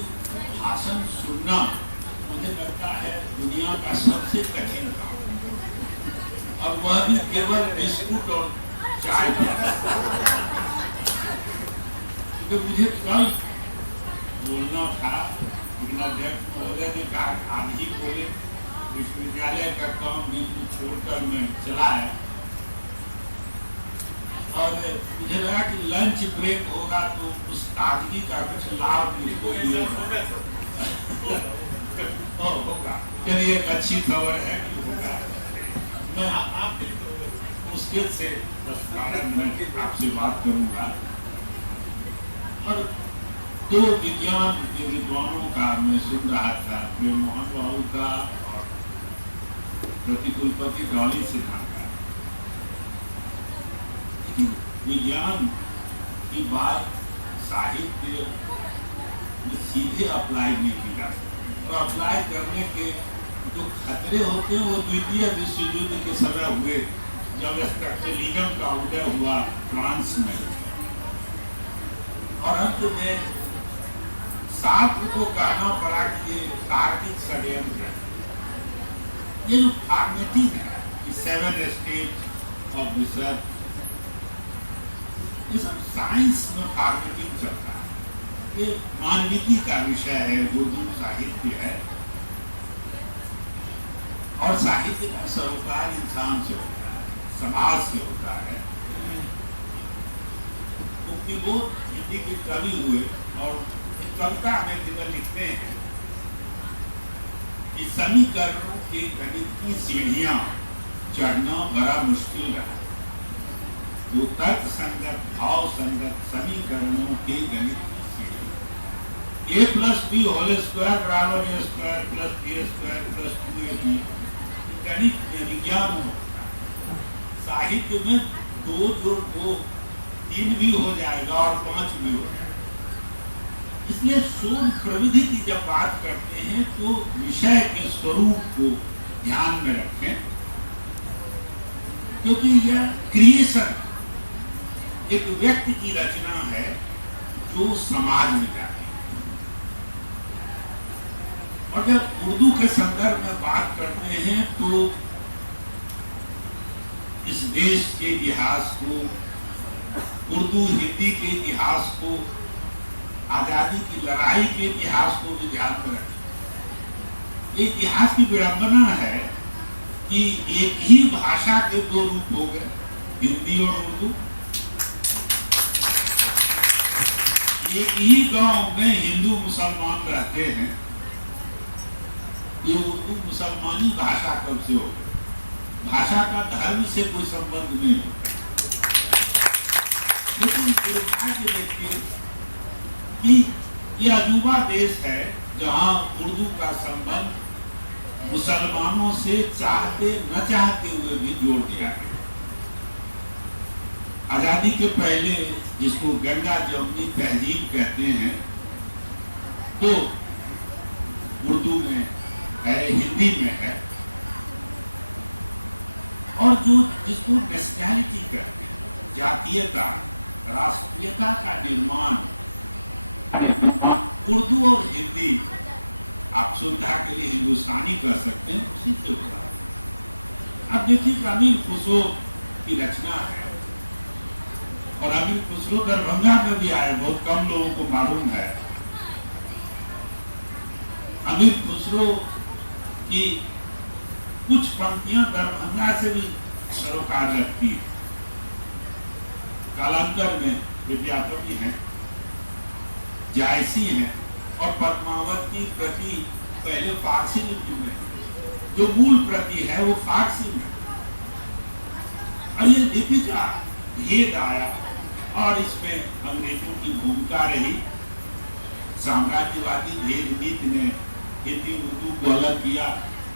भाषण सुनना मुझे लगता है दुनिया का सबसे कठिन काम, और वह भी केवल बिस्कुट और चाय पर। क्योंकि मुझे कल बोलना था, लेकिन अध्यक्ष महोदय ने कहा आज ही बोले, विश्वविद्यालय का काम बीच में छोड़कर मैं चला है, और मुझे लगा कि लंच ब्रेक होगा तो उस ताजगी का कुछ लाभ मुझको होगा। चलिए एक अच्छी खबर है कि होगा। मैं आप मुश्किल से 10-12 मिनट आपसे बात करूंगा, और दो विज्ञान के विद्वानों का मैं सुन रहा था, प्रेम मोहन बाबू का और प्रतिकुलपति डॉली सिन्हा का। लेकिन विज्ञान की बात साहित्य में सीधे अप्लाई नहीं की जा सकती, और अप्लाई करने के जो खतरे होते हैं वो द्वितीय विश्व युद्ध के समय हुए, जब स्ट्रक्चरलिज्म का उदय हुआ फ्रांस में, और अंत में सार्त्र को कहना पड़ा कि ये तार्किक षड्यंत्र है। ये जो फॉर्मेटिव है, 7 स्टेज ऑफ रिसर्च, ये सब साइंस में फॉर्मेटिव चलता है। ये मानविकी का विषय है, उर्दू साहित्य है, और साहित्य का सरोकार इंसान से होता है, समाज से होता है। मुक्तिबोध हिंदी के कवि हुए, और कविता में केवल लिखते हैं कि समीकरणों के गणित की सीढ़ियां चढ़ना बड़ा मुश्किल रहा, जो तर्क संगत भाव संगत समीकरणों के गणित की सीढ़ी। a+b होल स्क्वायर बराबर a square plus b square plus 2ab गणित में विज्ञान में साहित्य में 2 जोड़ 2 3 भी हो जाएगा और 5 भी हो जाएगा। इसलिए शोध प्रविधि की जब बात करते हैं तो विषय के स्वरूप को ध्यान में रखें, क्योंकि यह क्रिएशन एक व्यक्ति की रचना है जो समाज में जाती है। और जब उर्दू के संदर्भ में बात करते हैं तो इस देश के इतिहास को, उर्दू हिंदी के इतिहास को, आजादी की लड़ाई के इतिहास को भी ध्यान में रखें। ये इतिहास की विडंबना है कि एक ही भाषा के 2 रूप हो गए, हिंदी और उर्दू। एक ही गांव में हिंदू मुसलमान रहते हैं, ये उर्दू मुसलमानी भाषा कब से हो गई? भाषा का धर्म से कोई संबंध नहीं होता। लेकिन दुर्भाग्य देखिए कि ये अजूबा देश है जहां उर्दू का संबंध मुसलमानों से चाहते न चाहते हुए भी जोड़ दिया गया। आजादी के पहले, जिसको गंगा जमुनी तहजीब कहते हैं, तो उर्दू में है, हिंदी में है, और जो जिसको नेशनैलिटी कहते हैं, जातीयता, राष्ट्रीयता का निर्माण उर्दू और हिंदी, आप सुविधा के लिए हिंदुस्तानी कह सकते हैं, उसी से होता है। अब देखिए अमीर खुसरो की रचना है, और अमीर खुसरो दरभंगा में भी आए, बहुत कम लोगों को मालूम है। अमीर खुसरो की कुछ पंक्तियां दरभंगा से भी सरोकार रखती है। कालांतर में विद्यापति हैं, जायसी हैं, और पद्मावत की प्रति पहले फारसी लिपि में, जो मूल प्रति है वो फारसी में, और ये लिपि का भेद आया और इसमें अंग्रेजों की भूमिका रही। साम्राज्यवादी भेद नीति ने हिंदी उर्दू को अलग किया,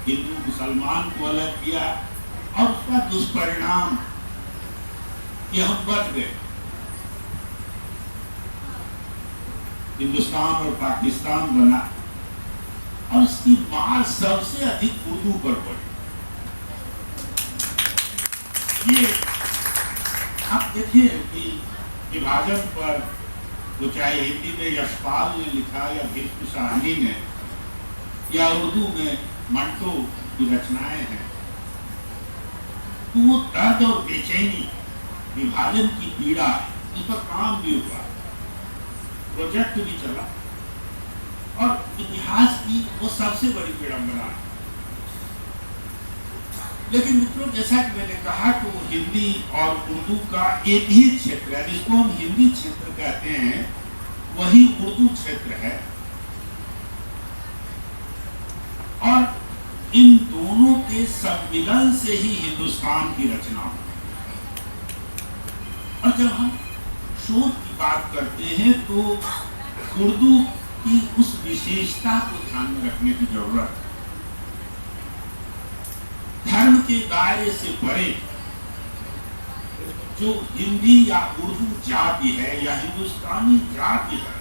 हिंदू मुसलमान को अलग किया, और उसका दुष्परिणाम कि हम बच गए। हिंदुस्तान और पाकिस्तान बना, और इसकी मार सबसे अधिक उर्दू पर पड़ी। ये आप देखिए कि विभाजन पर, वो चाहे हिंदी में यशपाल ने लिखा या भीष्म साहनी ने, या उर्दू में मंटो की रचनाएं हैं, तो वो दर्द और बेचैनी, विभाजन की पीड़ा, इस पर काम भी हुआ, प्रोजेक्ट भी चला, और इतिहास की वो सबसे बड़ी विडंबना है। लेकिन मित्रों, जैसा कि मैंने कहा कि वो हिंदी और उर्दू का एक ही क्षेत्र है, जिसको हम हिंदी क्षेत्र कहते हैं, वही उर्दू क्षेत्र है, और इन दोनों के सम्मिलन से ही हिंदुस्तान की रचना हुई। और जब हम शोध की बात करते हैं तो उर्दू की उस विशेषता को ध्यान में रखने की जरूरत है। धर्म के दायरे से परे जो हिंदी या उर्दू जाति है या हिंदुस्तानी जाति है,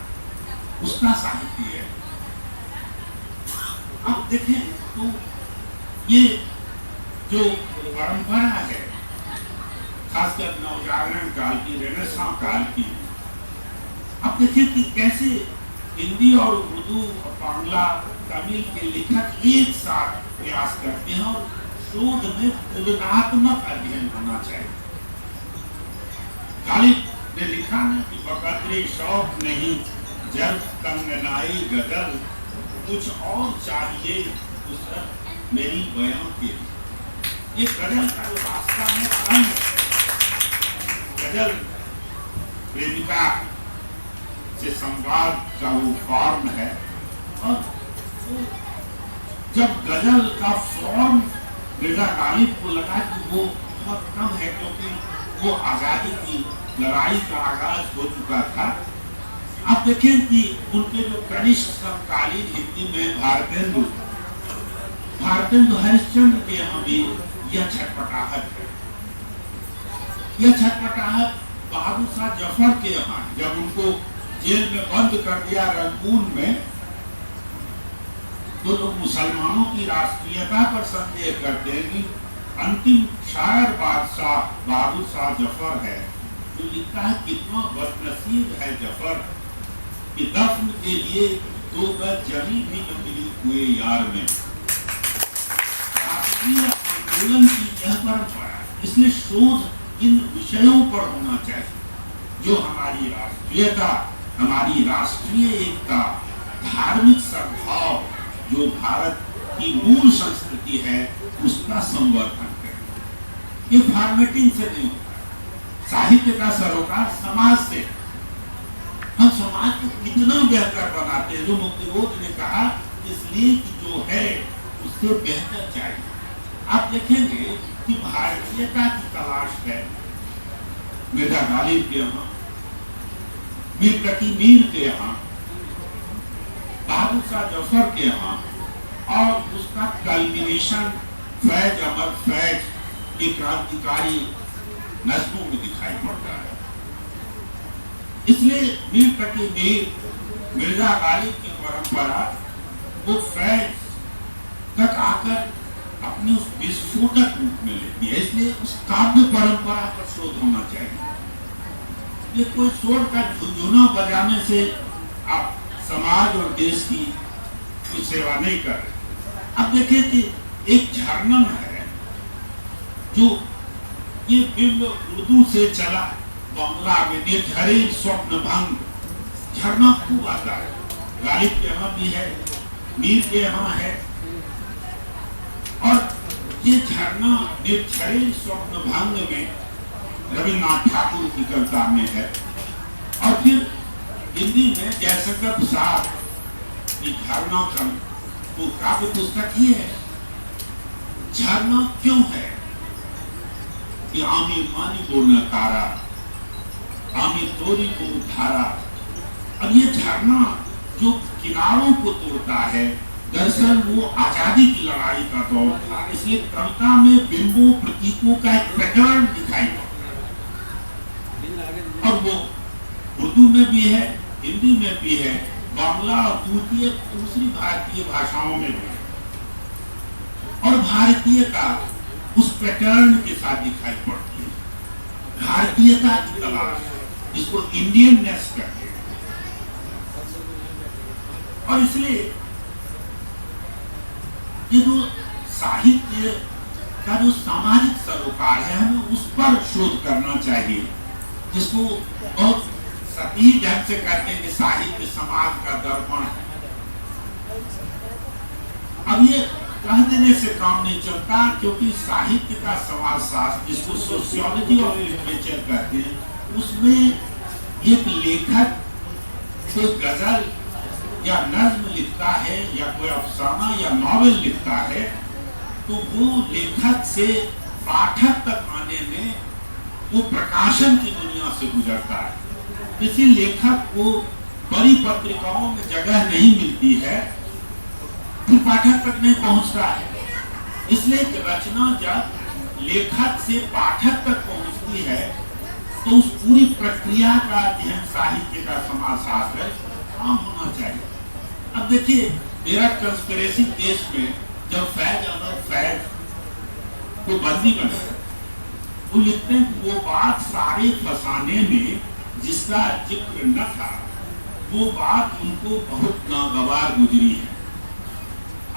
उसका साहित्य है। आप देखें तो ये जो परंपरा है, खासकर नवजागरण काल की, रेनेसां काल की, आप देखिए कि कैसे हिंदी और उर्दू और बांग्ला, तमिल के लेखक एक साथ प्रयास करते हैं, और शोध में तुलनात्मक अध्ययन होना चाहिए। गालिब ने लिखा ना कि बकदरे शौक नहीं जब तंगनाई गजल, कुछ और चाहिए उसर मेरी बयां के। ये गजल का जो रास्ता है, तंग गजल प्रेमिका से संवाद का वो फॉर्म है, और जब गजल का फॉर्म मिर्जा गालिब को लगा कि वो बहुत कम है, क्योंकि वो आजादी की लड़ाई का आगाज हो चुका था। आप देखें कि उनके जो कनिष्ठ समकालीन हिंदी में भारतेंदु हरिश्चंद्र के यहाँ भी यह छटपटाहट है। यह छटपटाहट बहादुर शाह जफर के यहाँ, जब उनको जेल में बंद कर दिया रंगून में, तो लोग मुसलमानों की राष्ट्रीयता पर संदेह करते हैं कि अंतिम शायर बादशाह बहादुर शाह जफर है। जो लिखता है कितना बदनसीब है जफर कि दफन के लिए 2 गज जमी भी न मिली हुए यार में। राष्ट्रीय आंदोलन की यह परंपरा, इसलिए शोध इन विषयों पर होना चाहिए जो हमारी राष्ट्रीयता, हमारी राष्ट्रीय एकता, धार्मिक सद्भाव, जो भारत की मूल संस्कृति है, उसका संवर्धन करें। ये फॉर्मेटिंग से नहीं होता। साहित्य का सरोकार समाज से। हम समाज को कितना बेहतर बनाते हैं, जो मुक्तिबोध ने कहा, इसलिए कि जो है उससे बेहतर चाहिए। आप देखेंगे कि भारतीयता की तलाश है मिर्जा गालिब के यहाँ, मीर तकी मीर के यहाँ, बहादुर शाह जफर के यहाँ, और उसका कल्मिनेशन फैज अहमद फैज की क्रांतिकारी नज़्मों में दिखाई पड़ता है। इसलिए मीर तकी मीर, मिर्जा गालिब की परंपरा वो फैज तक आकर अपने उस विस्फोटक रूप में लेती है। इसलिए उस काव्य परंपरा पर शोध होना चाहिए। ये कोई शोर का झुनझुना बजाने से आप समाज और देश की कोई सेवा नहीं कर रहे। अब देखिए कि एक झरना है जो ये बिंब उर्दू से चला बांग्ला में, निर्झरे स्वप्न भंग, झरना खूब आता है। गालिब के यहाँ भी है, मीर के यहाँ है, और ये झरना निर्झरे स्वप्न भंग में रविन्द्रनाथ ठाकुर की कविता में है। और फिर हिंदी में जयशंकर प्रसाद की झरना का वो काव्य पुस्तक ही है। झरना क्यों है कि आमी मानी को न तारा, आमी तोरी को धारा। अब ये झरना जो किनारों को तोड़ता है, दरअसल वो आजादी की लड़ाई का दौर था। इसलिए कविता में बिंबों प्रतीकों का एक पैटर्न दिखाई पड़ता है, और वो उर्दू में भी है, हिंदी में भी है, बांग्ला और दूसरी भारतीय भाषाओं में भी है। और भारतीयता उस पैटर्न के साथ दिखाई पड़ती है। भारतीयता की तलाश, इसको इंडियननेस कहते हैं। और इसलिए ये जो साहित्य का जो सामाजिक सरोकार है, हमें उस पर शोध करना चाहिए, जिसको बहुत सही ढंग से कहते हैं कि साहित्य समाज का दर्पण है। अब ये कह देने से काम नहीं चलता, क्योंकि साहित्य का समाजशास्त्र, जिसको सोशियोलॉजी ऑफ लिटरेचर कहते हैं, उसमें एक लेखक कोई गजल या नज्म लिखता है या कोई अफसाना या नॉवेल लिखता है, तो वो लेखक से पाठक तक आने में वो प्रकाशन की दुनिया से गुजरता है। किसी लेखक को बड़ी पत्रिकाओं में जगह नहीं मिलती है, फिर पाठक तक नहीं पहुंचता है। इसलिए रचना जब लेखक से पाठक तक पहुंचती है, तो उस पूरी प्रक्रिया का अध्ययन साहित्य का समाजशास्त्र है, काम होना चाहिए। अब देखिए, मेरा कंस्पिरेसी केस में जब फैज अहमद फैज को बंदी बना, वो लिखते हैं कि वो बात सारे फसाने में जिसका जिक्र न था, वो बात उनको बहुत नागवार गुजरी है।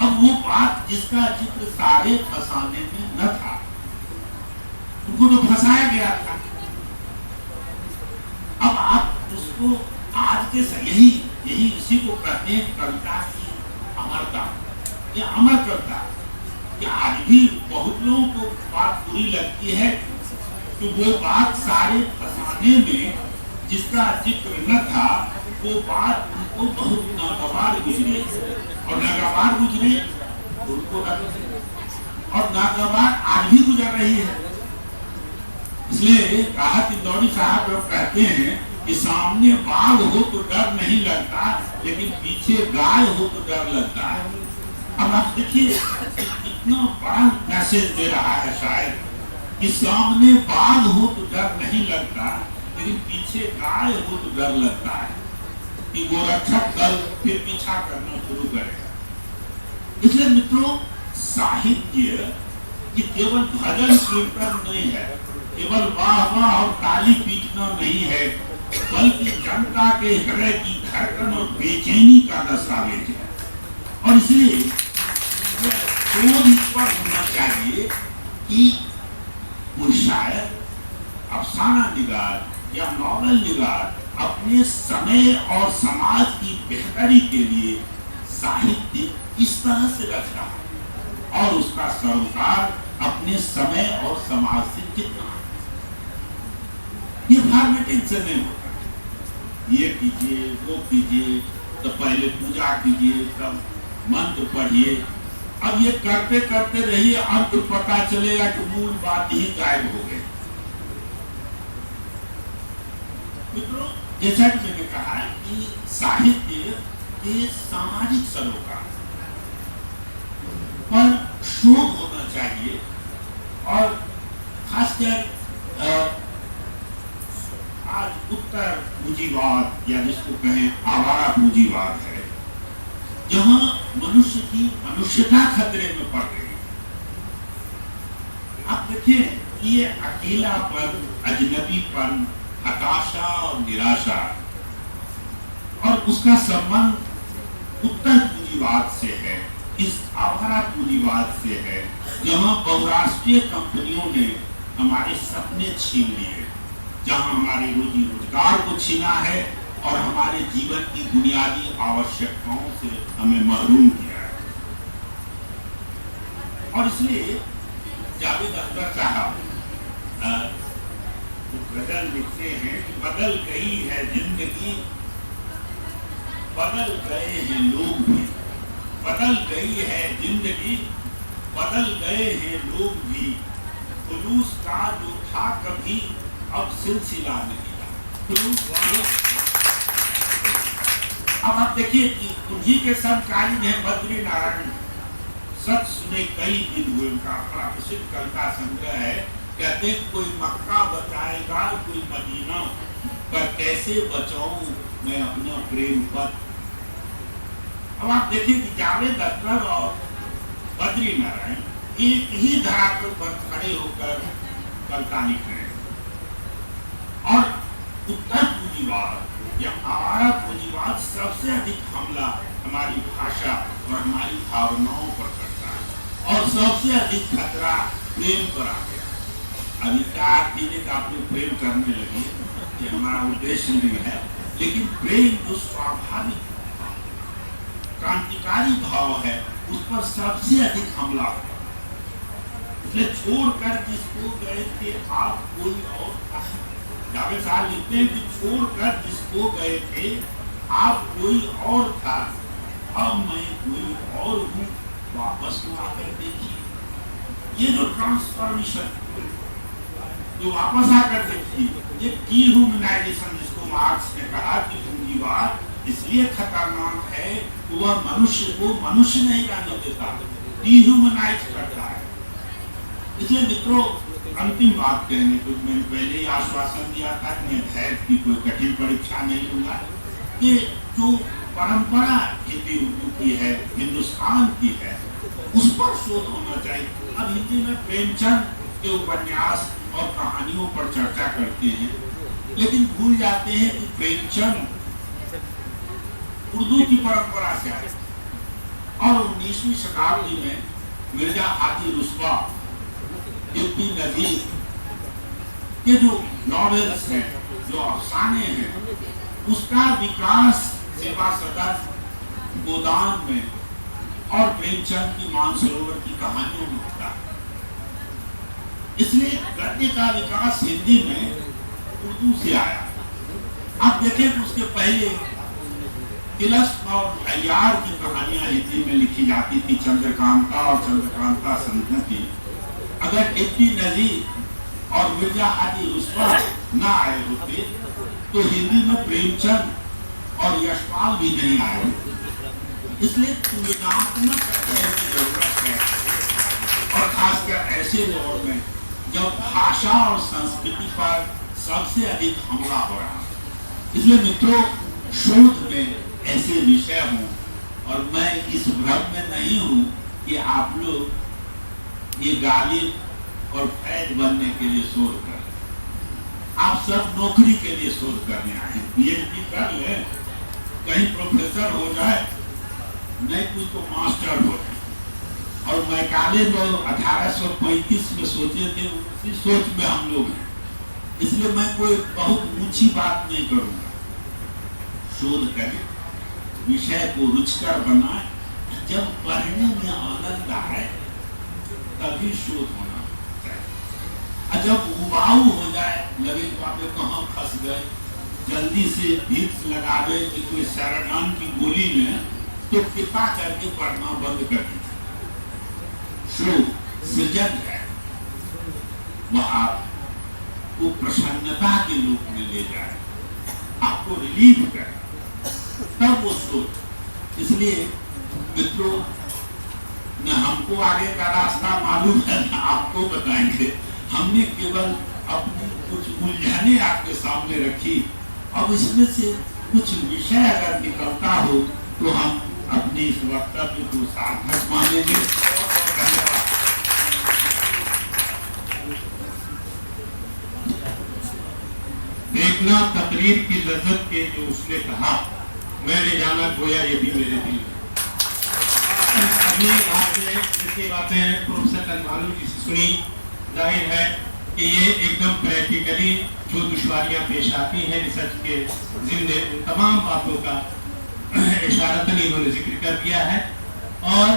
अब वो बात जिसका जिक्र सारे फसाने में न था, उनको तो फंसाया गया था। अब आप उसको आज के यही इसी को कहते हैं कविता की अमरता या अमर कविता। कि आज भी बहुत लोगों को बात बुरी लगती है कि वो बात सारे फसाने में जिसका जिक्र न था, वो बात उनको बहुत नागवार गुजरी, और नागवार गुजरी उनको, और नागवार आज भी गुजर रही है। اس لیے راحت اندوری صاحب لوگ کہتے ہیں کہ سامنے باغ ہو تو ڈر نہیں لگتا، لیکن پیچھے گائے ہو تو ڈر لگتا ہے۔ اب آپ دیکھیے کتنا بڑا میسج دے رہا ہے شاعر کہ سامنے باغ ہو تو ڈر نہیں لگتا، لیکن پیچھے گائے ہو تو ڈر لگتا ہے کہ گورکھشک دل پھر پیچھا کرنا شروع کرے گا۔ اس لیے متروں، ساہتیہ یہ کیول بھجن کیرتن نہیں ہے، کیول واہ واہ اور تالی پیٹنا نہیں ہے، بلکہ جنتا کے ہردے کی دھڑکن اور بے چینی کا دستاویز ہے۔ اور اس لیے اس پر ہونا چاہیے کہ کوئی شاعر، افسانہ نگار یا ناول نگار اپنے سمے اور سماج کی بہتری کے لیے ساہتیہ اس طرح سے رکھ رہا ہے، اور اس کا سروکار اپنے سمے اور سماج سے کتنا یہ فارمیٹنگ سے نہیں ہوتا، یہ کیجئے وہ کیجئے، تو پہلے پوجا کیجئے، تب منتر پڑھیے، اب یہ کرتے کرتے رہیے، اب تو پتا چلے گا کہ مول بات ہی غائب ہو گئے۔ جیسا کہ میں نے کہا کہ ساہتیہ کے سماجک سروکار پر شوق ہونا چاہیے، اور خاص کر آج اتر پونجیواد یا جس کو کہیں آوارہ پونجیواد ہے، جہاں منشیہ کی منشیتا خطرے میں پڑ رہی ہے۔ آپ دیکھیں یہ اکیلا پن، اجنبی پن، ہتاشا اور نراشا، اور اس کا سبند اتر پونجیواد سے ہے، اس آوارہ پونجیواد سے ہے، جہاں بہوراشٹریہ کمپنیوں نے ہمارے سپنے چھین لیے، جہاں ہمارے روزی روزگار کو چھینا ہے اور ہمارے جیون کی بنیادی آوشکتاؤں سے ہمیں محروم کیا ہے۔ اور اس لیے جاوید اختر صاحب غزل لکھتے ہیں کہ بدل گئی ہے زندگی، بدل گئے ہیں لوگ بھی، بدل گئی ہے زندگی، بدل گئے ہیں لوگ بھی، خلوص کا جو تھا کبھی اب سلسلہ نہیں رہا۔ اب آپ دیکھیے کہ انہی کے سمکالین ہیں بدری نارائن، سچ سنے کئی دن ہوئے، ان کا اپنا پرسدھ کلتا سنگرہ ہے، کہتے ہیں کوئی مکہ بتائے گا کوئی مدینہ، پر کیسے بچاؤں میں اپنا پریم پت۔ اب آپ دیکھیں کہ جاوید اختر اور بدری نارائن ایک ہی دھراتل پر کھڑے ہو کر کلتا لکھ رہے ہیں، اور اتر پونجیواد یا آوارہ پونجیواد سب سے ادھک حملہ ہماری بھاشا اور ہماری بھاوناؤں پر کرتا ہے، اور سب سے ادھک خطرہ پریم پر آ گیا۔ اب اس کا آپ دینے کا آپ لوگ پریم کرنے لگے، یہ ہمارا ادیش نہیں ہے، لیکن پریم جو سوابھاوک کرانتیکاری بھاؤ ہے، اس پر سب سے ادھک حملہ ہوگا۔ اس لیے چھوڑ کر جس کو گئے تھے آپ کوئی اور تھا، جاوید صاحب لکھتے ہیں کہ چھوڑ کر جس کو گئے تھے آپ کوئی اور تھا، اب میں کوئی اور ہوں، واپس تو آ کر دیکھیے۔ یہ جو ٹرانسفارمیشن جو واپس آ کر دیکھیے، یہ ڈی ہیومنائزیشن جس کو مارکس نے کہا کہ پونجیواد اس لیے خطرناک ہے کہ وہ منشیہ کو منشیہ نہیں رہنے دیتا، ڈی ہیومنائز کرتا ہے۔ اس لیے متروں، انتم بات کہنے کو میں نے پہلے ہی آشواسن دیا تھا کہ میں بھید کی کوئی کٹھن پریکشا نہیں لوں گا، کہ جو پرمپرا ہندی اردو کی ہے، ہندوستان کی ہے، اس پر شودھ ہونا چاہیے۔ اب ہندی میں پریم چند کے اپنیاس اور کہانیوں پر چرچا کرتے ہیں، لیکن بھول جاتے ہیں کہ پریم چند اردو کی پرمپرا سے آئے، اور 19ویں شتابدی میں مرزا ہادی رسوا، ابن نظیر کے جو ناولز ہیں، جو افسانے ہیں، اس کا وکاس سیوا سدر، گودان میں اور پریم چند کی مانسروور کی کہانیوں میں ہوتا ہے۔ اس لیے گدے کا وکاس ہندی میں اردو سے آیا۔ آپ دیکھیں کہ اس کے پہلے تلسم اور عیار کی کہانیاں ہندی میں لکھی جاتی تھی، چندرکانتا اور چندرکانتا سندھتی۔ اگر ابن نظیر और मिर्जा हाजी उस्मान ना आए होते तो हिंदी में प्रेमचंद और यशपाल भी नहीं आए होते। इसलिए तुलनात्मक अध्ययन की जरूरत है, और खासकर ऐसे दौर में जब भाषा और संस्कृति पर सबसे अधिक हमला हो रहा है। इसलिए मित्रों, शोध में ऐसे विषय हों, और मैं इस भ्रम में नहीं हूं कि आप लोग ये गालिब और फैज बनने के लिए शोध कर रहे हैं। आप सब नौकरी के लिए शोध करने आए, पीएचडी कर ले, कहीं प्रोफेसर हो जाए, नहीं कुछ तो मास्टर हो जाए। और मैकाले लोग 1835 में सोचे थे, उसी सोच में हम लोग हैं। इसलिए मैं कोई बहुत ऊंची बात नहीं करूंगा। शोध करें, विषय को रुचिकर बनाए, जब पढ़ने में आनंद आए तभी शोध होना चाहिए। और जब उबाऊ हो जाए, लगे तो आप कहाँ फंस गए, जल्दी से भिक्स लगा दे कि कोई शरणन की गोली में, तो कृपा करके पढ़ना बंद कर दीजिए। शोध सृजन है, वह आपको प्रसन्नता के रूप में ले जाए, आपको रिलीव करे, तब वो शोध। इसलिए मित्रों, न हमको आगे का रास्ता मालूम है, न आपको बताएंगे। हमने केवल अपनी कुछ उलझने आपके सामने रखी। अब इसमें से कुछ विषय अगर निकलता हो तो हम अपने इस वक्तव्य को सार्थक मानेंगे। बहुत धन्यवाद। देखना तकरीर की लज्जत के जो उसने कहा, मैंने जाना खोया ये भी मेरे दिल में। अभी बातें प्रोफेसर तनवालू जी से सुनी, जाहिर है कि ये एकदम प्रैक्टिकली जो दुश्वारियां पेश आती हैं रिसर्च के जिम्मे, उन तमाम बातों का इशारतन इन्होंने जिक्र कर दिया है। और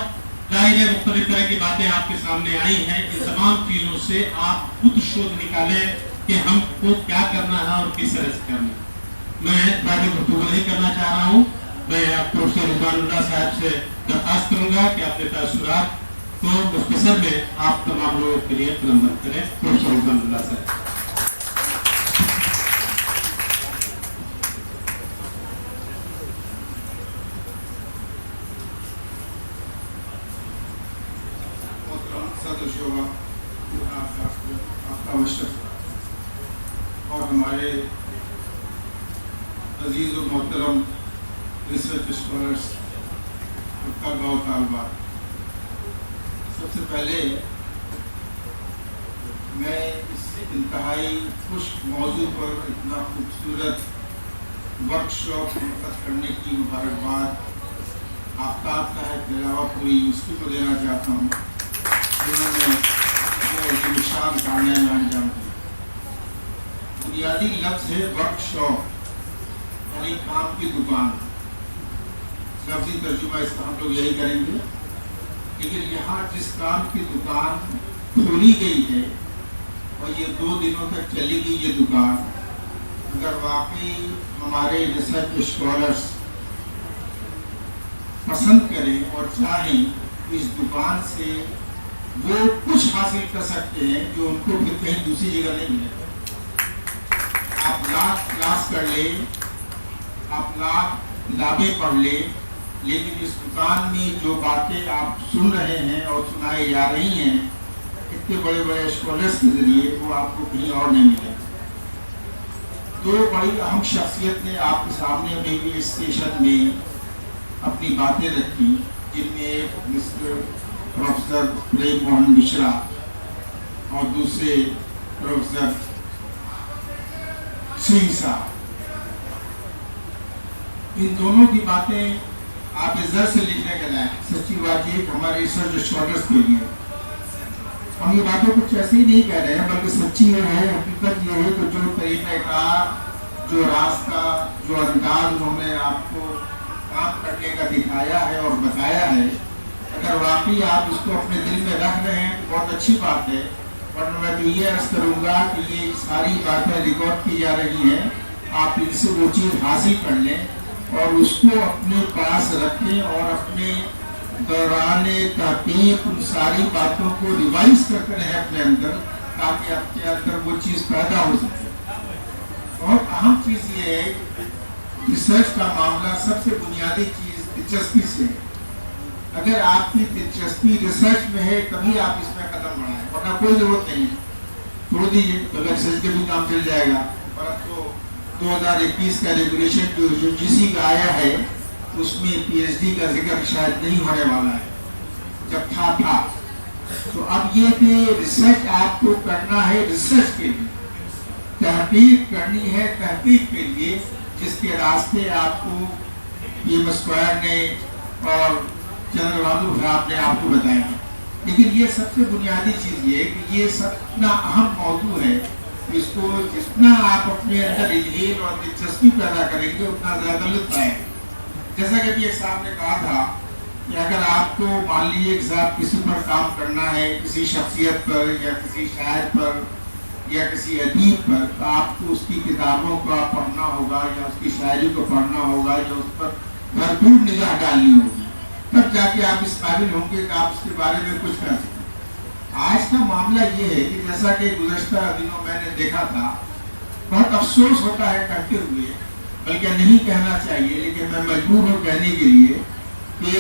जाहिर है मुख्तलिफ तरह की बातें आपके सामने आई हैं। इन तमाम चीज़ों से आप खुद शोध निकालें कि हमको क्या करना है और किस तरह से करना है। मैं ज़्यादा गुफ्तगू नहीं करना चाह रहा हूँ। मैं प्रोफेसर रिजवानुल्लाह साहब से दरख्वास्त करूँगा कि अपने तासुरात को मुख्तसर में आप तमाम लोगों के लिए प्रलंबित करें। प्रोफेसर रिजवानुल्लाह साहब। और हमारे अजीज और मोहतरम रिसर्च स्कॉलर्स, तलबा और तालिबात, सबसे पहले मैं इस इंतहाई खुश्क मौजू पर इतना खूबसूरत वर्कशॉप मुनक़द करने की मुबारकबाद आफ्ताब साहब के अलावा पूरी यूनिवर्सिटी को देना चाहता हूँ, जिन्होंने वो निशान कामयाबी अंजाम दी। बुनियादी लफ्ज़ है वर्कशॉप, यानी काम की दुकान। लफ्ज़ी तर्जुमा इसका हम लोग यही करेंगे। लेकिन यहाँ जिस काम की दुकान खोली गई है और ये 2 दिनों तक चली गई ये दुकान, अगर वाकई हमारे रिसर्च स्कॉलर्स पसंद करें और चाहें तो इस दुकान से वो कुछ हासिल कर सकते हैं जो उनको फिर कहीं दूसरी जगह नहीं मिलेगा। आप लाख क्लास कर ले, आप लाख किताबें पढ़ ले, लेकिन इस दुकान में जो बातें आप सुन रहे हैं और सुनाई जा रही हैं इतने बड़े बड़े स्कॉलर्स के जरिए, वो आपको कहीं और नहीं मिलेगा। तो बड़ी अहम शख्सियत ने आपके सामने अभी स्टेशन में अपनी बातें रखी, जिनमें मिस्टर प्रोफेसर प्रेम मोहन मिश्रा और दूसरे प्रोफेसर सिंह साहब। इन दोनों की बातें आप इज्जत से लिखने के लायक। सच्ची बात ये कि हमारे रिसर्च स्कॉलर्स के लिए हम ये बातें कुछ ऐसे ही नहीं कह रहे हैं, बल्कि सच्ची ये है, हकीकत ये है कि जो तरीक़ाकार, जो रास्ता, जो अंदाज उन्होंने आपको काम करने का दिखाया है और बताया है, अगर वाकई आप इसको अपने दिल में रख रहे हैं तो बहुत अच्छी बात है। वरना मैं तो ये अर्ज करूँगा कि ये सारी बातें रिकॉर्ड की जा रही हैं, आप इनसे वो चीज़ हासिल कर लें और उसको अपने पास रखें और अपने दौरान तहकीक उन सारी बातों को रिवाइज करते रहें अपने अंदर, ताकि आपके अंदर वो चीज़ पैदा हो सके। बहुत अहम चीज़ ये है, रिसर्च का मामला सबसे बुनियादी चीज़ दिलचस्पी से है। अगर आपकी दिलचस्पी रिसर्च में है तभी आप इसमें कदम बढ़ाएं, वरना कोई जरूरत नहीं है, छोड़ दीजिए, अगर रिसर्च के भी काम चल जाएगा। परंतु 2021 का रेगुलेशन जो UGC का आया है उसमें PhD का जिक्र शायद नहीं होने वाला है, जब था। तो अब ये कि रिसर्च आपको करना है, रिसर्च के लिए तहकीक करनी है, तहकीक के लिए जिसके रास्ते आपको PM स्क्वायर ने और चंद्रबाबू साहब ने आपको बताया। लेकिन ये सबसे बुनियादी चीज़ ये है कि ये सब इतना अहम मौजू है, इसको जितना आप अपने अंदर इल्हील और दिलचस्पी पैदा करेंगे उतना ज़्यादा लुत्फ आएगा। जैसा कि अभी एक साहब ने कहा था कि अगर आपको मान लीजिए कि साहब किसी पर काम करना है, किसी शख्सियत पर या किसी शायर पर या किसी अदीब पर, तो आपको उसकी किताबों का पढ़ना होगा या उसकी शायरी को पढ़ना होगा या उस पर भरपूर निगाह डालनी होगी, तब जाके आप इस काबिल होंगे कि आप उसके बारे में कुछ कर सकें। आज का मामला ये है कि जैसा कि गुज़श्ता दिनों मैंने देखा था, बहुत अफसोस होता है कहते हुए, बल्कि नहीं कहना चाहिए, लेकिन मैं मजबूर हूँ कहने के लिए कि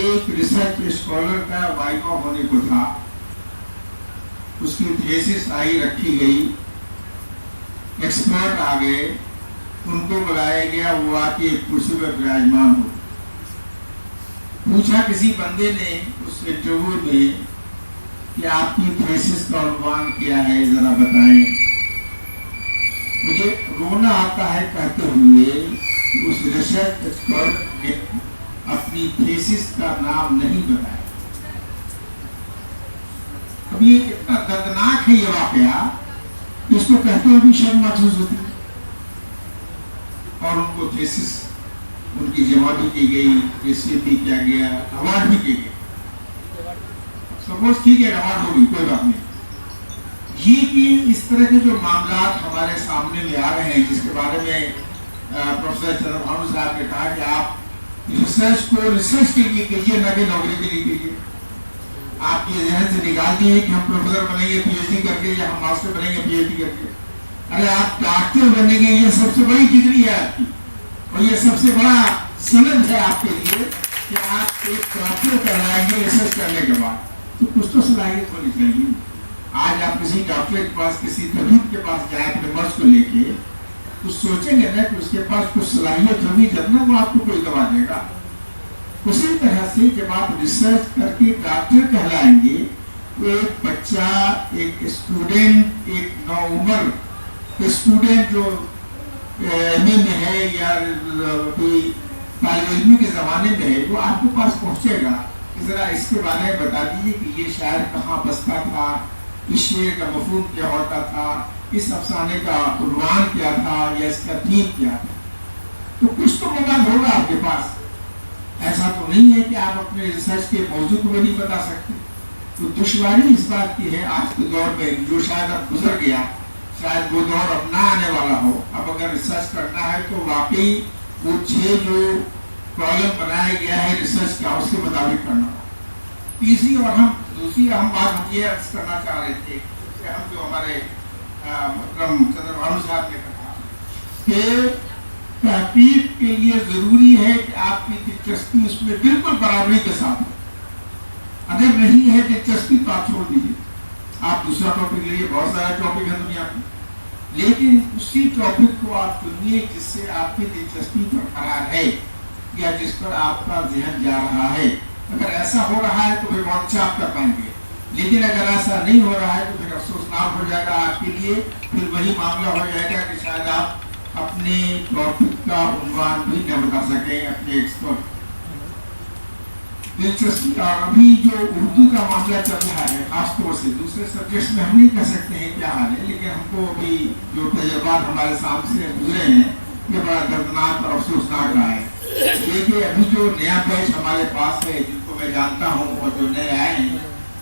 एक रिसर्च स्कॉलर का वाइवा होने को था, उसकी थीसिस आई, रखी गई, एक्सपर्ट आ गए, उनको बुलाया गया, वो आके एक कुर्सी पर विराजमान हो। पूछा किसी बंदे ने उस इंटरव्यू में कि आपकी थीसिस का उन्वान क्या है, जरा बताएं। मुझे रोना आता है कहते हुए उस रिसर्च एक्सपर्ट ने अपनी थीसिस का नाम नहीं बताया। अब ये इतना दर्दनाक है ये वाकया, इसको कहते हुए भी शर्म महसूस होती है। और उनको थीसिस उनकी जमा भी की गई, रिसीव भी किया गया, अवार्ड भी किए गए। सपोज ठीक है, अवार्ड होगी, कोई बात नहीं। ये कि इस तरह के जो मामला हमारे सामने में आ रहे हैं, जिसके बारे में प्रोफेसर चंद्रभानु साहब ने कहा कि आप रिसर्च को रिसर्च के लिए कीजिए, न कि नौकरी के लिए कीजिए। आप ये जहन से निकाल दिए कि हम प्रोफेसर बनेंगे PhD करके या हम मास्टर बनेंगे PhD करके। अरे आप डॉक्टर बनेंगे, ये सबसे बड़ी डिग्री है आपकी, और ये सबसे बड़ा सनद है आपके लिए कि आप एक डॉक्टर कराएंगे रिसर्च करने के बाद। तो कुछ तो सलाहियत होनी चाहिए। आज आप किसी डॉक्टर के पास, किसी तबीब के पास जाए अपने मर्ज को लेके, तो सोचेंगे ना कि उसके पास कुछ सलाहियत होगी, जब ना वो आपको कोई दवा देगा। उसी तरह से जब आप रिसर्च करके डॉक्टर कहलाएंगे, तो एक बच्चा, एक स्टूडेंट, एक नौउम्र स्टूडेंट जो MA में है या कोई तालिब इल्मी के ज़माने में है, वो आपके पास पहुँचेगा कि ज़रा इसके बारे में बता दीजिए कि ये शायर कहाँ बसता था, इस शेर का मफहूम क्या होता था, इस अफसाने का उन्वान क्या था या इसका थीम क्या था। तो कुछ तो मदद होगा आपके पास। ऐसा तो नहीं है कि आप अपने रिसर्च के मौजू को भी नहीं बता सकते। तो दुश्वारी इस बात की है आज के दौर में, जो शायद अब गुजर गया, शायद वो दौर अब ना आने वाला हो। अब अगर रिसर्च करना है तो वाकई वो 6 जो प्रॉब्लम बनाया गया है रिसर्च का, उसके मुताबिक करना हो। तीसरी और हम दूसरी अहम बात हम ये अर्ज करना चाह रहे थे कि हम जो हमारे चंद्रभानु साहब ने कहा कि तहकीक के लिए जरूरी है कि आपकी दिलचस्पी उसमें बिल्कुल बराबरी के साथ हो। अगर नहीं है दिलचस्पी तो आप छोड़ दीजिए, आप दूसरा टॉपिक लीजिए। बहुत सारा टॉपिक है दुनिया में, लेकिन उसी टॉपिक को आप चुनिए जिससे आपकी दिलचस्पी बरकरार है या जिस पर आपका ध्यान जा रहा है। अगर ऐसा हो रहा है तो फिर बहुत अच्छा आप कर पाएंगे, लेकिन अगर ऐसा नहीं हो रहा है तो फिर अफसोसनाक हो जाएगा आपके लिए। फिर वही मामला हो जाएगा कि शायद आप अपने टॉपिक का उन्वान भी न बता सकें अपने एक्सपर्ट दिलचस्पी। और अभी जो उर्दू का मामला चल रहा है, खासतौर से दूसरे सब्जेक्ट्स में हम नहीं कह सकते हैं क्या हाल है, लेकिन हमको अभी जो तजुर्बात हमारे सामने गुजरे हैं, ये बड़ा दर्दनाक और अफसोसनाक रहा है। देखिए अभी जो नया बैच हमारे पास है, जिनको मैं जानता हूँ और जो नए आए हैं,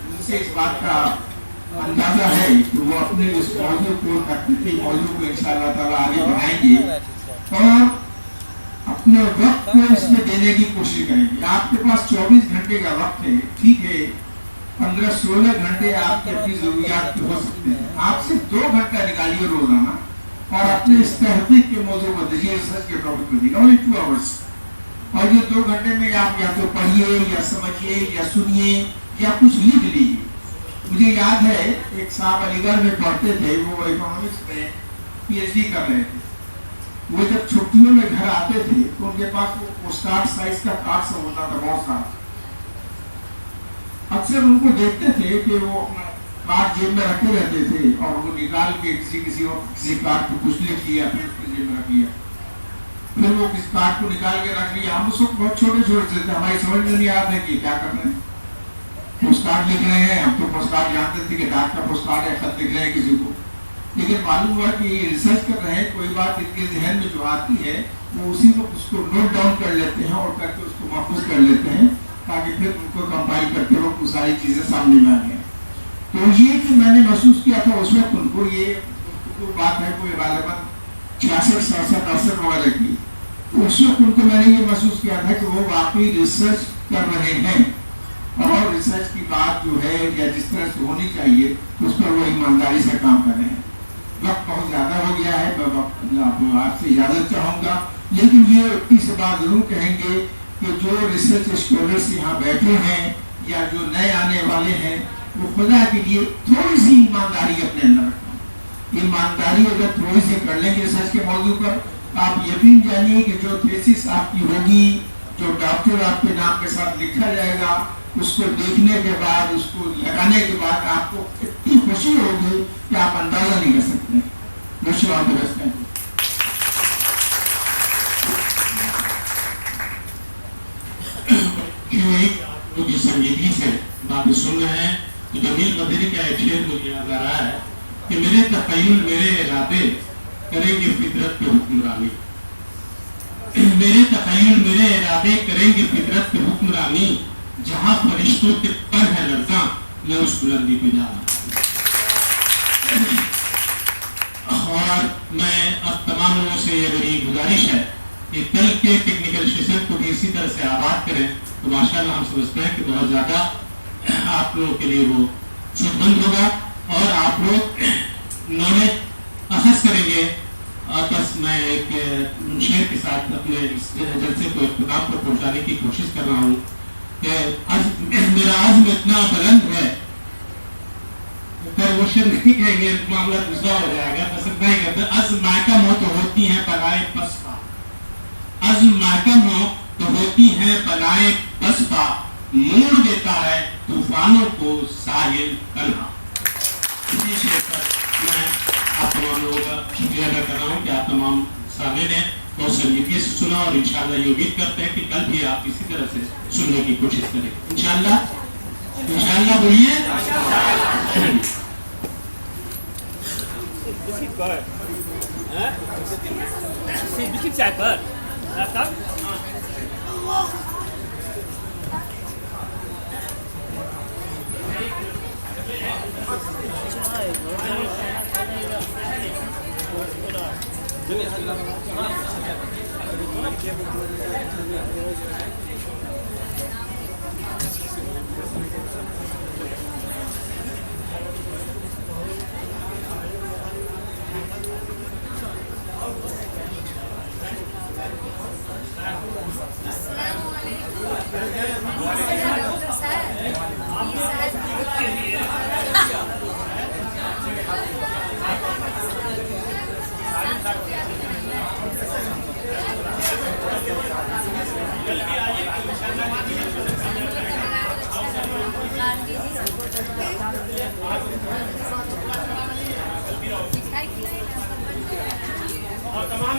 उनसे इस बात का अंदाजा है कि वो अपने इस मौजू को, तकनीकी मौजू को इंशाअल्लाह ताला आगे बढ़ाएंगे और अपने वक्त को इसमें देने की कोशिश करेंगे। आपके पास 24 घंटे का वक्त है, ठीक है, 15-16 घंटे आपकी अपनी जरूरियात के हो सकते हैं। आप सिर्फ 2 घंटा निकालिए रोजाना और अपने इस तहकीक के मौजू को दीजिए, रिसर्च के टॉपिक को दीजिए, ओनली 2 आवर्स। और ये 2 घंटे में आप या तो पढ़िए या समझिए या सुनिए या कुछ लिख लीजिए। मुझे याद है एक साहब अलीगढ़ में पढ़ते थे, वो इकोनॉमिक्स में PhD कर रहे थे। वो जब छुट्टियों में घर आते थे तो उनके पास वो पोस्टकार्ड साइज का कार्ड सब होता था, बहुत सारा। अक्सर उनको देखते थे कि वो अपना कार्ड जेब में रखे रहते थे और वो निकाल के किसी कार्ड को कुछ लिख लिया, फिर उसके जेब में रख लिया, फिर वो किस कार्ड को निकाल के रख लिया। हम उसको बहुत छोटे छोटे थे, हमारी समझ में नहीं आ रहा था कि क्या कर रहे हैं। पोस्ट कार्ड लिख रहे हैं, हम तो पोस्ट कार्ड जानते थे कि डाक का पोस्ट कार्ड है, खत लिख रहे हैं किसी को, लेकिन मालूम हुआ कि रिसर्च कर रहे हैं, कोई बात इनके जहन में जो आती है वो उसी वक्त उसको नोट डाउन कर लेते हैं और करके उसको महफूज कर लेते हैं, ताकि फिर उनको कंपाइल करते वक्त वो सारी चीजें सामने में आ गए। तो ये कि मैंने महसूस किया था उस वक्त उनको, ये बात है कोई गालिबन 66, 67, 68 वगैरह की, तो उस वक्त उनको मैंने ये महसूस किया था कि वो वाकई रिसर्च कर रहे हैं और रिसर्च की बात जो है या जिस तरह से होनी चाहिए उस पर वो ईमानदारी से काम कर रहे हैं। वक्त बहुत ज्यादा हो गया है, मैं आपसे इजाजत चाहूंगा, लेकिन ये इस बात जरूर कहेंगे कि जो रिसर्च स्कॉलर्स यहाँ बैठे हैं या जो नए आने वाले हैं, वो खुदा के लिए थोड़ी सी ईमानदारी अपने अंदर रखें। ईमानदारी अगर थोड़ी सी कर लेंगे रिसर्च के मौजू पर, आप यकीन जानिए कि जो थीसिस आपकी होगी, जो डॉक्टर आपके नाम के साथ लिखा जाएगा, उसको देखने के बाद, उसको लगाने के बाद आपको इतनी खुशी होगी कि आप अंदाजा नहीं कर सकते। जिस संजीदगी से बातें सुन रहे हैं, तो जमील बदरी का एक शेर मुझे याद आ रहा है कि मेरे तखय्युल मेरे इरादे करेंगे फितरत पे हुक्मरानी, मेरे तखय्युल मेरे इरादे करेंगे फितरत पे हुक्मरानी, जहां फरिश्तों के पर है लर्ज़ा, मैं उस बुलंदी पे जा रहा हूं। और मैं अब तमाम लोगों से ये मेरी गुजारिश है कि कल के टेक्निकल सेशन को भी इसी तरह से आबाद करें, तो माशाल्लाह हम समझते हैं कि बहुत ज़्यादा आप लोगों के लिए वो सुखमंद होगा और आप लोग नॉलेज अखज़ करेंगे। और बस मैं एक शेर के साथ अपने इस जलसे को इख्तिताम पर पहुँचाने की कोशिश कर रहा हूँ कि मेरा आज़्म इतना बुलंद है, वो शेर नहीं कहेंगे, मामला दूसरा हो जाएगा, बस इतना ही कहते हैं, अज़्म महकम हो तो होती है बलाए बसपा, अज़्म महकम हो तो होती है बलाए बसपा, मोड़ देता है तूफानों को साहिल तन्हा। इसी शेर पर मैं आप तमाम लोगों का शुक्रिया अदा कर रहा हूँ कि आप तमाम सामने ने बहुत संजीदगी से सुना और इंशाल्लाह ये उम्मीद करते हैं कि कल भी आप इसी तरह से सुनने की कोशिश करें। इंशाल्लाह बोलिए। और तमाम